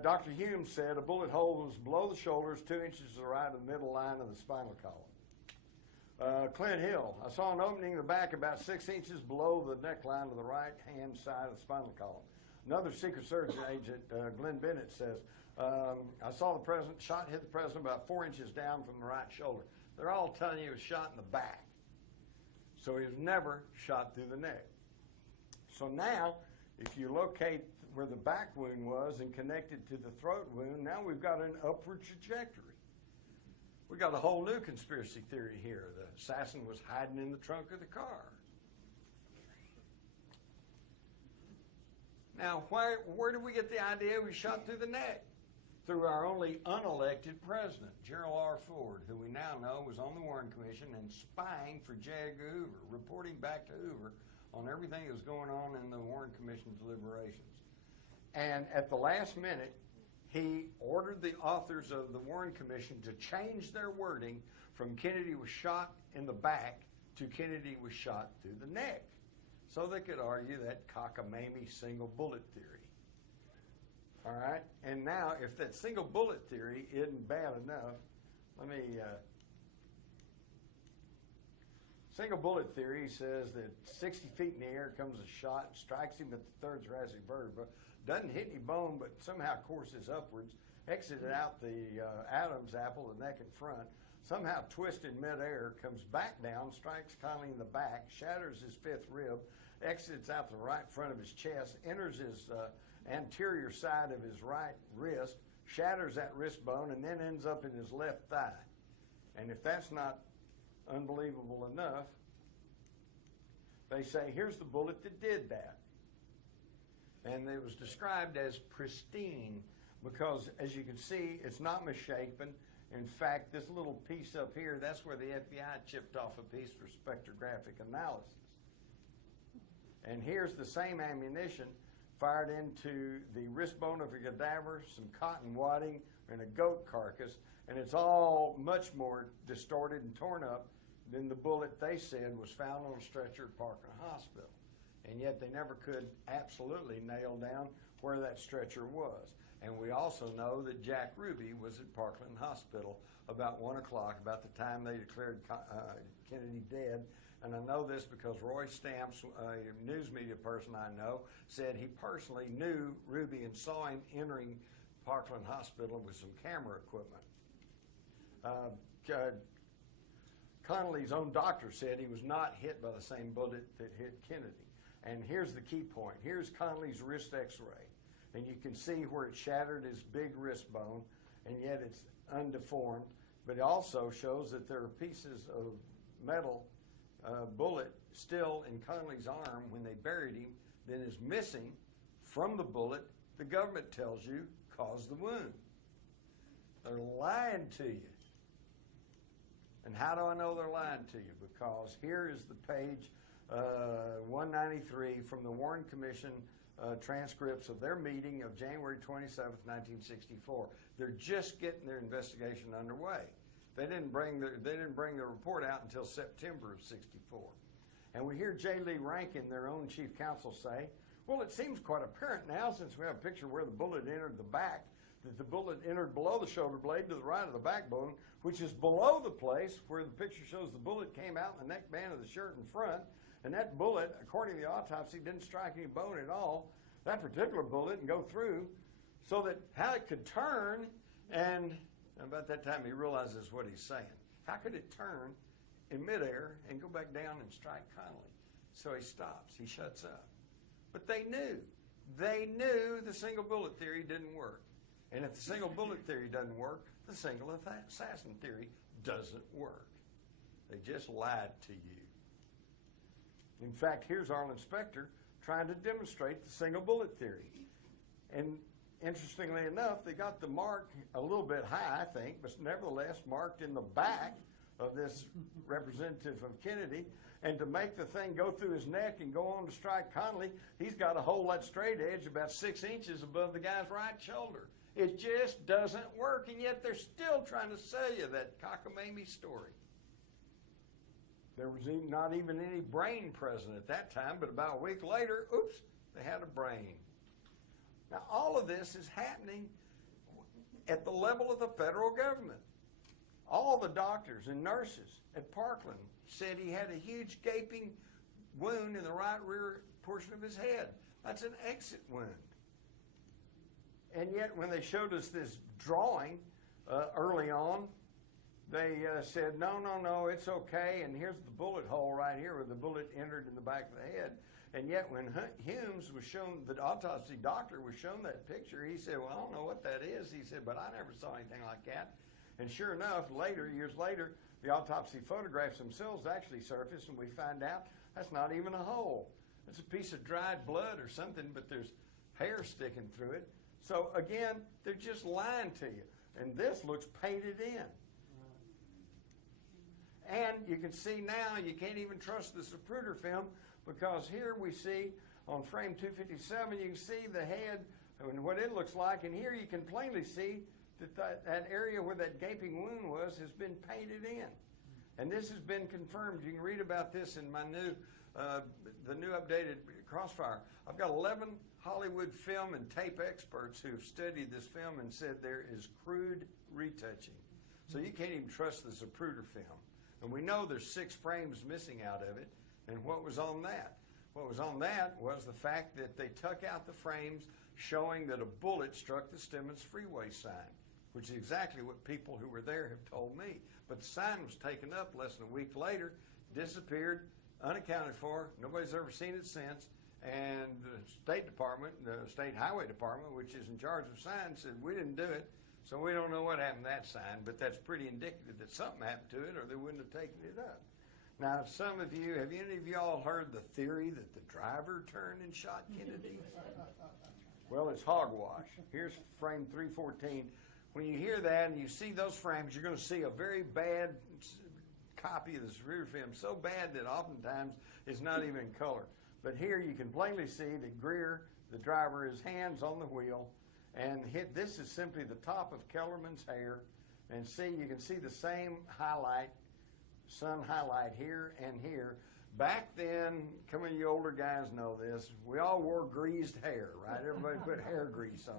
Dr. Hume said a bullet hole was below the shoulders, 2 inches to the right of the middle line of the spinal column. Clint Hill, I saw an opening in the back about 6 inches below the neckline of the right-hand side of the spinal column. Another Secret Service agent, Glenn Bennett, says, I saw the president, shot hit the president about 4 inches down from the right shoulder. They're all telling you he was shot in the back. So he was never shot through the neck. So now, if you locate where the back wound was and connect it to the throat wound, now we've got an upward trajectory. We've got a whole new conspiracy theory here. The assassin was hiding in the trunk of the car. Now, where did we get the idea we shot through the neck? Through our only unelected president, Gerald R. Ford, who we now know was on the Warren Commission and spying for J. Edgar Hoover, reporting back to Hoover on everything that was going on in the Warren Commission deliberations. And at the last minute, he ordered the authors of the Warren Commission to change their wording from Kennedy was shot in the back to Kennedy was shot through the neck. So they could argue that cockamamie single bullet theory. All right? And now, if that single bullet theory isn't bad enough, let me... Single bullet theory says that 60 feet in the air comes a shot, strikes him at the third thoracic vertebra, doesn't hit any bone, but somehow courses upwards, exited out the Adam's apple, the neck and front, somehow twisted midair, comes back down, strikes Conley in the back, shatters his fifth rib, exits out the right front of his chest, enters his anterior side of his right wrist, shatters that wrist bone, and then ends up in his left thigh. And if that's not unbelievable enough, they say, here's the bullet that did that. And it was described as pristine because, as you can see, it's not misshapen. In fact, this little piece up here, that's where the FBI chipped off a piece for spectrographic analysis. And here's the same ammunition fired into the wrist bone of a cadaver, some cotton wadding, and a goat carcass, and it's all much more distorted and torn up than the bullet they said was found on a stretcher at Parkland Hospital. And yet they never could absolutely nail down where that stretcher was. And we also know that Jack Ruby was at Parkland Hospital about 1 o'clock, about the time they declared Kennedy dead. And I know this because Roy Stamps, a news media person I know, said he personally knew Ruby and saw him entering Parkland Hospital with some camera equipment. Connolly's own doctor said he was not hit by the same bullet that hit Kennedy. And here's the key point. Here's Connolly's wrist x-ray. And you can see where it shattered his big wrist bone, and yet it's undeformed. But it also shows that there are pieces of metal bullet still in Connolly's arm when they buried him, then is missing from the bullet the government tells you caused the wound. They're lying to you. And how do I know they're lying to you? Because here is the page 193 from the Warren Commission transcripts of their meeting of January 27th, 1964. They're just getting their investigation underway. They didn't bring the report out until September of '64. And we hear J. Lee Rankin, their own chief counsel, say, well, it seems quite apparent now, since we have a picture where the bullet entered the back, that the bullet entered below the shoulder blade to the right of the backbone, which is below the place where the picture shows the bullet came out in the neckband of the shirt in front. And that bullet, according to the autopsy, didn't strike any bone at all. That particular bullet didn't go through, so that how it could turn, and about that time he realizes what he's saying. How could it turn in midair and go back down and strike Connolly? So he stops. He shuts up. But they knew. They knew the single bullet theory didn't work. And if the single bullet theory doesn't work, the single assassin theory doesn't work. They just lied to you. In fact, here's Arlen Specter trying to demonstrate the single bullet theory. And interestingly enough, they got the mark a little bit high, I think, but nevertheless marked in the back of this representative of Kennedy. And to make the thing go through his neck and go on to strike Connally, he's got to hold that straight edge about 6 inches above the guy's right shoulder. It just doesn't work, and yet they're still trying to sell you that cockamamie story. There was not even any brain present at that time, but about a week later, oops, they had a brain. Now, all of this is happening at the level of the federal government. All the doctors and nurses at Parkland said he had a huge gaping wound in the right rear portion of his head. That's an exit wound. And yet when they showed us this drawing early on, they said, no, it's okay, and here's the bullet hole right here where the bullet entered in the back of the head. And yet when Humes was shown, the autopsy doctor was shown that picture, he said, well, I don't know what that is. He said, but I never saw anything like that. And sure enough, years later, the autopsy photographs themselves actually surfaced, and we find out that's not even a hole. It's a piece of dried blood or something, but there's hair sticking through it. So again, they're just lying to you. And this looks painted in. And you can see now, you can't even trust the Zapruder film, because here we see on frame 257, you can see the head and what it looks like, and here you can plainly see that area where that gaping wound was has been painted in. And this has been confirmed. You can read about this in my new, the new updated Crossfire. I've got 11 Hollywood film and tape experts who have studied this film and said there is crude retouching. So you can't even trust the Zapruder film. And we know there's 6 frames missing out of it. And what was on that? What was on that was the fact that they took out the frames showing that a bullet struck the Stemmons Freeway sign, which is exactly what people who were there have told me. But the sign was taken up less than a week later, disappeared, unaccounted for. Nobody's ever seen it since. And the State Department, the State Highway Department, which is in charge of signs, said, we didn't do it, so we don't know what happened to that sign, but that's pretty indicative that something happened to it or they wouldn't have taken it up. Now, some of you, have any of y'all heard the theory that the driver turned and shot Kennedy? Well, it's hogwash. Here's frame 314. When you hear that and you see those frames, you're going to see a very bad copy of this rear film, so bad that oftentimes it's not even in color. But here you can plainly see that Greer, the driver, his hands on the wheel, and this is simply the top of Kellerman's hair. And see, you can see the same highlight, sun highlight here and here. Back then, some of you older guys know this, we all wore greased hair, right? Everybody put hair grease on.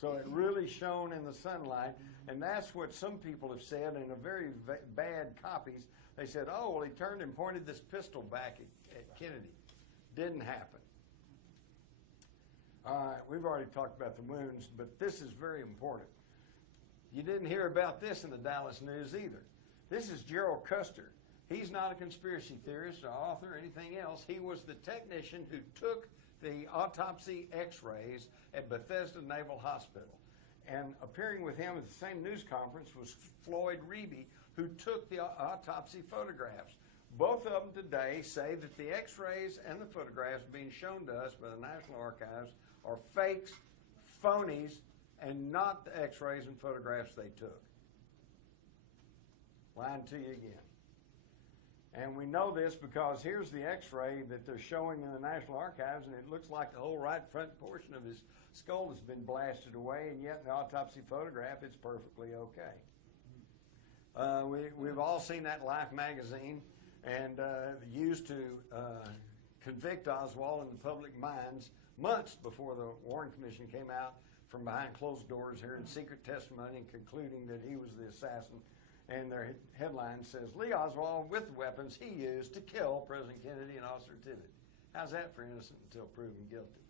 So it really shone in the sunlight, and that's what some people have said in a very bad copies. They said, oh, well, he turned and pointed this pistol back at Kennedy. Didn't happen. All right, we've already talked about the wounds, but this is very important. You didn't hear about this in the Dallas News either. This is Gerald Custer. He's not a conspiracy theorist or author or anything else. He was the technician who took the autopsy x-rays at Bethesda Naval Hospital. And appearing with him at the same news conference was Floyd Reeby, who took the autopsy photographs. Both of them today say that the x-rays and the photographs being shown to us by the National Archives are fakes, phonies, and not the x-rays and photographs they took. Lying to you again. And we know this because here's the x-ray that they're showing in the National Archives, and it looks like the whole right front portion of his skull has been blasted away, and yet in the autopsy photograph, it's perfectly okay. We've all seen that Life magazine, and used to convict Oswald in the public minds months before the Warren Commission came out from behind closed doors here in secret testimony and concluding that he was the assassin. And their headline says, Lee Oswald with the weapons he used to kill President Kennedy and Officer Tibbet. How's that for innocent until proven guilty?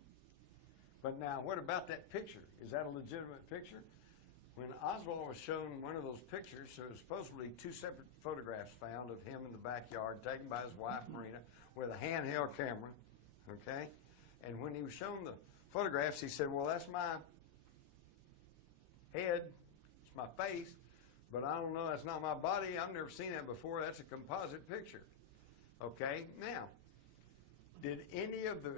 But now, what about that picture? Is that a legitimate picture? When Oswald was shown one of those pictures, there was supposedly 2 separate photographs found of him in the backyard taken by his wife, Marina, with a handheld camera, okay? And when he was shown the photographs. He said, well, that's my head, it's my face, but I don't know, that's not my body. I've never seen that before. That's a composite picture. Okay, now, did any of the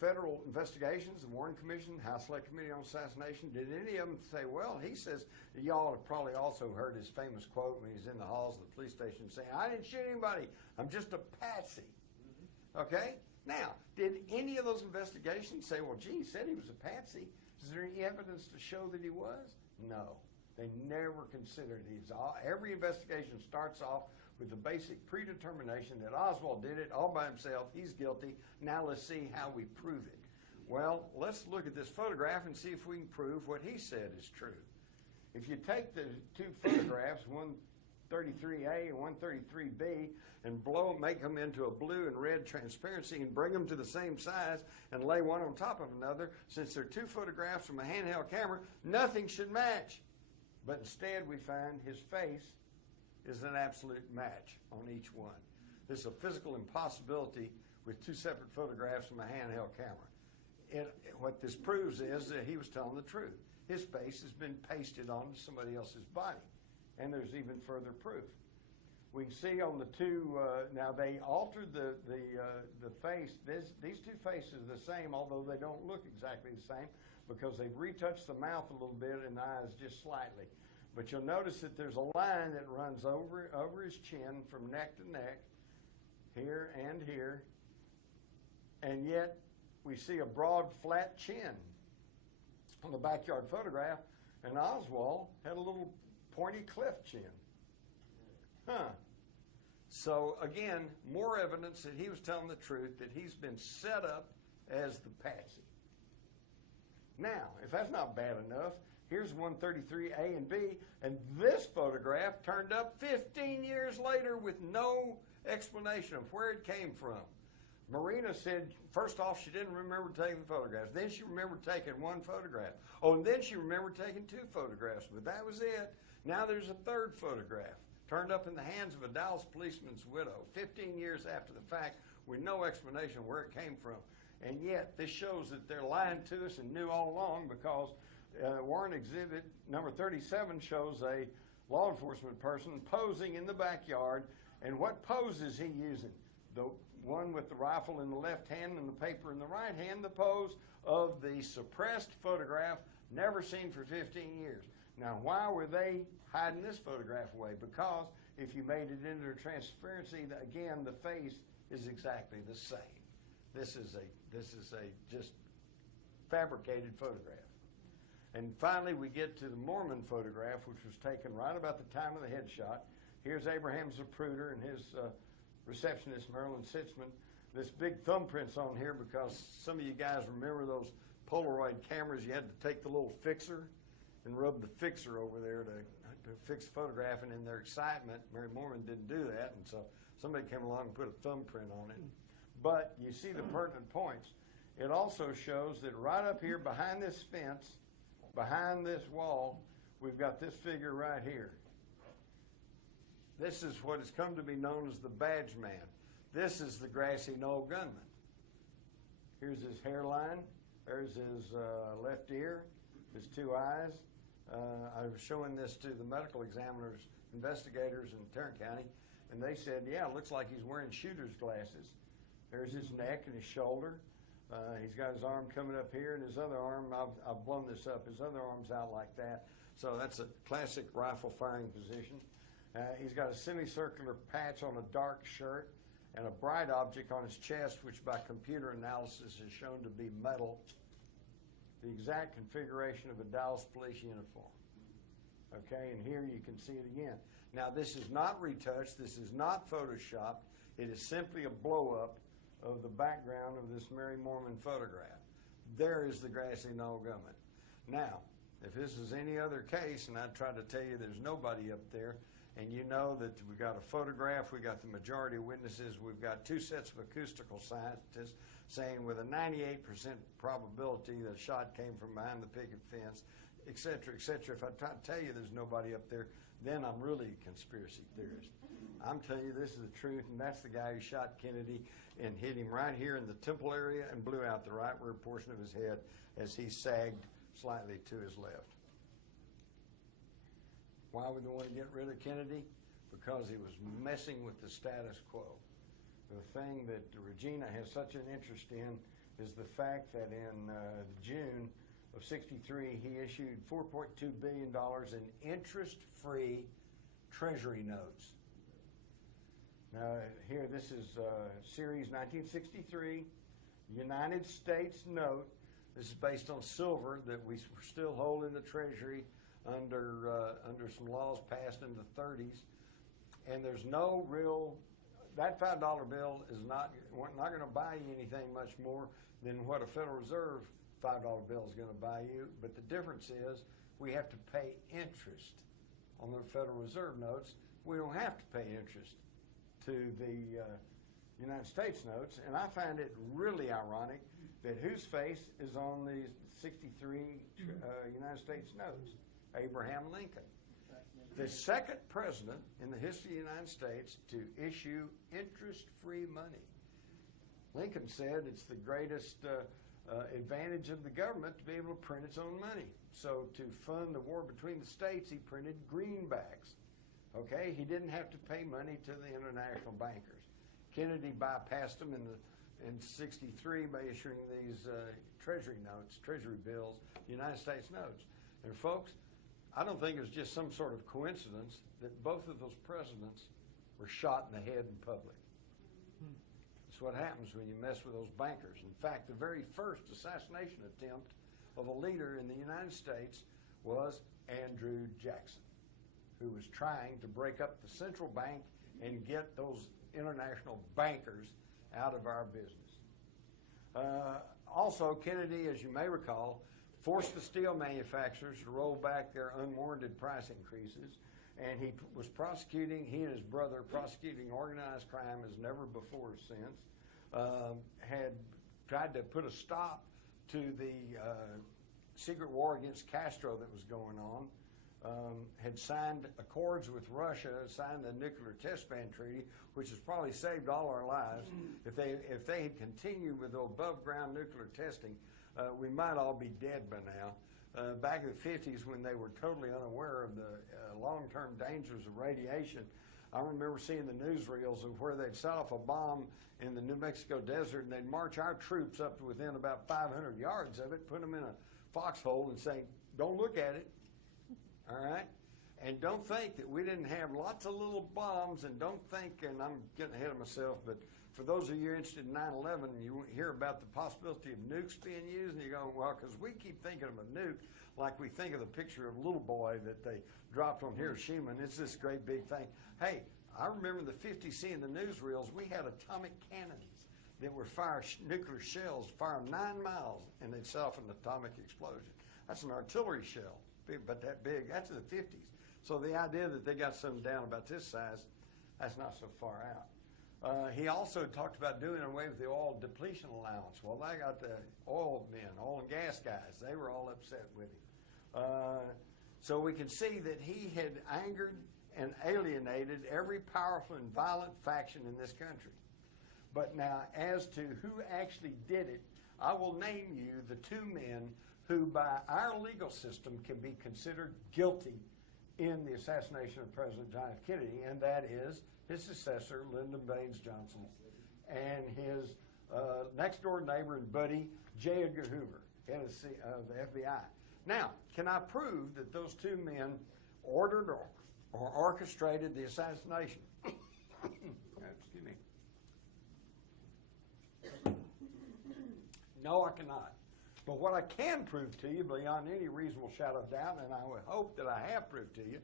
federal investigations, the Warren Commission, House Select Committee on Assassination, did any of them say, well, he says, y'all have probably also heard his famous quote when he's in the halls of the police station saying, I didn't shoot anybody, I'm just a patsy. Okay? Now, did any of those investigations say, well, gee, he said he was a patsy? Is there any evidence to show that he was? No. They never considered it. Every investigation starts off with the basic predetermination that Oswald did it all by himself. He's guilty. Now let's see how we prove it. Well, let's look at this photograph and see if we can prove what he said is true. If you take the two photographs, 133A and 133B, and make them into a blue and red transparency and bring them to the same size and lay one on top of another, since they're two photographs from a handheld camera, nothing should match. But instead we find his face is an absolute match on each one. This is a physical impossibility with two separate photographs from a handheld camera. What this proves is that he was telling the truth. His face has been pasted onto somebody else's body. And there's even further proof. We can see on the two, now they altered the face. These two faces are the same, although they don't look exactly the same, because they've retouched the mouth a little bit and the eyes just slightly. But you'll notice that there's a line that runs over his chin from neck to neck, here and here, and yet we see a broad, flat chin on the backyard photograph, and Oswald had a little pointy cleft chin. So again, more evidence that he was telling the truth, that he's been set up as the patsy. Now, if that's not bad enough, here's 133A and B, and this photograph turned up 15 years later with no explanation of where it came from. Marina said, first off, she didn't remember taking the photographs. Then she remembered taking one photograph. Oh, and then she remembered taking two photographs, but that was it. Now there's a third photograph, turned up in the hands of a Dallas policeman's widow, 15 years after the fact, with no explanation where it came from. And yet, this shows that they're lying to us and knew all along, because Warren Exhibit number 37 shows a law enforcement person posing in the backyard. And what pose is he using? The one with the rifle in the left hand and the paper in the right hand, the pose of the suppressed photograph, never seen for 15 years. Now, why were they hiding this photograph away? Because if you made it into transparency, again, the face is exactly the same. This is a just fabricated photograph. And finally, we get to the Mormon photograph, which was taken right about the time of the headshot. Here's Abraham Zapruder and his receptionist, Marilyn Sitzman. This big thumbprint's on here because some of you guys remember those Polaroid cameras. You had to take the little fixer and rub the fixer over there to fix the photograph, and in their excitement, Mary Mormon didn't do that, and so somebody came along and put a thumbprint on it. But you see the pertinent points. It also shows that right up here behind this fence, behind this wall, we've got this figure right here. This is what has come to be known as the Badge Man. This is the Grassy Knoll gunman. Here's his hairline. There's his left ear, his two eyes. I was showing this to the medical examiners, investigators in Tarrant County, and they said, yeah, it looks like he's wearing shooter's glasses. There's his neck and his shoulder. He's got his arm coming up here, and his other arm, I've blown this up, his other arm's out like that. So that's a classic rifle firing position. He's got a semicircular patch on a dark shirt and a bright object on his chest, which by computer analysis is shown to be metal. The exact configuration of a Dallas police uniform. Okay, and here you can see it again. Now, this is not retouched. This is not photoshopped. It is simply a blow-up of the background of this Mary Mormon photograph. There is the Grassy Knoll gunman. Now, if this is any other case, and I try to tell you there's nobody up there, and you know that we got a photograph, we got the majority of witnesses, we've got two sets of acoustical scientists saying with a 98% probability the shot came from behind the picket fence, et cetera, et cetera. If I try to tell you there's nobody up there, then I'm really a conspiracy theorist. I'm telling you this is the truth, and that's the guy who shot Kennedy and hit him right here in the temple area and blew out the right rear portion of his head as he sagged slightly to his left. Why would they want to get rid of Kennedy? Because he was messing with the status quo. The thing that Regina has such an interest in is the fact that in June of '63, he issued $4.2 billion in interest-free Treasury notes. Now, here, this is Series 1963, United States note. This is based on silver that we still hold in the Treasury under some laws passed in the 30s. And there's no real, that $5 bill is not going to buy you anything much more than what a Federal Reserve $5 bill is going to buy you. But the difference is we have to pay interest on the Federal Reserve notes. We don't have to pay interest to the United States notes. And I find it really ironic that whose face is on the 63 United States notes? Abraham Lincoln. The second president in the history of the United States to issue interest-free money. Lincoln said it's the greatest advantage of the government to be able to print its own money. So to fund the war between the states, he printed greenbacks. Okay, he didn't have to pay money to the international bankers. Kennedy bypassed them in '63 by issuing these treasury notes, treasury bills, United States notes. And folks, I don't think it was just some sort of coincidence that both of those presidents were shot in the head in public. That's what happens when you mess with those bankers. In fact, the very first assassination attempt of a leader in the United States was Andrew Jackson, who was trying to break up the central bank and get those international bankers out of our business. Also, Kennedy, as you may recall, forced the steel manufacturers to roll back their unwarranted price increases, and he was prosecuting, he and his brother, prosecuting organized crime as never before or since, had tried to put a stop to the secret war against Castro that was going on, had signed accords with Russia, signed the nuclear test ban treaty, which has probably saved all our lives. If they had continued with above ground nuclear testing, we might all be dead by now. Back in the 50s, when they were totally unaware of the long-term dangers of radiation, I remember seeing the newsreels of where they'd set off a bomb in the New Mexico desert, and they'd march our troops up to within about 500 yards of it, put them in a foxhole and say, don't look at it, all right? And don't think that we didn't have lots of little bombs, and don't think, and I'm getting ahead of myself, but for those of you interested in 9/11, you hear about the possibility of nukes being used, and you go, well, because we keep thinking of a nuke like we think of the picture of Little Boy that they dropped on Hiroshima, and it's this great big thing. Hey, I remember in the 50s seeing the newsreels, we had atomic cannons that would fire nuclear shells, fire them 9 miles, and they'd set off an atomic explosion. That's an artillery shell, but that big, that's in the 50s. So the idea that they got something down about this size, that's not so far out. He also talked about doing away with the oil depletion allowance. Well, they got the oil men, oil and gas guys. They were all upset with him. So we can see that he had angered and alienated every powerful and violent faction in this country. But now, as to who actually did it, I will name you the 2 men who, by our legal system, can be considered guilty in the assassination of President John F. Kennedy, and that is his successor, Lyndon Baines Johnson, and his next-door neighbor and buddy, J. Edgar Hoover, head of the FBI. Now, can I prove that those 2 men ordered or orchestrated the assassination? Excuse me. No, I cannot. But what I can prove to you, beyond any reasonable shadow of doubt, and I would hope that I have proved to you,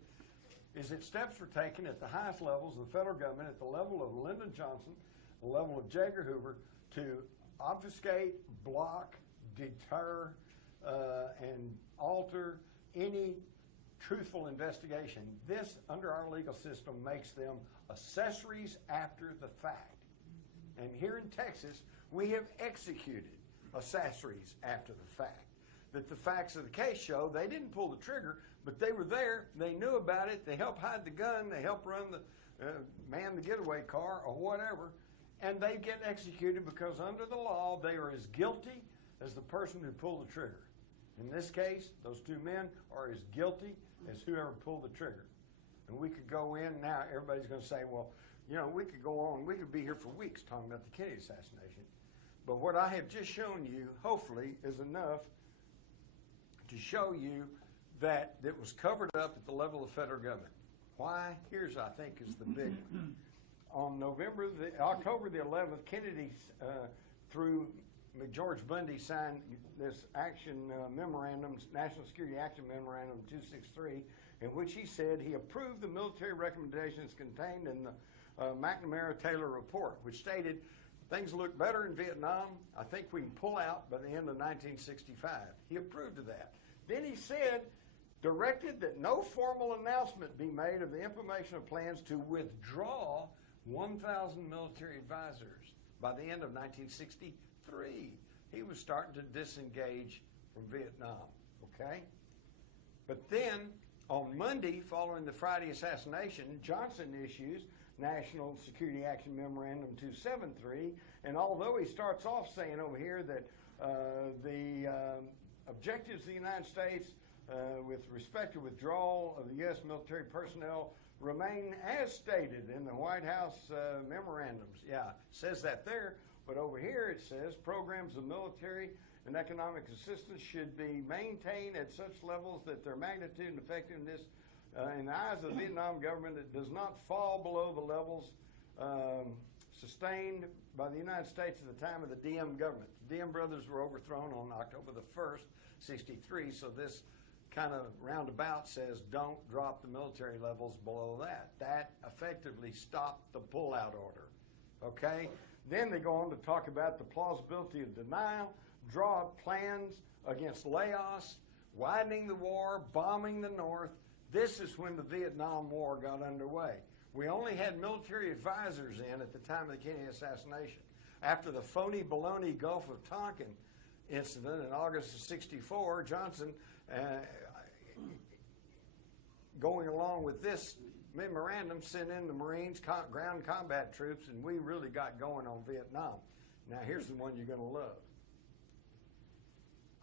is that steps were taken at the highest levels of the federal government, at the level of Lyndon Johnson, the level of J. Edgar Hoover, to obfuscate, block, deter, and alter any truthful investigation. This, under our legal system, makes them accessories after the fact. And here in Texas, we have executed accessories after the fact. that the facts of the case show they didn't pull the trigger, but they were there, they knew about it, they helped hide the gun, they helped run the man the getaway car or whatever, and they get executed because under the law they are as guilty as the person who pulled the trigger. In this case, those two men are as guilty as whoever pulled the trigger. And we could go in now, everybody's going to say, well, you know, we could go on, we could be here for weeks talking about the Kennedy assassination. But what I have just shown you, hopefully, is enough to show you that it was covered up at the level of federal government. Why? Here's, I think, is the big one. On October the 11th, Kennedy, through George Bundy, signed this action memorandum, National Security Action Memorandum 263, in which he said he approved the military recommendations contained in the McNamara-Taylor report, which stated things look better in Vietnam. I think we can pull out by the end of 1965. He approved of that. Then he said, directed that no formal announcement be made of the implementation of plans to withdraw 1,000 military advisors by the end of 1963. He was starting to disengage from Vietnam, okay? But then, on Monday, following the Friday assassination, Johnson issues National Security Action Memorandum 273, and although he starts off saying over here that the objectives of the United States with respect to withdrawal of the U.S. military personnel remain as stated in the White House memorandums. Yeah, it says that there, but over here it says programs of military and economic assistance should be maintained at such levels that their magnitude and effectiveness in the eyes of the Vietnam government, it does not fall below the levels sustained by the United States at the time of the Diem government. The Diem brothers were overthrown on October the 1st, 63, so this kind of roundabout says don't drop the military levels below that. That effectively stopped the pullout order, okay? Then they go on to talk about the plausibility of denial, draw up plans against Laos, widening the war, bombing the North. This is when the Vietnam War got underway. We only had military advisors in at the time of the Kennedy assassination. After the phony baloney Gulf of Tonkin incident in August of 64, Johnson, going along with this memorandum, sent in the Marines, ground combat troops, and we really got going on Vietnam. Now here's the one you're going to love.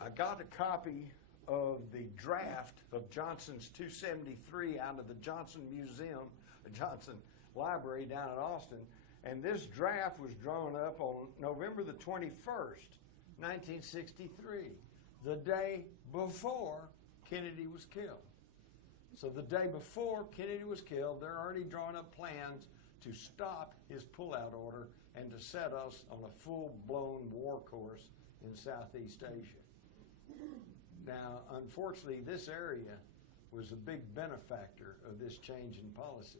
I got a copy of the draft of Johnson's 273 out of the Johnson Museum, the Johnson Library down in Austin, and this draft was drawn up on November the 21st, 1963, the day before Kennedy was killed. So the day before Kennedy was killed, they're already drawing up plans to stop his pullout order and to set us on a full-blown war course in Southeast Asia. Now, unfortunately, this area was a big benefactor of this change in policy.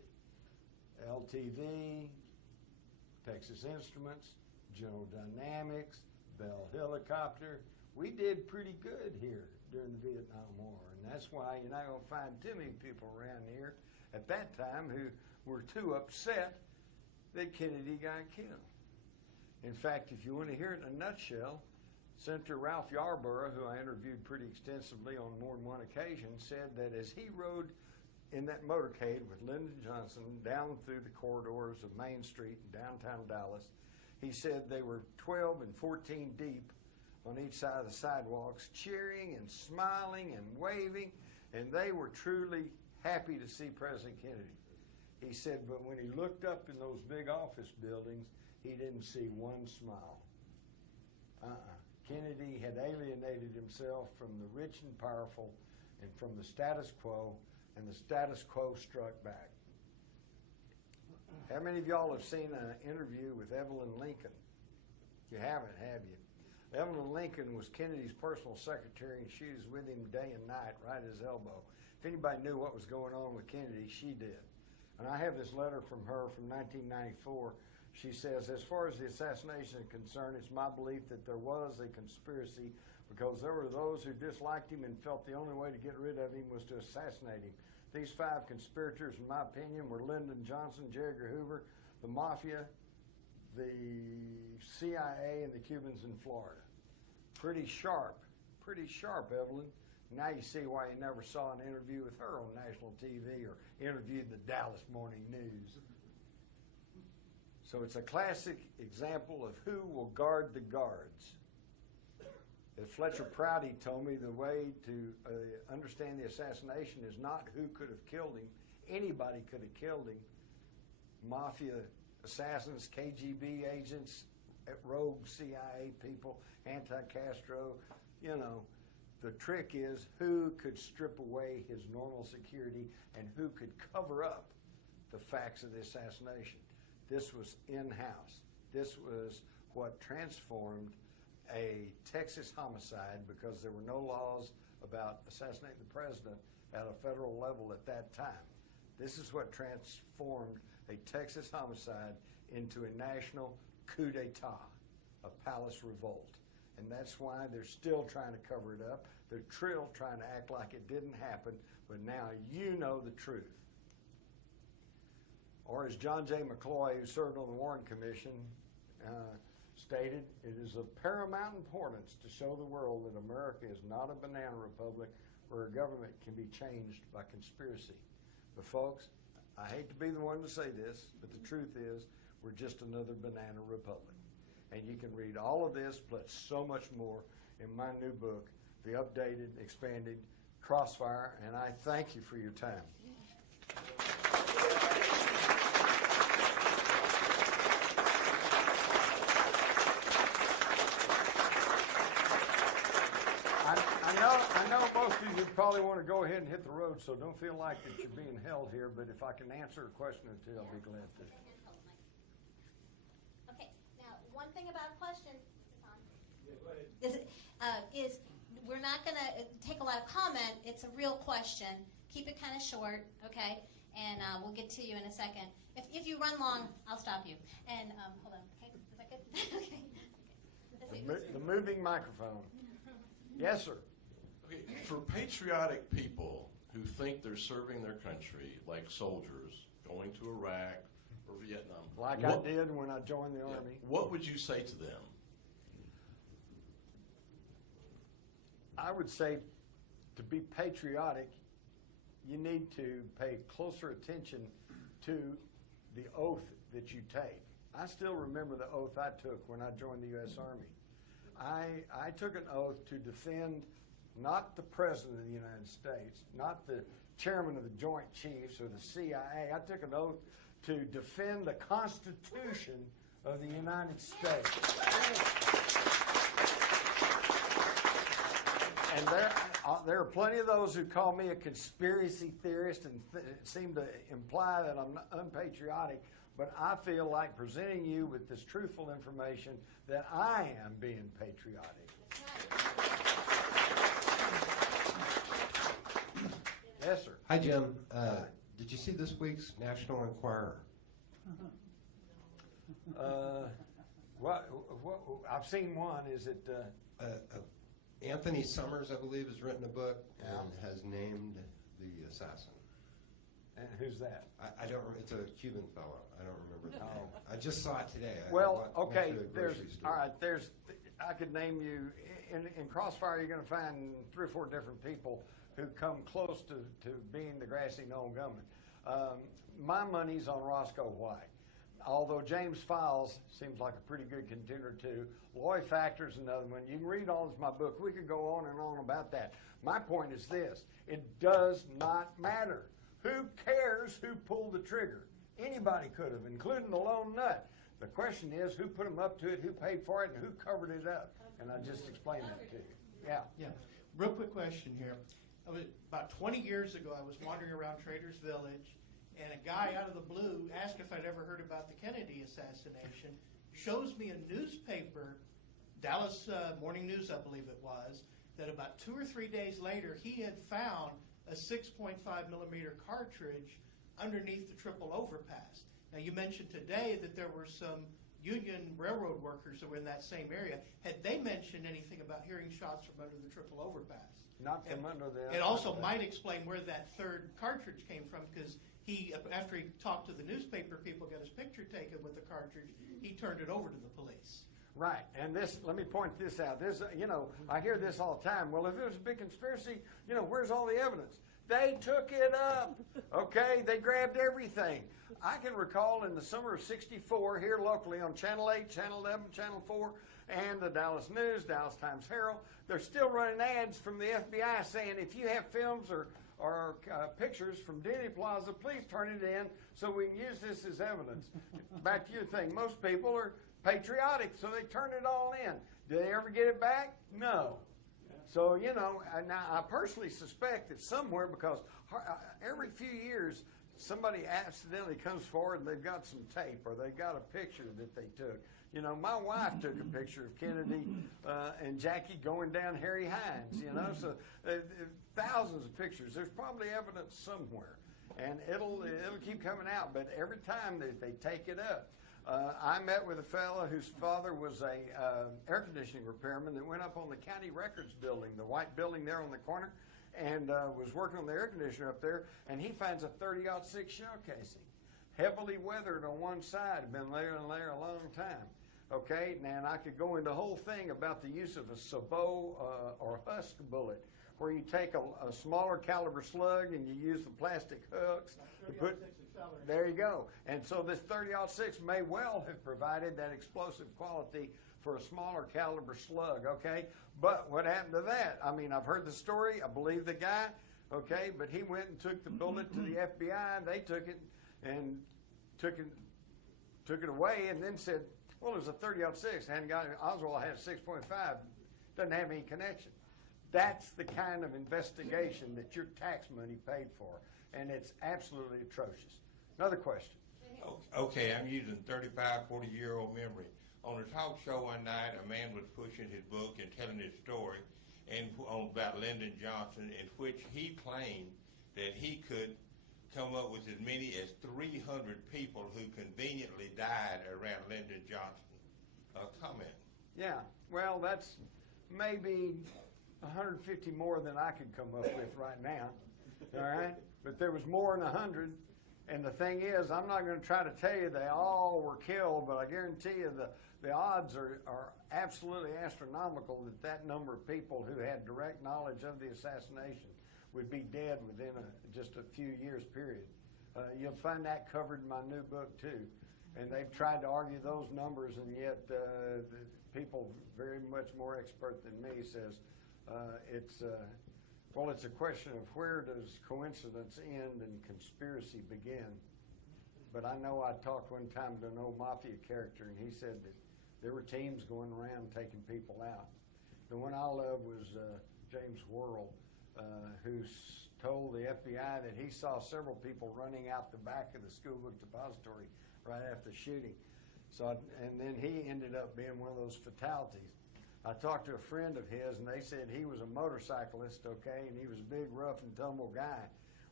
LTV, Texas Instruments, General Dynamics, Bell Helicopter. We did pretty good here during the Vietnam War, and that's why you're not going to find too many people around here at that time who were too upset that Kennedy got killed. In fact, if you want to hear it in a nutshell, Senator Ralph Yarborough, who I interviewed pretty extensively on more than one occasion, said that as he rode in that motorcade with Lyndon Johnson down through the corridors of Main Street in downtown Dallas, he said they were 12 and 14 deep on each side of the sidewalks, cheering and smiling and waving, and they were truly happy to see President Kennedy. He said, but when he looked up in those big office buildings, he didn't see one smile. Kennedy had alienated himself from the rich and powerful and from the status quo, and the status quo struck back. How many of y'all have seen an interview with Evelyn Lincoln? You haven't, have you? Evelyn Lincoln was Kennedy's personal secretary, and she was with him day and night, right at his elbow. If anybody knew what was going on with Kennedy, she did. And I have this letter from her from 1994. She says, as far as the assassination is concerned, it's my belief that there was a conspiracy because there were those who disliked him and felt the only way to get rid of him was to assassinate him. These 5 conspirators, in my opinion, were Lyndon Johnson, J. Edgar Hoover, the Mafia, the CIA, and the Cubans in Florida. Pretty sharp pretty sharp, Evelyn. Now you see why you never saw an interview with her on national TV or interviewed the Dallas Morning News. So it's a classic example of who will guard the guards. As Fletcher Prouty told me, the way to understand the assassination is not who could have killed him. Anybody could have killed him. Mafia assassins, KGB agents, rogue CIA people, anti-Castro, you know. The trick is who could strip away his normal security and who could cover up the facts of the assassination. This was in-house. This was what transformed a Texas homicide, because there were no laws about assassinating the president at a federal level at that time. This is what transformed a Texas homicide into a national coup d'etat, a palace revolt. And that's why they're still trying to cover it up. They're still trying to act like it didn't happen, but now you know the truth. Or as John J. McCloy, who served on the Warren Commission, stated, it is of paramount importance to show the world that America is not a banana republic where a government can be changed by conspiracy. But folks, I hate to be the one to say this, but the truth is we're just another banana republic. And you can read all of this plus so much more in my new book, the updated, expanded Crossfire, and I thank you for your time. I know most of you probably want to go ahead and hit the road, so don't feel like that you're being held here, but if I can answer a question or two, I'll be glad to. Okay, now one thing about questions is we're not going to take a lot of comment. It's a real question. Keep it kind of short, okay? And we'll get to you in a second. If you run long, I'll stop you. And hold on, okay? Is that good? Okay. The moving microphone. Yes, sir. Okay, for patriotic people who think they're serving their country, like soldiers going to Iraq or Vietnam, like I did when I joined the Army. What would you say to them? I would say to be patriotic, you need to pay closer attention to the oath that you take. I still remember the oath I took when I joined the U.S. Army. I took an oath to defend not the President of the United States, not the Chairman of the Joint Chiefs or the CIA. I took an oath to defend the Constitution of the United States. And there are plenty of those who call me a conspiracy theorist and seem to imply that I'm unpatriotic, but I feel like presenting you with this truthful information that I am being patriotic. Yes, sir. Hi, Jim. Did you see this week's National Enquirer? What I've seen one. Is it? Anthony Summers, I believe, has written a book and has named the assassin. And who's that? I don't remember. It's a Cuban fellow. I don't remember. I just saw it today. Well, okay. I could name you in Crossfire. You're going to find 3 or 4 different people who come close to being the grassy knoll gunman. My money's on Roscoe White. Although James Files seems like a pretty good contender too. Loy Factor's another one. You can read all of my book. We could go on and on about that. My point is this. It does not matter. Who cares who pulled the trigger? Anybody could have, including the lone nut. The question is who put them up to it, who paid for it, and who covered it up. And I just explained that to you. Yeah. Yeah. Real quick question here. About 20 years ago, I was wandering around Traders Village, and a guy out of the blue asked if I'd ever heard about the Kennedy assassination, shows me a newspaper, Dallas Morning News, I believe it was, that about 2 or 3 days later, he had found a 6.5 millimeter cartridge underneath the triple overpass. Now, you mentioned today that there were some Union Railroad workers that were in that same area. Had they mentioned anything about hearing shots from under the triple overpass? Not from under there. It also might explain where that third cartridge came from, because he, after he talked to the newspaper people, got his picture taken with the cartridge, he turned it over to the police. Right, and this, let me point this out. This, I hear this all the time. Well, if it was a big conspiracy, where's all the evidence? They took it up, okay? They grabbed everything. I can recall in the summer of '64 here locally on Channel 8, Channel 11, Channel 4, and the Dallas News, Dallas Times-Herald, they're still running ads from the FBI saying if you have films or pictures from Denny Plaza, please turn it in so we can use this as evidence. Back to your thing, most people are patriotic, so they turn it all in. Do they ever get it back? No. So, now I personally suspect that somewhere, because every few years somebody accidentally comes forward and they've got some tape or they've got a picture that they took. My wife took a picture of Kennedy and Jackie going down Harry Hines, so thousands of pictures. There's probably evidence somewhere, and it'll keep coming out, but every time they take it up. I met with a fellow whose father was a air conditioning repairman that went up on the county records building, the white building there on the corner, and was working on the air conditioner up there, and he finds a 30-06 shell casing, heavily weathered on one side, been there and there a long time. Okay, now I could go into the whole thing about the use of a sabot or husk bullet, where you take a smaller caliber slug and you use the plastic hooks to put. There you go. And so this 30-06 may well have provided that explosive quality for a smaller caliber slug. Okay, but what happened to that? I mean, I've heard the story. I believe the guy. Okay, but he went and took the bullet to the FBI. They took it and took it away, and then said, well, it was a 30-06. Hadn't got it. Oswald had a 6.5. Doesn't have any connection. That's the kind of investigation that your tax money paid for, and it's absolutely atrocious. Another question. Okay, I'm using 35, 40-year-old memory. On a talk show one night, a man was pushing his book and telling his story about Lyndon Johnson, in which he claimed that he could come up with as many as 300 people who conveniently died around Lyndon Johnson. Comment. Yeah, well, that's maybe 150 more than I could come up with right now, all right? But there was more than 100, and the thing is, I'm not going to try to tell you they all were killed, but I guarantee you the odds are absolutely astronomical that number of people who had direct knowledge of the assassination would be dead within just a few years period. You'll find that covered in my new book too. And they've tried to argue those numbers, and yet the people very much more expert than me says it's a question of where does coincidence end and conspiracy begin. But I know I talked one time to an old mafia character, and he said that there were teams going around taking people out. The one I love was James Worrell, who told the FBI that he saw several people running out the back of the school book depository right after the shooting. And then he ended up being one of those fatalities. I talked to a friend of his, and they said he was a motorcyclist, okay, and he was a big, rough and tumble guy.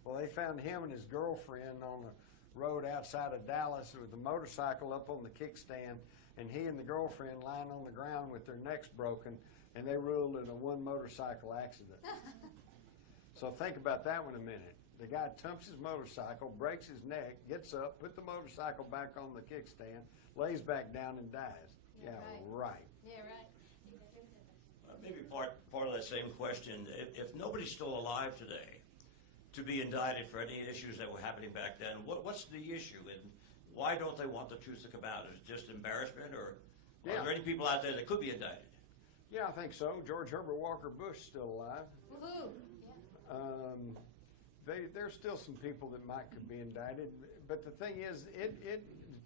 Well, they found him and his girlfriend on the road outside of Dallas with the motorcycle up on the kickstand, and he and the girlfriend lying on the ground with their necks broken, and they ruled in a one motorcycle accident. So think about that one a minute. The guy tumps his motorcycle, breaks his neck, gets up, put the motorcycle back on the kickstand, lays back down and dies. Yeah, right. Yeah, right. Maybe part of that same question. If nobody's still alive today to be indicted for any issues that were happening back then, what's the issue, and why don't they want the truth to come out? Is it just embarrassment, or are there any people out there that could be indicted? Yeah, I think so. George Herbert Walker Bush still alive. Woohoo! There's still some people that could be indicted, but the thing is,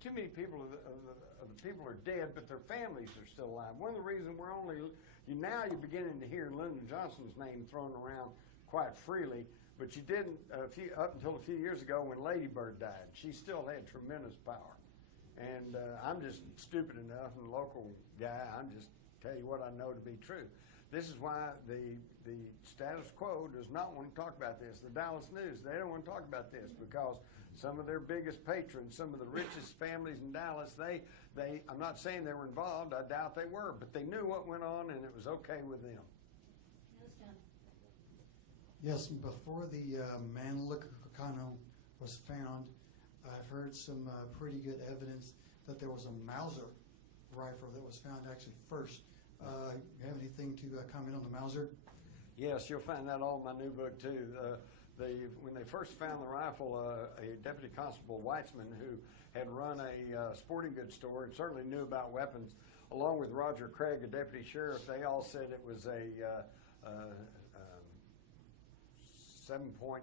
too many people of the people are dead, but their families are still alive. One of the reasons now you're beginning to hear Lyndon Johnson's name thrown around quite freely, but you didn't up until a few years ago when Lady Bird died. She still had tremendous power, and I'm just stupid enough, and a local guy, I'm just tell you what I know to be true. This is why the status quo does not want to talk about this. The Dallas News, they don't want to talk about this because some of their biggest patrons, some of the richest families in Dallas, I'm not saying they were involved, I doubt they were, but they knew what went on and it was okay with them. Yes, before the Canon was found, I've heard some pretty good evidence that there was a Mauser rifle that was found actually first. You have anything to comment on the Mauser? Yes, you'll find that all in my new book too. When they first found the rifle, a Deputy Constable Weitzman, who had run a sporting goods store and certainly knew about weapons, along with Roger Craig, a deputy sheriff, they all said it was a 7.5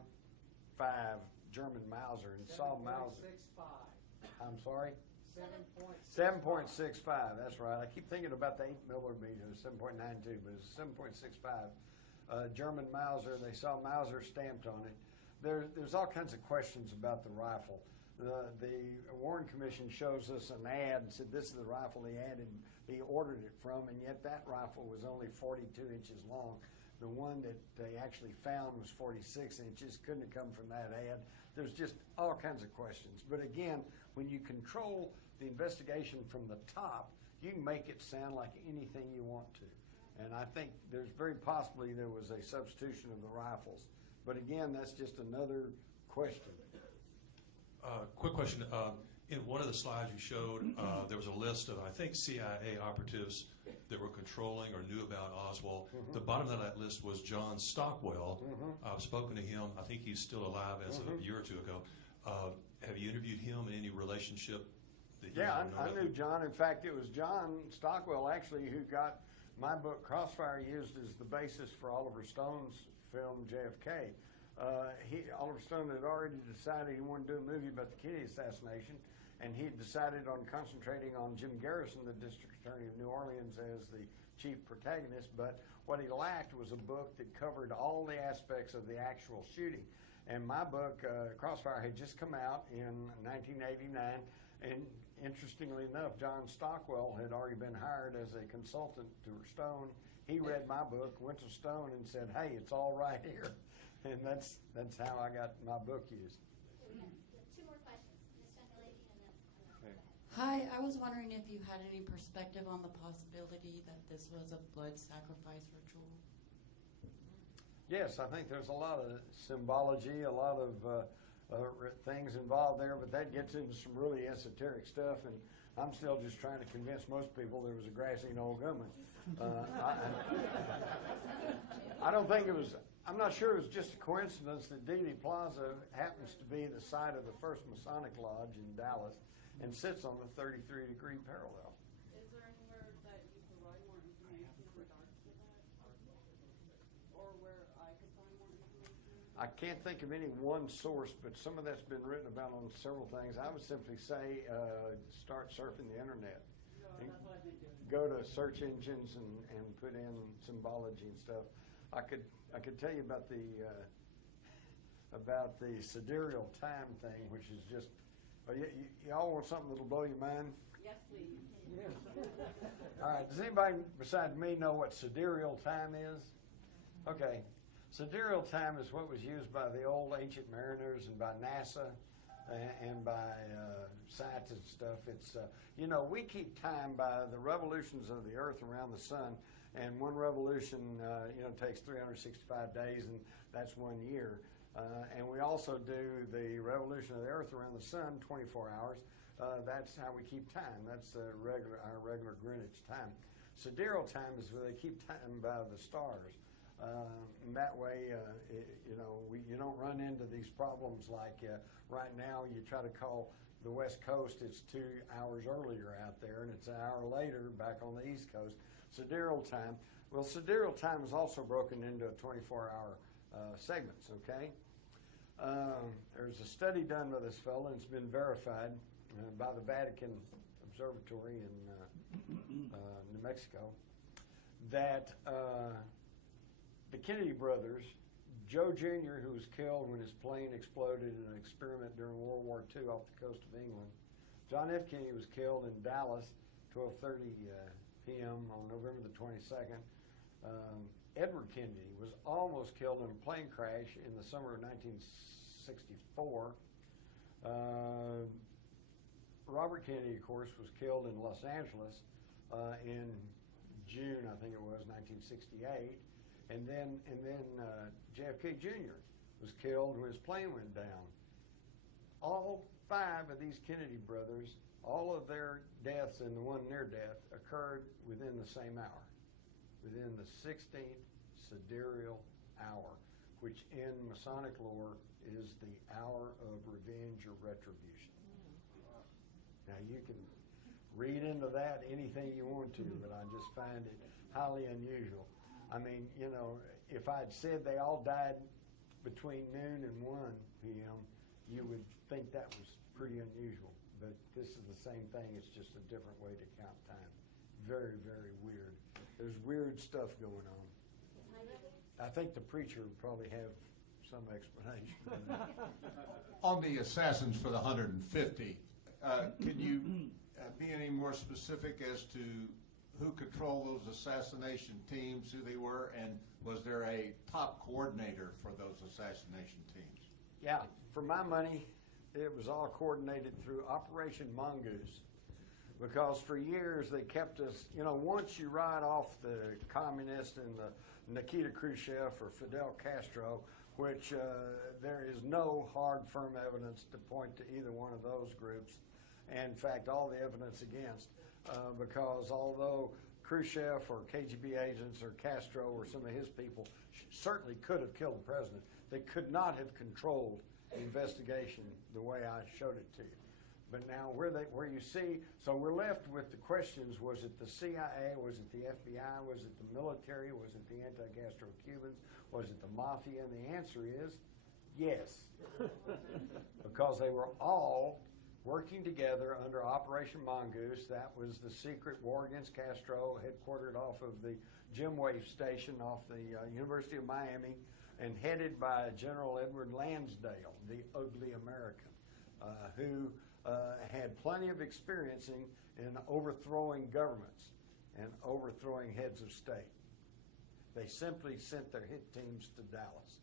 German Mauser, and saw Mauser. 7.65. I'm sorry? 7.65. 7.65, that's right. I keep thinking about the 8mm, 7.92, but it's 7.65. German Mauser, they saw Mauser stamped on it. There's all kinds of questions about the rifle. The Warren Commission shows us an ad and said this is the rifle he ordered it from, and yet that rifle was only 42 inches long. The one that they actually found was 46 inches. Couldn't have come from that ad. There's just all kinds of questions. But again, when you control the investigation from the top, you can make it sound like anything you want to. And I think there's very possibly there was a substitution of the rifles. But again, that's just another question. Quick question. In one of the slides you showed, there was a list of, I think, CIA operatives that were controlling or knew about Oswald. The bottom of that list was John Stockwell. I've spoken to him. I think he's still alive as of a year or two ago. Have you interviewed him in any relationship? Yeah, I knew John. In fact, it was John Stockwell, actually, who got my book, Crossfire, used as the basis for Oliver Stone's film, JFK. Oliver Stone had already decided he wanted to do a movie about the Kennedy assassination, and he had decided on concentrating on Jim Garrison, the district attorney of New Orleans, as the chief protagonist. But what he lacked was a book that covered all the aspects of the actual shooting. And my book, Crossfire, had just come out in 1989, and interestingly enough, John Stockwell had already been hired as a consultant to Stone. He read my book, went to Stone, and said, "Hey, it's all right here." And that's how I got my book used. Two more questions. This young lady and then. Hi, I was wondering if you had any perspective on the possibility that this was a blood sacrifice ritual. Yes, I think there's a lot of symbology, a lot of things involved there, but that gets into some really esoteric stuff, and I'm still just trying to convince most people there was a grassy knoll gunman. I don't think it was. I'm not sure it was just a coincidence that Dignity Plaza happens to be the site of the first Masonic Lodge in Dallas and sits on the 33-degree parallel. Is there anywhere that you provide more information in regards to that? Or where I could find more information? I can't think of any one source, but some of that's been written about on several things. I would simply say start surfing the internet. That's what I've been doing. Go to search engines and put in symbology and stuff. I could tell you about the sidereal time thing, which is just. Y'all want something that'll blow your mind? Yes, please. All right. Does anybody besides me know what sidereal time is? Okay. Sidereal time is what was used by the old ancient mariners and by NASA and by scientists and stuff. It's we keep time by the revolutions of the Earth around the sun. And one revolution, takes 365 days, and that's 1 year. And we also do the revolution of the Earth around the sun, 24 hours. That's how we keep time. That's our regular Greenwich time. Sidereal time is where they keep time by the stars. And that way, you don't run into these problems like right now. You try to call the West Coast, it's 2 hours earlier out there, and it's an hour later back on the East Coast. Sidereal time. Well, sidereal time is also broken into 24-hour segments, okay? There's a study done by this fellow, and it's been verified by the Vatican Observatory in New Mexico, that the Kennedy brothers, Joe Jr., who was killed when his plane exploded in an experiment during World War II off the coast of England, John F. Kennedy was killed in Dallas, 12:30 p.m. on November the 22nd. Edward Kennedy was almost killed in a plane crash in the summer of 1964. Robert Kennedy, of course, was killed in Los Angeles in June, I think it was, 1968. And then JFK Jr. was killed when his plane went down. All 5 of these Kennedy brothers all of their deaths and the one near death occurred within the same hour, within the 16th sidereal hour, which in Masonic lore is the hour of revenge or retribution. Now you can read into that anything you want to, but I just find it highly unusual. I mean, you know, if I'd said they all died between noon and 1 p.m., you would think that was pretty unusual. But this is the same thing. It's just a different way to count time. Very, very weird. There's weird stuff going on. I think the preacher would probably have some explanation. On the assassins for the 150, can you be any more specific as to who controlled those assassination teams, who they were, and was there a top coordinator for those assassination teams? Yeah, for my money, it was all coordinated through Operation Mongoose, because for years they kept us, you know, once you write off the communists and the Nikita Khrushchev or Fidel Castro, which there is no hard, firm evidence to point to either one of those groups. And in fact, all the evidence against, because although Khrushchev or KGB agents or Castro or some of his people certainly could have killed the president, they could not have controlled the investigation the way I showed it to you. But now where you see, so we're left with the questions: was it the CIA? Was it the FBI? Was it the military? Was it the anti-Castro Cubans? Was it the mafia? And the answer is yes, because they were all working together under Operation Mongoose. That was the secret war against Castro, headquartered off of the Jim Wave Station off the University of Miami, and headed by General Edward Lansdale, the ugly American, who had plenty of experience in overthrowing governments and overthrowing heads of state. They simply sent their hit teams to Dallas.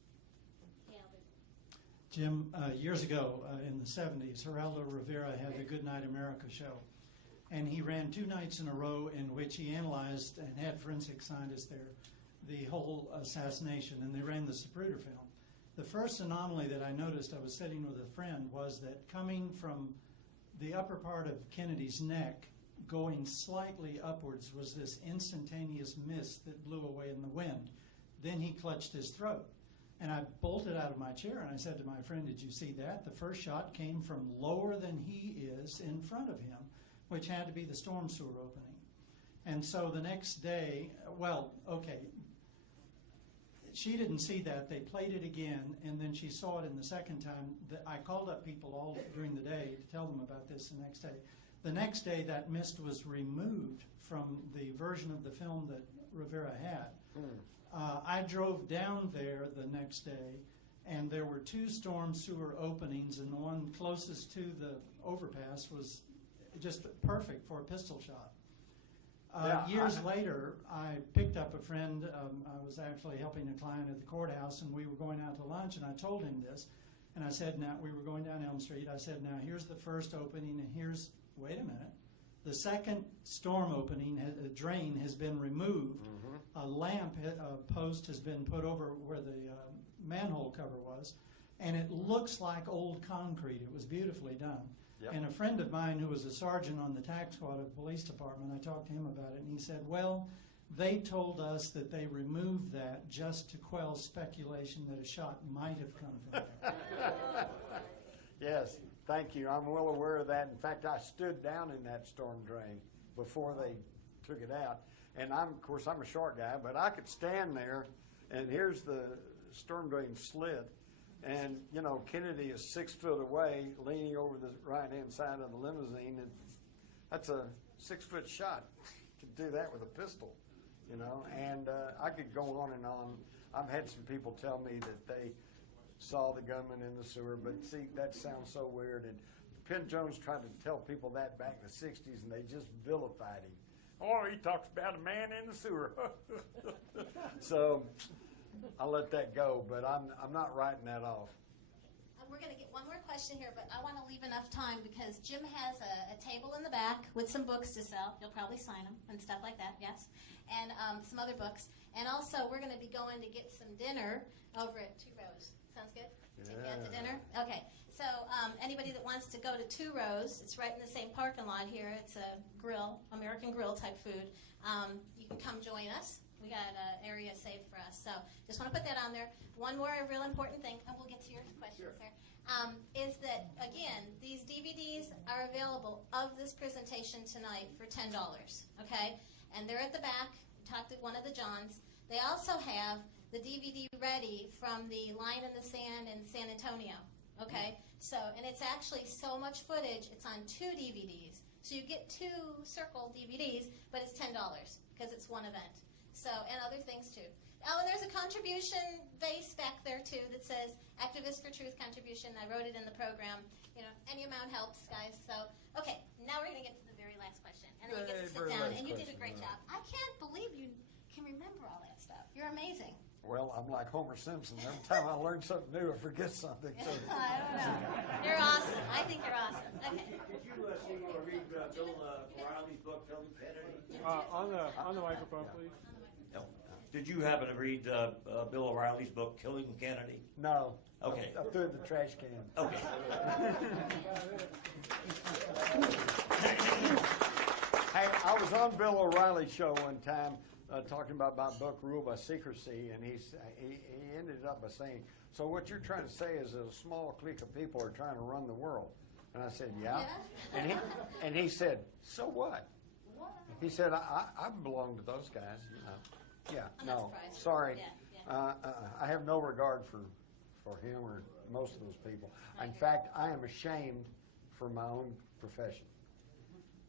Jim, years ago in the 70s, Geraldo Rivera had the Good Night America show. And he ran 2 nights in a row in which he analyzed and had forensic scientists there the whole assassination, and they ran the Zapruder film. The first anomaly that I noticed, I was sitting with a friend, was that coming from the upper part of Kennedy's neck, going slightly upwards, was this instantaneous mist that blew away in the wind. Then he clutched his throat. And I bolted out of my chair and I said to my friend, "Did you see that? The first shot came from lower than he is in front of him, which had to be the storm sewer opening." And so the next day, well, okay, she didn't see that. They played it again, and then she saw it in the second time. I called up people all during the day to tell them about this the next day. The next day, that mist was removed from the version of the film that Rivera had. I drove down there the next day, and there were 2 storm sewer openings, and the one closest to the overpass was just perfect for a pistol shot. Years later, I picked up a friend. I was actually helping a client at the courthouse, and we were going out to lunch, and I told him this. And I said, now, we were going down Elm Street. I said, now, here's the first opening, and here's, wait a minute, the second storm opening, a drain has been removed. A lamp post has been put over where the manhole cover was, and it looks like old concrete. It was beautifully done. Yep. And a friend of mine who was a sergeant on the tax squad of the police department, I talked to him about it, and he said, well, they told us that they removed that just to quell speculation that a shot might have come from there. Yes, thank you. I'm well aware of that. In fact, I stood down in that storm drain before they took it out. And of course, I'm a short guy, but I could stand there, and here's the storm drain slit. And, you know, Kennedy is 6 foot away, leaning over the right-hand side of the limousine, and that's a 6-foot shot. You could do that with a pistol, you know. And I could go on and on. I've had some people tell me that they saw the gunman in the sewer, but see, that sounds so weird. And Penn Jones tried to tell people that back in the 60s, and they just vilified him. Oh, he talks about a man in the sewer. So I'll let that go, but I'm not writing that off. We're going to get one more question here, but I want to leave enough time because Jim has a table in the back with some books to sell. You'll probably sign them and stuff like that, yes, and some other books. And also, we're going to be going to get some dinner over at 2 Rows. Sounds good? Take you out to dinner? Okay. So anyway. anybody that wants to go to Two Rows, it's right in the same parking lot here. It's a grill, American grill type food. You can come join us. We got an area saved for us. So just want to put that on there. One more real important thing, and we'll get to your questions, sir, is that, again, these DVDs are available of this presentation tonight for $10, okay? And they're at the back. We talked to one of the Johns. They also have the DVD ready from the Line in the Sand in San Antonio, okay? So, and it's actually so much footage, it's on 2 DVDs. So you get 2 circle DVDs, but it's $10 because it's one event. So, and other things too. Oh, and there's a contribution base back there too that says Activists for Truth contribution. I wrote it in the program. You know, any amount helps, guys. So, okay, now we're going to get to the very last question. And then you get to sit down, and you did a great job. I can't believe you can remember all that stuff. You're amazing. Well, I'm like Homer Simpson. Every time I learn something new, I forget something. So. I don't know. You're awesome. I think you're awesome. Okay. Did you read Bill O'Reilly's book, Killing Kennedy? On the microphone, please. No. Did you happen to read Bill O'Reilly's book, Killing Kennedy? No. Okay. I threw it in the trash can. Okay. Hey, I was on Bill O'Reilly's show one time talking about my book, Rule by Secrecy, and he ended up by saying, so what you're trying to say is that a small clique of people are trying to run the world. And I said, yeah. And he said, so what? He said, I belong to those guys. You know. Yeah, I'm no, not surprised. sorry. Yeah. I have no regard for him or most of those people. In fact, I am ashamed for my own profession.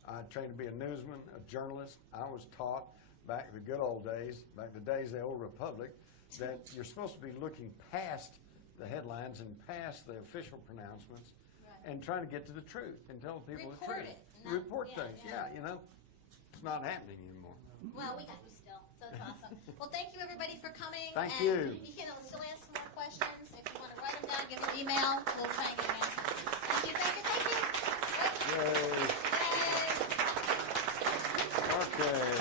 I trained to be a newsman, a journalist. I was taught back in the good old days, back in the days of the old republic, that you're supposed to be looking past the headlines and past the official pronouncements and trying to get to the truth and tell people the truth. Report things, you know. It's not happening anymore. Well, we got you still, so it's awesome. Well, thank you, everybody, for coming. Thank and you. You can still ask some more questions. If you want to write them down, give me an email. We'll try and get an answer. Thank you, thank you, thank you. Yay. Yay. Okay.